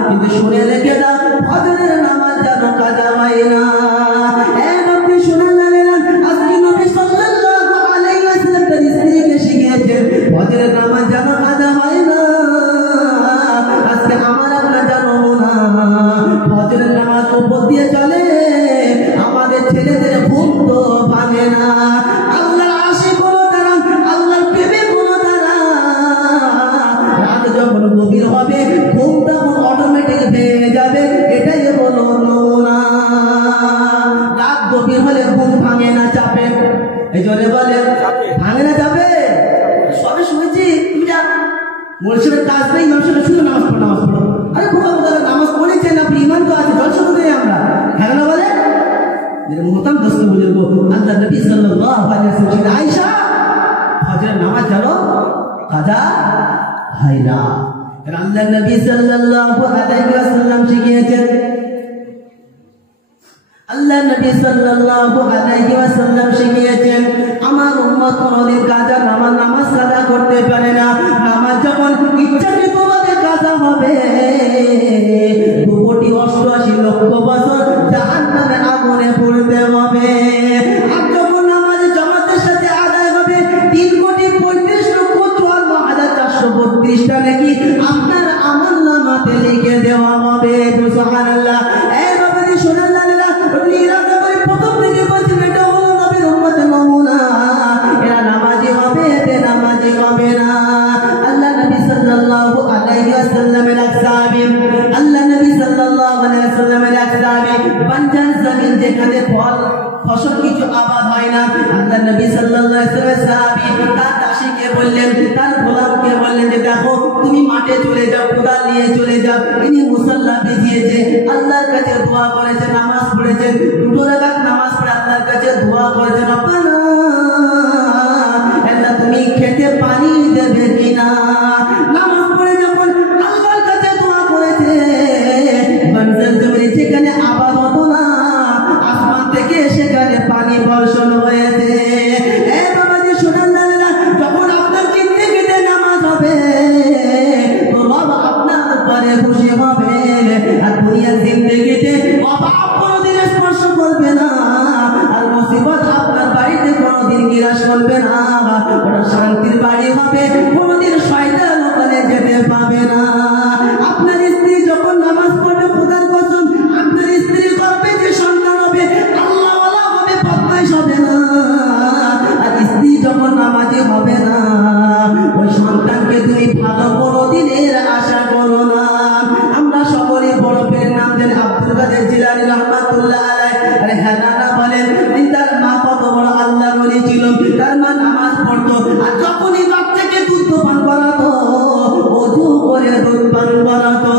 কিন্তু শুনে রেখে দাও, ফজরের নামাজ যেন কাজা হয় না। আপনি শুনেন না, আজকে নবী সাল্লাল্লাহু আলাইহি ওয়াসাল্লাম তার স্ত্রীকে শিখিয়েছেন ফজরের নামাজ যেন কাজা হয় না। আজকে আমার আপনার জানো না, ফজরের নামাজ উপর দিয়ে চলে, আমাদের ছেলেদের ঘুম তো ভাঙে না। আল্লাহর আশিক হলো তারা, আল্লাহর প্রেমে হলো তারা। রাত যখন গভীর হবে, ঘুম তখন অটোমেটিক ভেঙে যাবে, এটাই হলো নমুনা। রাত গভীর হলে ঘুম ভাঙে না, চাপে। এই জন্য বলে ভাঙে না, চাপে। সবে শুনেছি তুমি যা মসজিদের কাজ নেই, মানুষের শুধু নামাজ পড়ো, নামাজ পড়ো। আরে বোকা বোকা, নামাজ পড়েছেন আপনি, ইমান তো আছে, জলসা করতে আমরা, হ্যাঁ না বলে? मेरे मोहतरम दोस्तों बुजुर्गों, अल्लाह नबी सल्लल्लाहु अलैहि वसल्लम आयशा फजर नमाज चलो काजा है ना। अल्लाह नबी सल्लल्लाहु अलैहि वसल्लम শিখিয়েছেন, আল্লাহ নবী সাল্লাল্লাহু আলাইহি ওয়াসাল্লাম শিখিয়েছেন, আমার উম্মত কোনদিন কাজা নামাজ কাজা করতে পারে না। নামাজ যখন ইচ্ছাকৃতভাবে কাজা হবে, 2,88,00,000 বছর জাহান্নামে আগুনে পড়তে হবে। আর যখন নামাজ জামাতের সাথে আদায় হবে, 3,35,54,432টা নাকি আপনার আমলনামাতে লিখে দেওয়া হবে। সুবহানাল্লাহ। এই বাবাজি শুনেন না, ইরাদা করে প্রথম থেকে বলছি, এটা হলো নবীর উম্মতের নমুনা। এরা নামাজি হবে, বেনামাজি হবে না। আল্লাহ নবী সাল্লাল্লাহু আলাইহি ওয়াসাল্লামের এক সাহাবী, আল্লাহ নবী সাল্লাল্লাহু আলাইহি ওয়াসাল্লামের এক সাহাবী, বানজান জমিন যেখানে ফসল কিছু আবাদ হয় না, আল্লাহ নবী সাল্লাল্লাহু আলাইহি ওয়াসাল্লামের সাহাবী তার দাসীকে বললেন, তার গোলামকে বললেন যে দেখো তুমি মাঠে চলে যাও, কোদাল নিয়ে চলে যাও। ইনি মুসাল্লা ভিজিয়েছে, আল্লাহর কাছে দোয়া করেছে, নামাজ পড়েছেন, 2 রাকাত নামাজ পড়ে আল্লাহর কাছে দোয়া করেছেন, রব্বানা আল্লাহ তুমি খেতে পানি দেবে কিনা। নামাজ পড়ে যখন আল্লাহর কাছে দোয়া করেছে, বানজান জমিনে যেখানে আবাদ হতো না, আসমান থেকে সেখানে পানি বর্ষণ হয়েছে। এই বাবাজি শুনেন না, যখন আপনার জিন্দেগিতে নামাজ হবে, রব আপনার উপরে খুশি হবে। আর দুনিয়ার জিন্দেগিতে অভাব কোনোদিন স্পর্শ করবে না, আর মুসিবত আপনার বাড়িতে কোনোদিন নিরাশ করবে না। ওটা শান্তির বাড়ি হবে, কোনোদিন শয়তান ওখানে যেতে পাবে না। আপনার স্ত্রী যখন নামাজ পড়বে, খোদার কসম আপনার স্ত্রী গর্ভে যে সন্তান হবে, আল্লাহওয়ালা হবে, বদমাইশ হবে না। আপনারা সকলেই বড় পীরের নাম জানেন আব্দুল কাদের জিলানী রাহমাতুল্লাহ আলাইহি। আরে হ্যাঁ নানা বলেন তার মা কত বড় আল্লাহর ওলি ছিল, তার মা নামাজ পড়তো, আর যখনই বাচ্চাকে দুধ পান করাতো ওযু করে দুধ পান করাতো।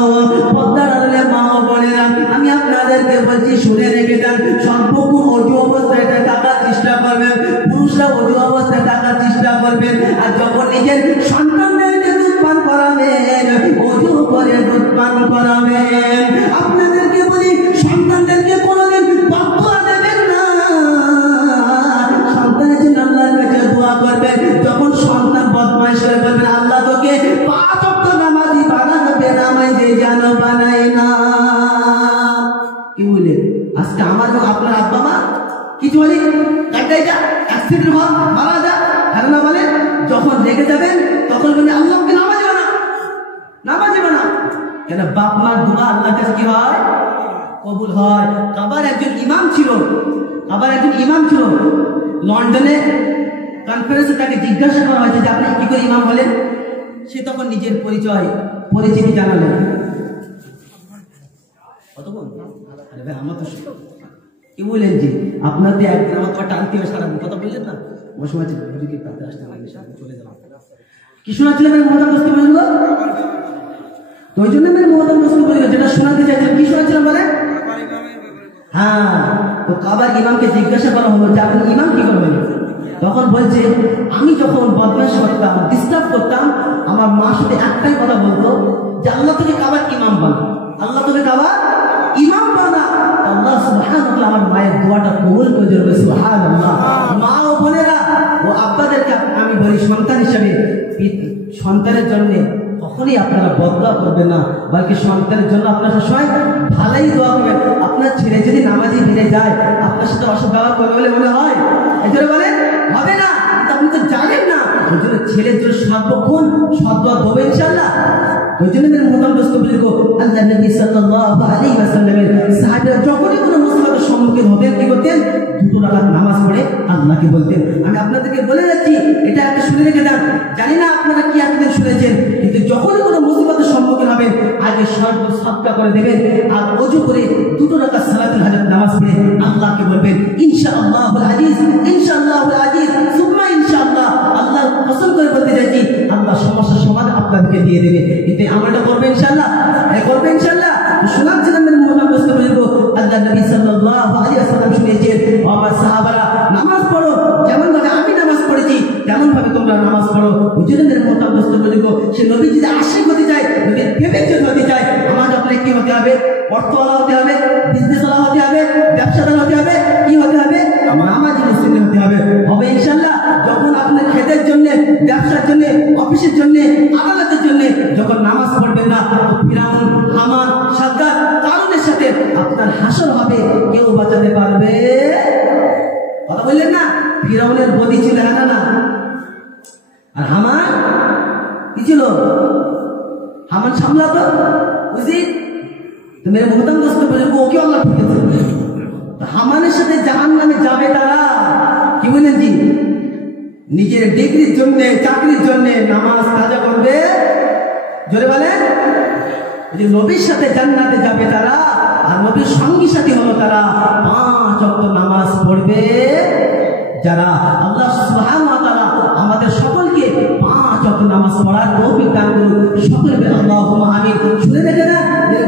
পর্দার আড়ালে মা ও বোনেরা আমি আপনাদেরকে বলছি শুনে রেখে দেন, সর্বক্ষণ ওযু অবস্থায় থাকার চেষ্টা করবেন, পুরুষরা ওযু অবস্থায় থাকার চেষ্টা করবেন। আর যখন নিজের সন্তানদেরকে দুধ পান করাবেন ওযু করে দুধ পান করাবেন। আপনাদেরকে বলি সন্তানদেরকে কোনোদিন বদদুয়া দেবেন না, সন্তানের জন্য আল্লাহর কাছে দোয়া করবেন। যখন সন্তান বদমাইশ করে বলবেন আল্লাহ তোকে 5 ওয়াক্ত নামাজি বানাবে, নামাজে যেন বানায় না। কি বলে আজকে আমার আপনার আব্বা মা কিছু বলি একটাই যা অ্যাক্সিডেন্ট হয় মারা যা, হ্যাঁ না বলেন? যখন রেগে যাবেন তখন বলবেন আল্লাহকে নামাজি বানা, নামাজি বানা। কেন বাপ মার দোয়া আল্লাহর কাছে কি হয়? কবুল হয়। আবার একজন ইমাম ছিল, লন্ডনে কনফারেন্সে তাকে জিজ্ঞাসা করা হয়েছে যে আপনি কি করে ইমাম হলেন? সে তখন নিজের পরিচিতি জানালেন। কি বললেন যে আপনার দিয়ে একদিন আমার কথা টানতে হবে সারাদিন, কথা বললেন না? সময় চলে যাওয়া কি শোনাচ্ছিলেন মহতারাম দোস্ত বলল, তো ওই জন্য মহতারাম দোস্ত বলল যেটা শোনাতে চাইছিলাম। কি শোনাচ্ছিলাম বলে? হ্যাঁ, তো কাবার ইমামকে জিজ্ঞাসা করা হলো যে আপনি ইমাম কি করবেন? তখন বলছে আমি যখন বদমাশ করতাম, ডিস্টার্ব করতাম, আমার মা শুধু একটাই কথা বলতো যে আল্লাহ তোকে কাবার ইমাম বানা, আল্লাহ তোকে কাবার ইমাম বানা। আল্লাহ সুবহানাহু ওয়া তাআলা আমার মায়ের দোয়াটা কবুল করে দিল। সুবহানাল্লাহ। মা ও বোনেরা ও আব্বাদেরকে আমি বলি সন্তান হিসেবে সন্তানের জন্য কখনই আপনারা বদদোয়া করবেন না, বলকি সন্তানের জন্য আপনারা সবাই ভালোই দোয়া করবেন। আপনার ছেলে যদি নামাজি বেড়ে যায় আপনার সাথে অসৎ করবে বলে মনে হয়? এই জন্য বলে হবে না, আপনি তো জানেন না। ওই জন্য ছেলের জন্য সর্বক্ষণ সদ্দোয়া দেবো ইনশাআল্লাহ। ওই জন্য মোহতারাম দোস্ত বলবো আল্লাহ নবী সাল্লাল্লাহু আলাইহি ওয়াসাল্লামের সাহাবীরা যখনই কোনো মুসিবতের সম্মুখীন হতেন কি করতেন? 2 রাকাত নামাজ পড়ে আল্লাহকে বলতেন। আমি আপনাদেরকে বলে যাচ্ছি, এটা একটা শুনে রেখে দেন। জানি না আপনারা কি এতদিন শুনেছেন, কিন্তু যখনই কোনো মুসিবতের সম্মুখীন হবেন আগে সাদকা করে দেবেন, আর ওযু করে 2 রাকাত সালাতুল হাজাত নামাজ পড়ে আল্লাহকে বলবেন ইনশাআল্লাহুল আজিজ, ইনশাআল্লাহুল আজিজ, সুম্মা ইনশাআল্লাহ। আল্লাহ কসম করে বলতে চাইছি আল্লাহ সমস্যার সমাধান আপনাদেরকে দিয়ে দেবে। এতে আমলটা করবেন ইনশাআল্লাহ, করবেন ইনশাআল্লাহ। শোনাচ্ছিলাম মোহতারাম দোস্ত বলবো আল্লাহ নবী সাল্লাল্লাহু আলাইহি ওয়াসাল্লাম শুনিয়েছেন আমার সাহাবারা নামাজ পড়ো যেমন ভাবে আমি নামাজ পড়েছি তেমন ভাবে তোমরা নামাজ পড়ো। ওই জন্য মোহতারাম দোস্ত বলবো সে নবী যদি আশিক হতে চায়, নবীর ফেভারিট হতে চায়, আমার আপনাকে কি হতে হবে? অর্থওয়ালা হতে হবে, বিজনেসওয়ালা হতে হবে, ব্যবসাদার হতে হবে, কি হতে হবে? নামাজি মুসলিম হতে হবে। হবে ইনশাআল্লাহ। যখন আপনার খেতের জন্য, ব্যবসার জন্য, অফিসের জন্য, আদালতের জন্য যখন নামাজ পড়বেন না, তো ফিরাউন, হামান, সাদ্দাত, কারুনের সাথে আপনার হাসর হবে, কেউ বাঁচাতে পারবে? কথা বললেন না? ফিরাউনের বদি ছিল হ্যাঁ না? আর হামান কি ছিল? হামান সামলাতো উচিত। তুমি মোহতারাম দোস্ত বলবো ওকে আল্লাহ ঠকেছে। হামানের সাথে জাহান্নামে যাবে তারা। কি বলেন জি? নিজের ডিগ্রির জন্য, চাকরির জন্য নামাজ কাজা করবে, জোরে বলেন। যে নবীর সাথে জান্নাতে যাবে তারা, আর নবীর সঙ্গী সাথী হলো তারা 5 ওয়াক্ত নামাজ পড়বে যারা। আল্লাহ সুবহানাহু ওয়া তাআলা আমাদের সকলকে 5 ওয়াক্ত নামাজ পড়ার তৌফিক দান করুন। সকলে বলে আল্লাহুম্মা আমিন। শুনে দেখেন না,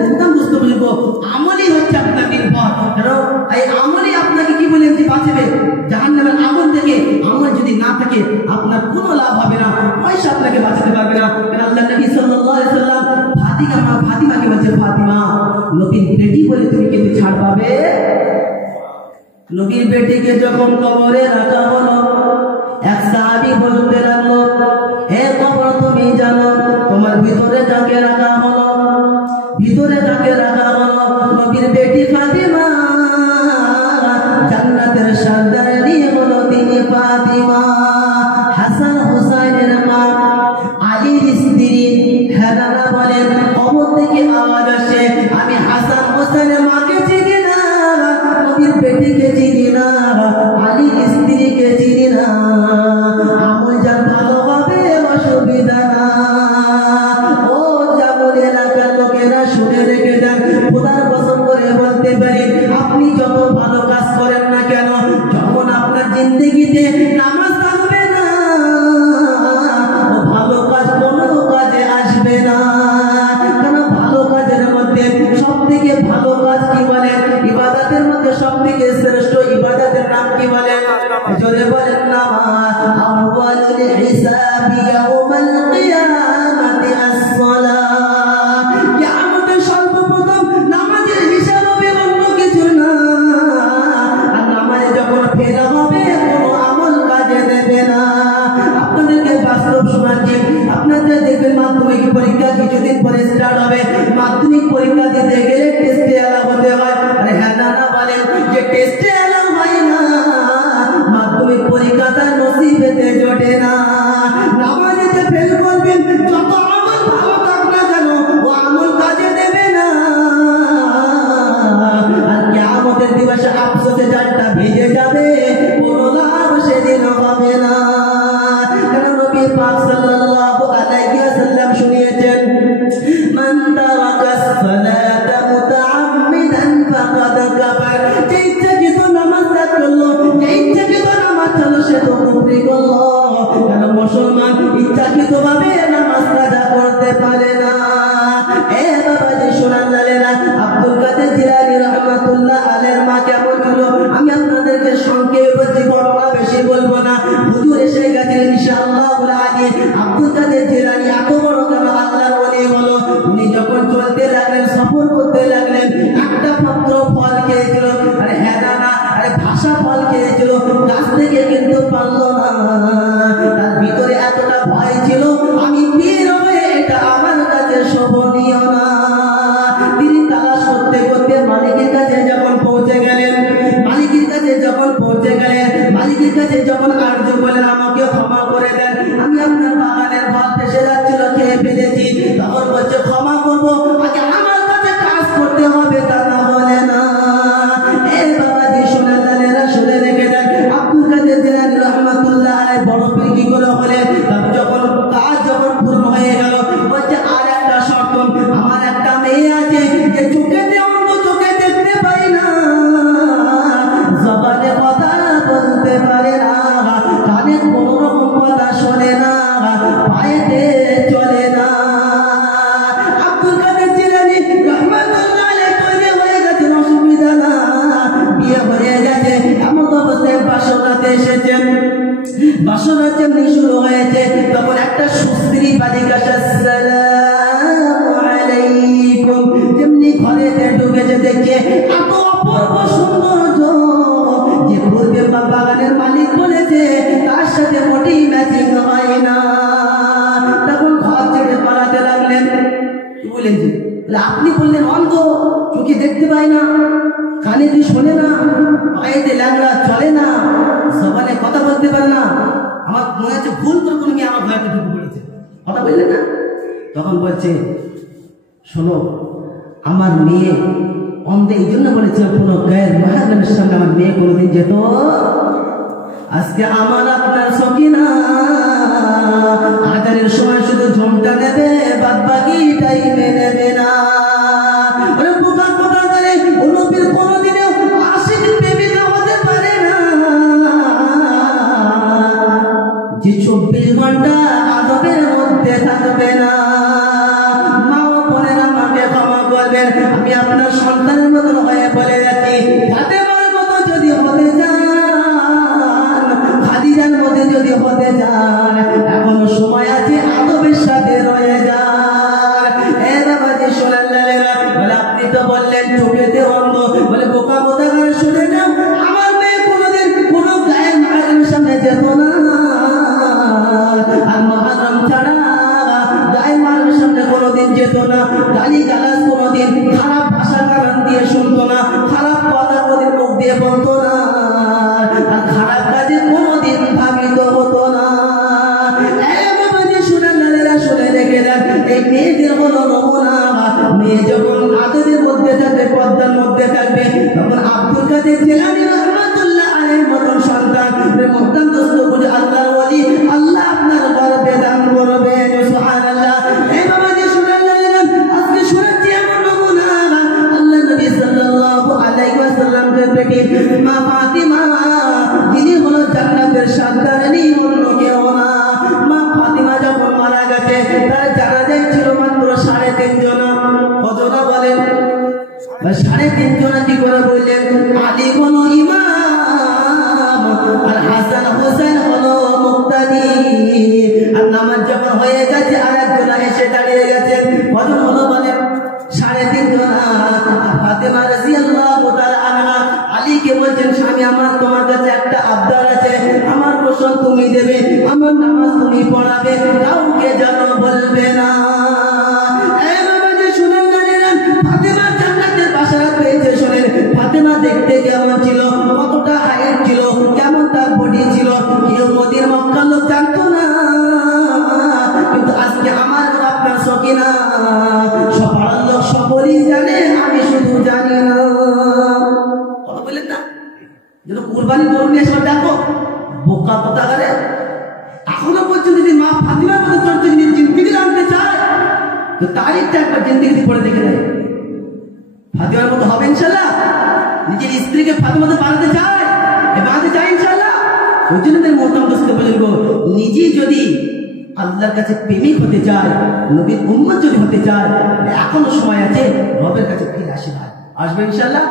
মোহতারাম দোস্ত বলবো আমলই হচ্ছে আপনার নির্ভর। কারণ এই আমলই আপনাকে কি বলেন যে বাঁচাবে জাহান্নামের আগুন থেকে। আমল যদি না থাকে আপনার কোনো লাভ হবে না, পয়সা আপনাকে বাঁচাতে পারবে না। কারণ আল্লাহ নবী সাল্লাল্লাহু আলাইহি ওয়াসাল্লাম ফাতিমাকে বলছে ফাতিমা নবীর বেটি বলে তুমি কিন্তু ছাড় পাবে। নবীর বেটিকে যখন কবরে রাখা হলো, এক সাহাবী বলতে লাগলো হে কবর তুমি জানো তোমার ভিতরে যাকে রাখা হলো, ভিতরে যাকে রাখা হলো নবীর বেটি ফাতিমা, জান্নাতের সর্দারনি হলো তিনি ফাতিমা, হাসান হুসাইনের মা, আলীর স্ত্রী। হ্যাঁ না বলেন? কবর থেকে আওয়াজ আসে আমি হাসান হুসাইনের মাকে চিনি না, নবীর বেটিকে চিনি না, আলীর স্ত্রীকে চিনি না। আমল যার ভালো হবে অসুবিধা না। ও যেমন এলাকার লোকেরা শুনে রেখে দেন। খোদার কসম করে বলতে পারি, আপনি যত ভালো কাজ করেন না কেন, যখন আপনার জিন্দেগিতে নামাজ থাকবে না, ও ভালো কাজ কোনো কাজে আসবে না। কারণ ভালো কাজের মধ্যে সব থেকে ভালো কাজ কি বলেন? ইবাদতের মধ্যে সব থেকে শ্রেষ্ঠ ইবাদতের নাম কি বলেন? জোরে বলেন নামাজ। আউয়ালুল হিসাবি ইয়াউমাল কিয়ামাতি আস-সালাহ। কিয়ামতের সর্বপ্রথম নামাজের হিসাব হবে, অন্য কিছু না। আর নামাজে যখন ফেরা হবে, কোনো আমল কাজে দেবে না। আপনাদেরকে বাস্তব শোনাচ্ছি, আপনাদের দেখবেন মাধ্যমিক পরীক্ষা কিছুদিন পরে স্টার্ট হবে। মাধ্যমিক পরীক্ষা দিতে গেলে টেস্টে এলাও হতে হয়। আরে হ্যাঁ না বলেন যে টেস্টে এলাও হয় না, মাধ্যমিক পরীক্ষাটা নসিবেতে জোটে না। নামাজেতে ফেল করবেন, যত আমল ভালো থাক না কেন, ও আমল কাজে দেবে না। আর কিয়ামতের দিবসে আফসোসে জানটা ভেজে যাবে, কোনো লাভ সেদিন হবে না। কারণ নবী পাক সাল্লাল্লাহু আলাইহি ওয়াসাল্লাম শুনিয়েছেন, মান তারাকাস সালাতা মুতাআম্মিদান ফাকাদ কাফার। যে ইচ্ছাকৃত নামাজ ত্যাগ করলো, যে ইচ্ছাকৃত নামাজ ছাড়লো, সে তো কুফরি করলো। কারণ মুসলমান ইচ্ছাকৃতভাবে নামাজ কাজা করতে পারে না। এ বাবাজি শোনান জানেনা, আব্দুল কাদের জিলানী রাহমাতুল্লাহ আলাইহির মা কেমন ছিল, আমি আপনাদেরকে সংক্ষেপে বলছি, ঘটনা বেশি বলবো না। হুজুর এসে গেছেন ইনশাআল্লাহুল আলী। আব্দুল কাদের জিলানী এত বড় কেন আল্লাহর ওলি হলো? উনি যখন চলতে লাগলেন, সফর করতে লাগলেন, একটা মাত্র ফল খেয়েছিল। আরে হ্যাঁ না, আরে ভাষা ফল খেয়েছিল, গাছ থেকে কিন্তু পারলো না। তার ভিতরে এতটা ভয় ছিল, আমি পীর হয়ে এটা আমার কাছে শোভনীয় না। তিনি তালাশ করতে করতে মালিকের কাছে যখন পৌঁছে গেলেন, মালিকের কাছে যখন পৌঁছে গেলেন, মালিকের কাছে যখন আরজু করলেন, আমাকে ক্ষমা করে দেন, আমি আপনার বাগানের ফল ফেসে যাচ্ছিল, খেয়ে ফেলেছি। তখন বলছে ক্ষমা করবো, আগে আমার কাছে কাজ করতে হবে, তা না হলে না। এ বাবাজি শোনেন জানেনা, শুনে রেখে দেন, আব্দুল কাদের জিলানী রাহমাতুল্লাহ আলাইহি বড় পীর কি করে হলেন? যখন কাজ যখন পূর্ণ হয়ে গেল, বলছে আর একটা শর্ত, আমার একটা মেয়ে আছে যে চোখেতে অন্ধ, চোখে দেখতে পাই না, জবানে কথা বলতে পারে না, কানে কোনো রকম কথা শোনে না, পায়েতে চলে না। আব্দুল কাদের জিলানী রাহমাতুল্লাহ আলাইহি তৈরি হয়ে গেছেন, অসুবিধা না, বিয়ে হয়ে গেছে। এমন অবস্থায় বাসনাতে এসেছেন, বাসনা যেমনি শুরু হয়েছে, তখন একটা সুস্ত্রী বালিকা আসসালামু আলাইকুম যেমনি ঘরেতে ঢুকেছে, দেখে এত অপূর্ব সৌন্দর্য যে পূর্বে বাগানের মালিক বলেছে তার সাথে মোটেই ম্যাচিং হয় না। তখন ঘর থেকে পালাতে লাগলেন। কি বলেন? আপনি বললেন অন্ধ, চোখে দেখতে পায় না, কানে দিয়ে শোনে না, পায়েতে ল্যাংড়া, চলে না, জবানে কথা বলতে পারে না। আমার মনে হচ্ছে ভুল করে কোনো মেয়ে আমার ঘরে ঢুকে পড়েছে, কথা বললেন না। তখন বলছে, শোনো, আমার মেয়ে অন্ধ, এই জন্য বলেছিলাম কোনো গায়ের মহাজনের সঙ্গে আমার মেয়ে কোনোদিন যেত। আজকে আমার আপনার সকিনা হাজারের সময় শুধু ঝুমটা নেবে, বাদ বাকি টাইমে নেবে না। কোনোদিনও আশিক প্রেমিকা হতে পারে না যে 24 ঘন্টা আদবের মধ্যে থাকবে না। মা ও বোনেরা, আমাকে ক্ষমা করবেন, আমি আপনার সন্তানের মতন হয়ে বলে যাচ্ছি, ফাতেমার মতো যদি হতে চান, খাদিজার মতো যদি হতে চান, এখনো সময় আছে, আদবের সাথে রয়ে যান। এ বাবাজি শোনেন জানেনা, বলে আপনি তো বললেন চোখেতে অন্ধ, বলে বোকা বোকা করে শুনে নাও, আমার মেয়ে কোনোদিন কোনো গায়ের মহাজনের সামনে যেত না, আর মহাজম ছাড়া গায়ের মহাজনের সামনে কোনোদিন যেত না, গালি গালাজ কোনোদিন, খারাপ ভাষা কারণ দিয়ে শুনতো না, খারাপ কথা কোনোদিন মুখ দিয়ে বলতো না, আর খারাপ কাজে কোনোদিন ভাবিত হতো না। শুনে রেখে দেন, এই মেয়েদের হলো নমুনা। মেয়ে যখন আদরের মধ্যে থাকবে, পর্দার মধ্যে থাকবে, তখন আব্দুল কাদের জিলানী রাহমাতুল্লাহ আলাইহির মতন সন্তান মুহতারাম দোস্ত বলে আল্লাহর ওলি, আল্লাহ আপনার গর্বে দান করবে। সুবহানাল্লাহ। এই বাবা যে শুনে নিলেন, আজকে শুনেছি এমন নমুনা 3.5 জন কি করে বললেন আলী হলো ইমাম আর হাসান হোসেন হলো মুক্তাদি। আর নামাজ যখন হয়ে গেছে আর একজন এসে দাঁড়িয়ে গেছেন, কজন হলো বলেন 3.5 জন। ফাতেমা রাদিয়াল্লাহু তাআলা আনহা আলীকে বলছেন স্বামী আমার তোমার কাছে একটা আবদার আছে, আমার প্রশ্ন তুমি দেবে, আমার নামাজ তুমি পড়াবে, কাউকে যেন বলবে না। ফাতেমা জান্নাতের বাসা পেয়েছে। শোনেন ফাতেমা দেখতে কেমন ছিল, কতটা হাইট ছিল, কেমন তার বডি ছিল, কেউ মদিনার মক্কার লোক জানতো না। কিন্তু আজকে আমার আপনার সকিনা সবার লোক সকলেই জানে, আমি শুধু জানি না। কথা বললেন না যেন কুরবানি করুন এসব দেখো বোকা কোথাকারে। এখনো পর্যন্ত যদি মা ফাতিমার মতো চরিত্র যদি জিন্দিগি আনতে চায় তো তারিখটা একবার জিন্দিগি পড়ে দেখে নেয়। ফাতিমার মতো হবে ইনশাল্লাহ। নিজের স্ত্রীকে ফাতিমাতে বানাতে চায়, বানাতে চায় ইনশাল্লাহ। ওই জন্য মোহতারাম দোস্ত বলবো, নিজে যদি আল্লাহর কাছে প্রেমিক হতে চায়, নবীর উম্মত যদি হতে চায়, এখনো সময় আছে, রবের কাছে ফিরে আসি ভাই। আসবে ইনশাল্লাহ,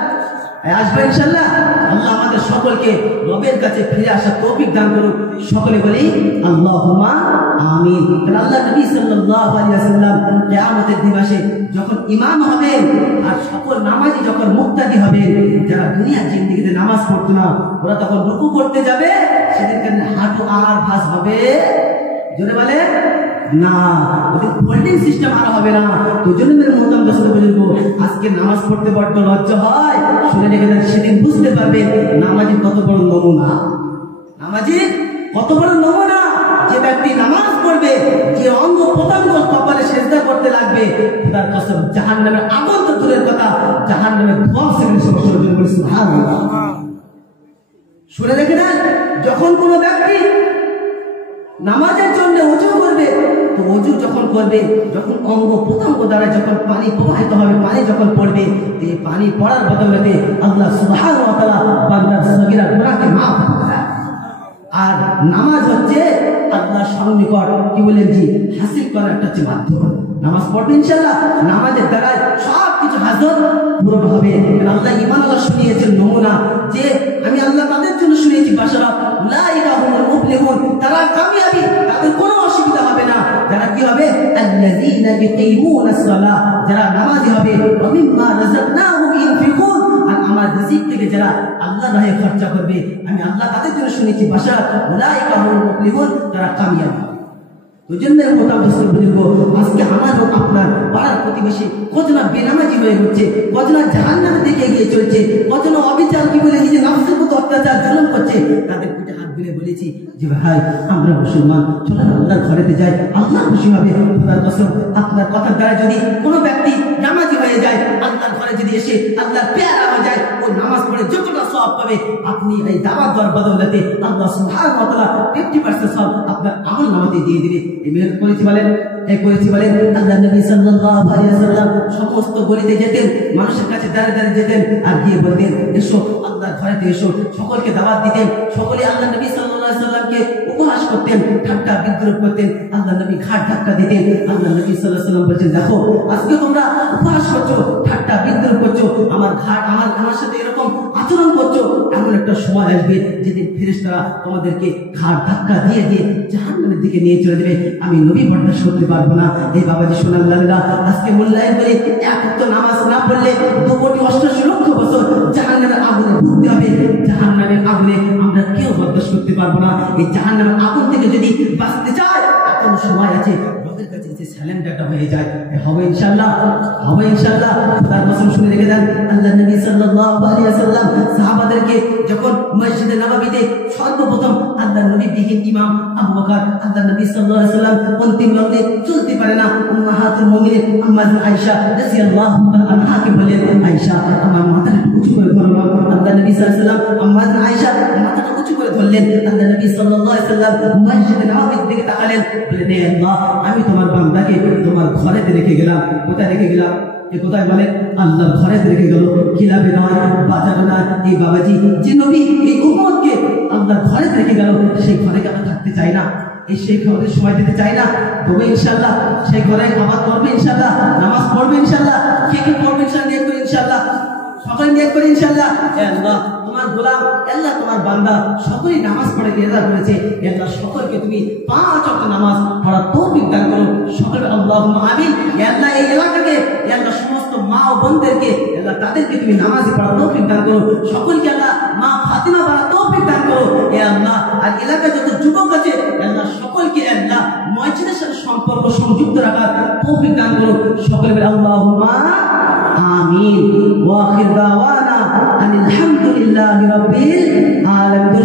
আসবে ইনশাল্লাহ। আল্লাহ আমাদের সকলকে রবের কাছে ফিরে আসার তৌফিক দান করুন। সকলে বলি আল্লাহুম্মা আমিন। আল্লাহ নবী সাল্লাল্লাহু আলাইহি ওয়াসাল্লাম কিয়ামতের দিবসে যখন ইমাম হবেন আর সকল নামাজি যখন মুক্তাদি হবে, যারা দুনিয়ার জিন্দেগিতে নামাজ পড়তো না ওরা তখন রুকু করতে যাবে, সেদিনকে হাঁটু আর ভাঁজ হবে। জোরে বলে না, ওদের ফোল্ডিং সিস্টেম আর হবে না। তো জন্য মোহতারাম দোস্ত বলবো, আজকে নামাজ পড়তে বড্ড লজ্জা হয়, শুনে রেখে দেন, সেদিন বুঝতে পারবে নামাজি কত বড় নমুনা। নামাজি কত বড় নমুনা। যে ব্যক্তি নামাজ পড়বে, যে অঙ্গ প্রত্যঙ্গ কপালে সেজদা করতে লাগবে, তার কসম জাহান্নামের আগুন তো দূরের কথা, জাহান্নামের ধোঁয়া সেখানে সমস্যা হবে। বলি সুবহানাল্লাহ। শুনে রেখে দেন, যখন কোনো ব্যক্তি নামাজের জন্য ওযু করবে, তো ওযু যখন করবে, যখন অঙ্গ প্রত্যঙ্গ দ্বারা যখন পানি প্রবাহিত হবে, পানি যখন পড়বে, এই পানি পড়ার বদলে আল্লাহ সুবহানাহু ওয়া তাআলা বান্দার সগীরা গুনাহকে maaf করে দেয়। আর নামাজ হচ্ছে আল্লাহর সন্নিকট কি বলেন জি হাসিল করার একটা মাধ্যম। নামাজ পড়বে ইনশাআল্লাহ, নামাজের দ্বারা সব কিছু হাজত পূরণ হবে। আল্লাহ ঈমান আল্লাহ শুনিয়েছেন নমুনা, যে আমি আল্লাহ তাদের জন্য শুনিয়েছি বাশারা উলাইকা হুমুল মুফলিহুন, তারা কামিয়াবি, তাদের কোনো অসুবিধা হবে না। যারা কি হবে আল্লাযীনা ইয়াকিমুনাস সালাহ, যারা নামাজি হবে, ওয়া মিম্মা রাযাকনাহুম ইনফিকুন, আর আমার রিজিক থেকে যারা আল্লাহর রাহে খরচা করবে, আমি আল্লাহ তাদের জন্য শুনেছি বাশারা উলাইকা হুমুল মুফলিহুন, তারা কামিয়াবি। ওই জন্য আজকে আমার আপনার পাড়ার প্রতিবেশী কতনা বেনামাজি হয়ে হচ্ছে, কতনা জাহান্নামের দিকে এগিয়ে চলছে, কতনা অবিচার কি বলে নিজে নফসের মতো অত্যাচার জুলুম করছে, তাদের পিঠে হাত বুলিয়ে বলেছি যে ভাই আমরা মুসলমান, চলেন আল্লাহর ঘরেতে যাই, আল্লাহ খুশি হবে। খোদার কসম, আপনার কথার দ্বারা যদি কোনো ব্যক্তি নামাজি হয়ে যায়, আল্লাহর ঘরে যদি এসে আল্লাহর পেয়ারা হয়ে যায়, ও নামাজ পড়ে যতটা সওয়াব পাবে, আপনি এই দাওয়াত দেওয়ার বদৌলতে আল্লাহ সুবহানাহু ওয়া তাআলা 50% সওয়াব আপনার আমল নামাতে দিয়ে দিবে। এই মেহনত করেছি বলেন, এই করেছি বলেন। আল্লাহ নবী সাল্লাল্লাহু আলাইহি ওয়াসাল্লাম সমস্ত গলিতে যেতেন, মানুষের কাছে দাঁড়িয়ে দাঁড়িয়ে যেতেন, আর গিয়ে বলতেন এসো আল্লাহর ঘরেতে এসো, সকলকে দাওয়াত দিতেন। সকলে আল্লাহ নবী সাল্লাল্লাহু আলাইহি ওয়াসাল্লামকে উপহাস করতেন, ঠাট্টা বিদ্রুপ করতেন, আল্লাহ নবী ঘাট ধাক্কা দিতেন। আল্লাহ নবী সাল্লাল্লাহু আলাইহি ওয়াসাল্লাম বলছেন দেখো আজকে তোমরা উপহাস করছো, ঠাট্টা বিদ্রুপ করছো, আমার সাথে এরকম আচরণ করছো, এমন একটা সময় আসবে যেদিন ফেরেশতারা তোমাদেরকে ঘাট ধাক্কা দিয়ে দিয়ে জাহান্নামের দিকে নিয়ে চলে যাবে, আমি নবী বরদাস্ত করতে পারবো না। এই বাবাজি শোনার লাগা আজকে মূল্যায়ন করে এক ওয়াক্ত নামাজ না পড়লে 2,88,00,000 বছর জাহান্নামের আগুনে ভুগতে হবে। জাহান্নামের আগুনে আমরা কেউ বরদাস্ত করতে পারবো না। এই জাহান্নামের আগুন থেকে যদি বাঁচতে চাই, এখনো সময় আছে, রবের কাছে যে স্যালেন্ডারটা হয়ে যায়, হবে ইনশাআল্লাহ, হবে ইনশাআল্লাহ। তার কসম শুনে রেখে দেন, আল্লাহ নবী সাল্লাল্লাহু আলাইহি ওয়াসাল্লাম সাহাবাদেরকে যখন মসজিদে নববীতে সর্বপ্রথম আল্লাহ নবী বিহীন ইমাম আবু বকর, আল্লাহ নবী সাল্লাল্লাহু আলাইহি ওয়াসাল্লাম অন্তিম লগ্নে চলতে পারে না, উম্মাহাতুল মুমিনিন আম্মা আয়েশা রাদিয়াল্লাহু আনহাকে বলেন আয়েশা আমার মাথাটা উঁচু করে ধরো। আল্লাহ নবী সাল্লাল্লাহু আলাইহি ওয়াসাল্লাম আম্মা আয়েশা মাথাটা উঁচু করে ধরলেন। আল্লাহ নবী সাল্লাল্লাহু আলাইহি ওয়াসাল্লাম মসজিদে নববীর দিকে তাকালেন, বলেন হে আল্লাহ আমি তোমার বান্দাকে তোমার ঘরেতে রেখে গেলাম। কোথায় রেখে গেলাম? এ কোথায় বলেন? আল্লাহর ঘরে রেখে গেল, খিলাবে নয়, বাজারে নয়। এই বাবাজি যে নবী এই উম্মতকে আল্লাহর ঘরে রেখে গেল, সেই ঘরে আমরা থাকতে চাই না, এই সেই ঘরে সময় দিতে চাই না। তবে ইনশাআল্লাহ সেই ঘরে আবার করবে ইনশাআল্লাহ, নামাজ পড়বে ইনশাআল্লাহ, কে কে পড়বে ইনশাআল্লাহ, ইনশাআল্লাহ সকলে নিয়ত করি ইনশাআল্লাহ। হে আল্লাহ তোমার গোলাম আল্লাহ তোমার বান্দা সকলেই নামাজ পড়ে রোজা করেছে, হে আল্লাহ সকলকে তুমি 5 ওয়াক্ত নামাজ পড়ার তৌফিক দান করো সকলে আল্লাহুম্মা আমিন। হে আল্লাহ এই এলাকাকে হে আল্লাহ সমস্ত মা ও বোনদেরকে আল্লাহ তাদেরকে তুমি নামাজ পড়ার তৌফিক দান করো সকলকে আল্লাহ মা ফাতিমা পড়ার তৌফিক দান করো হে আল্লাহ। আর এলাকায় যত যুবক আছে হে আল্লাহ সকলকে আল্লাহ মসজিদের সাথে সম্পর্ক সংযুক্ত রাখার তৌফিক দান করো সকলে বলে আল্লাহুম্মা আমিন। ওয়া আখির দাওয়ানা আনিল হামদুলিল্লাহি রাব্বিল আলামিন।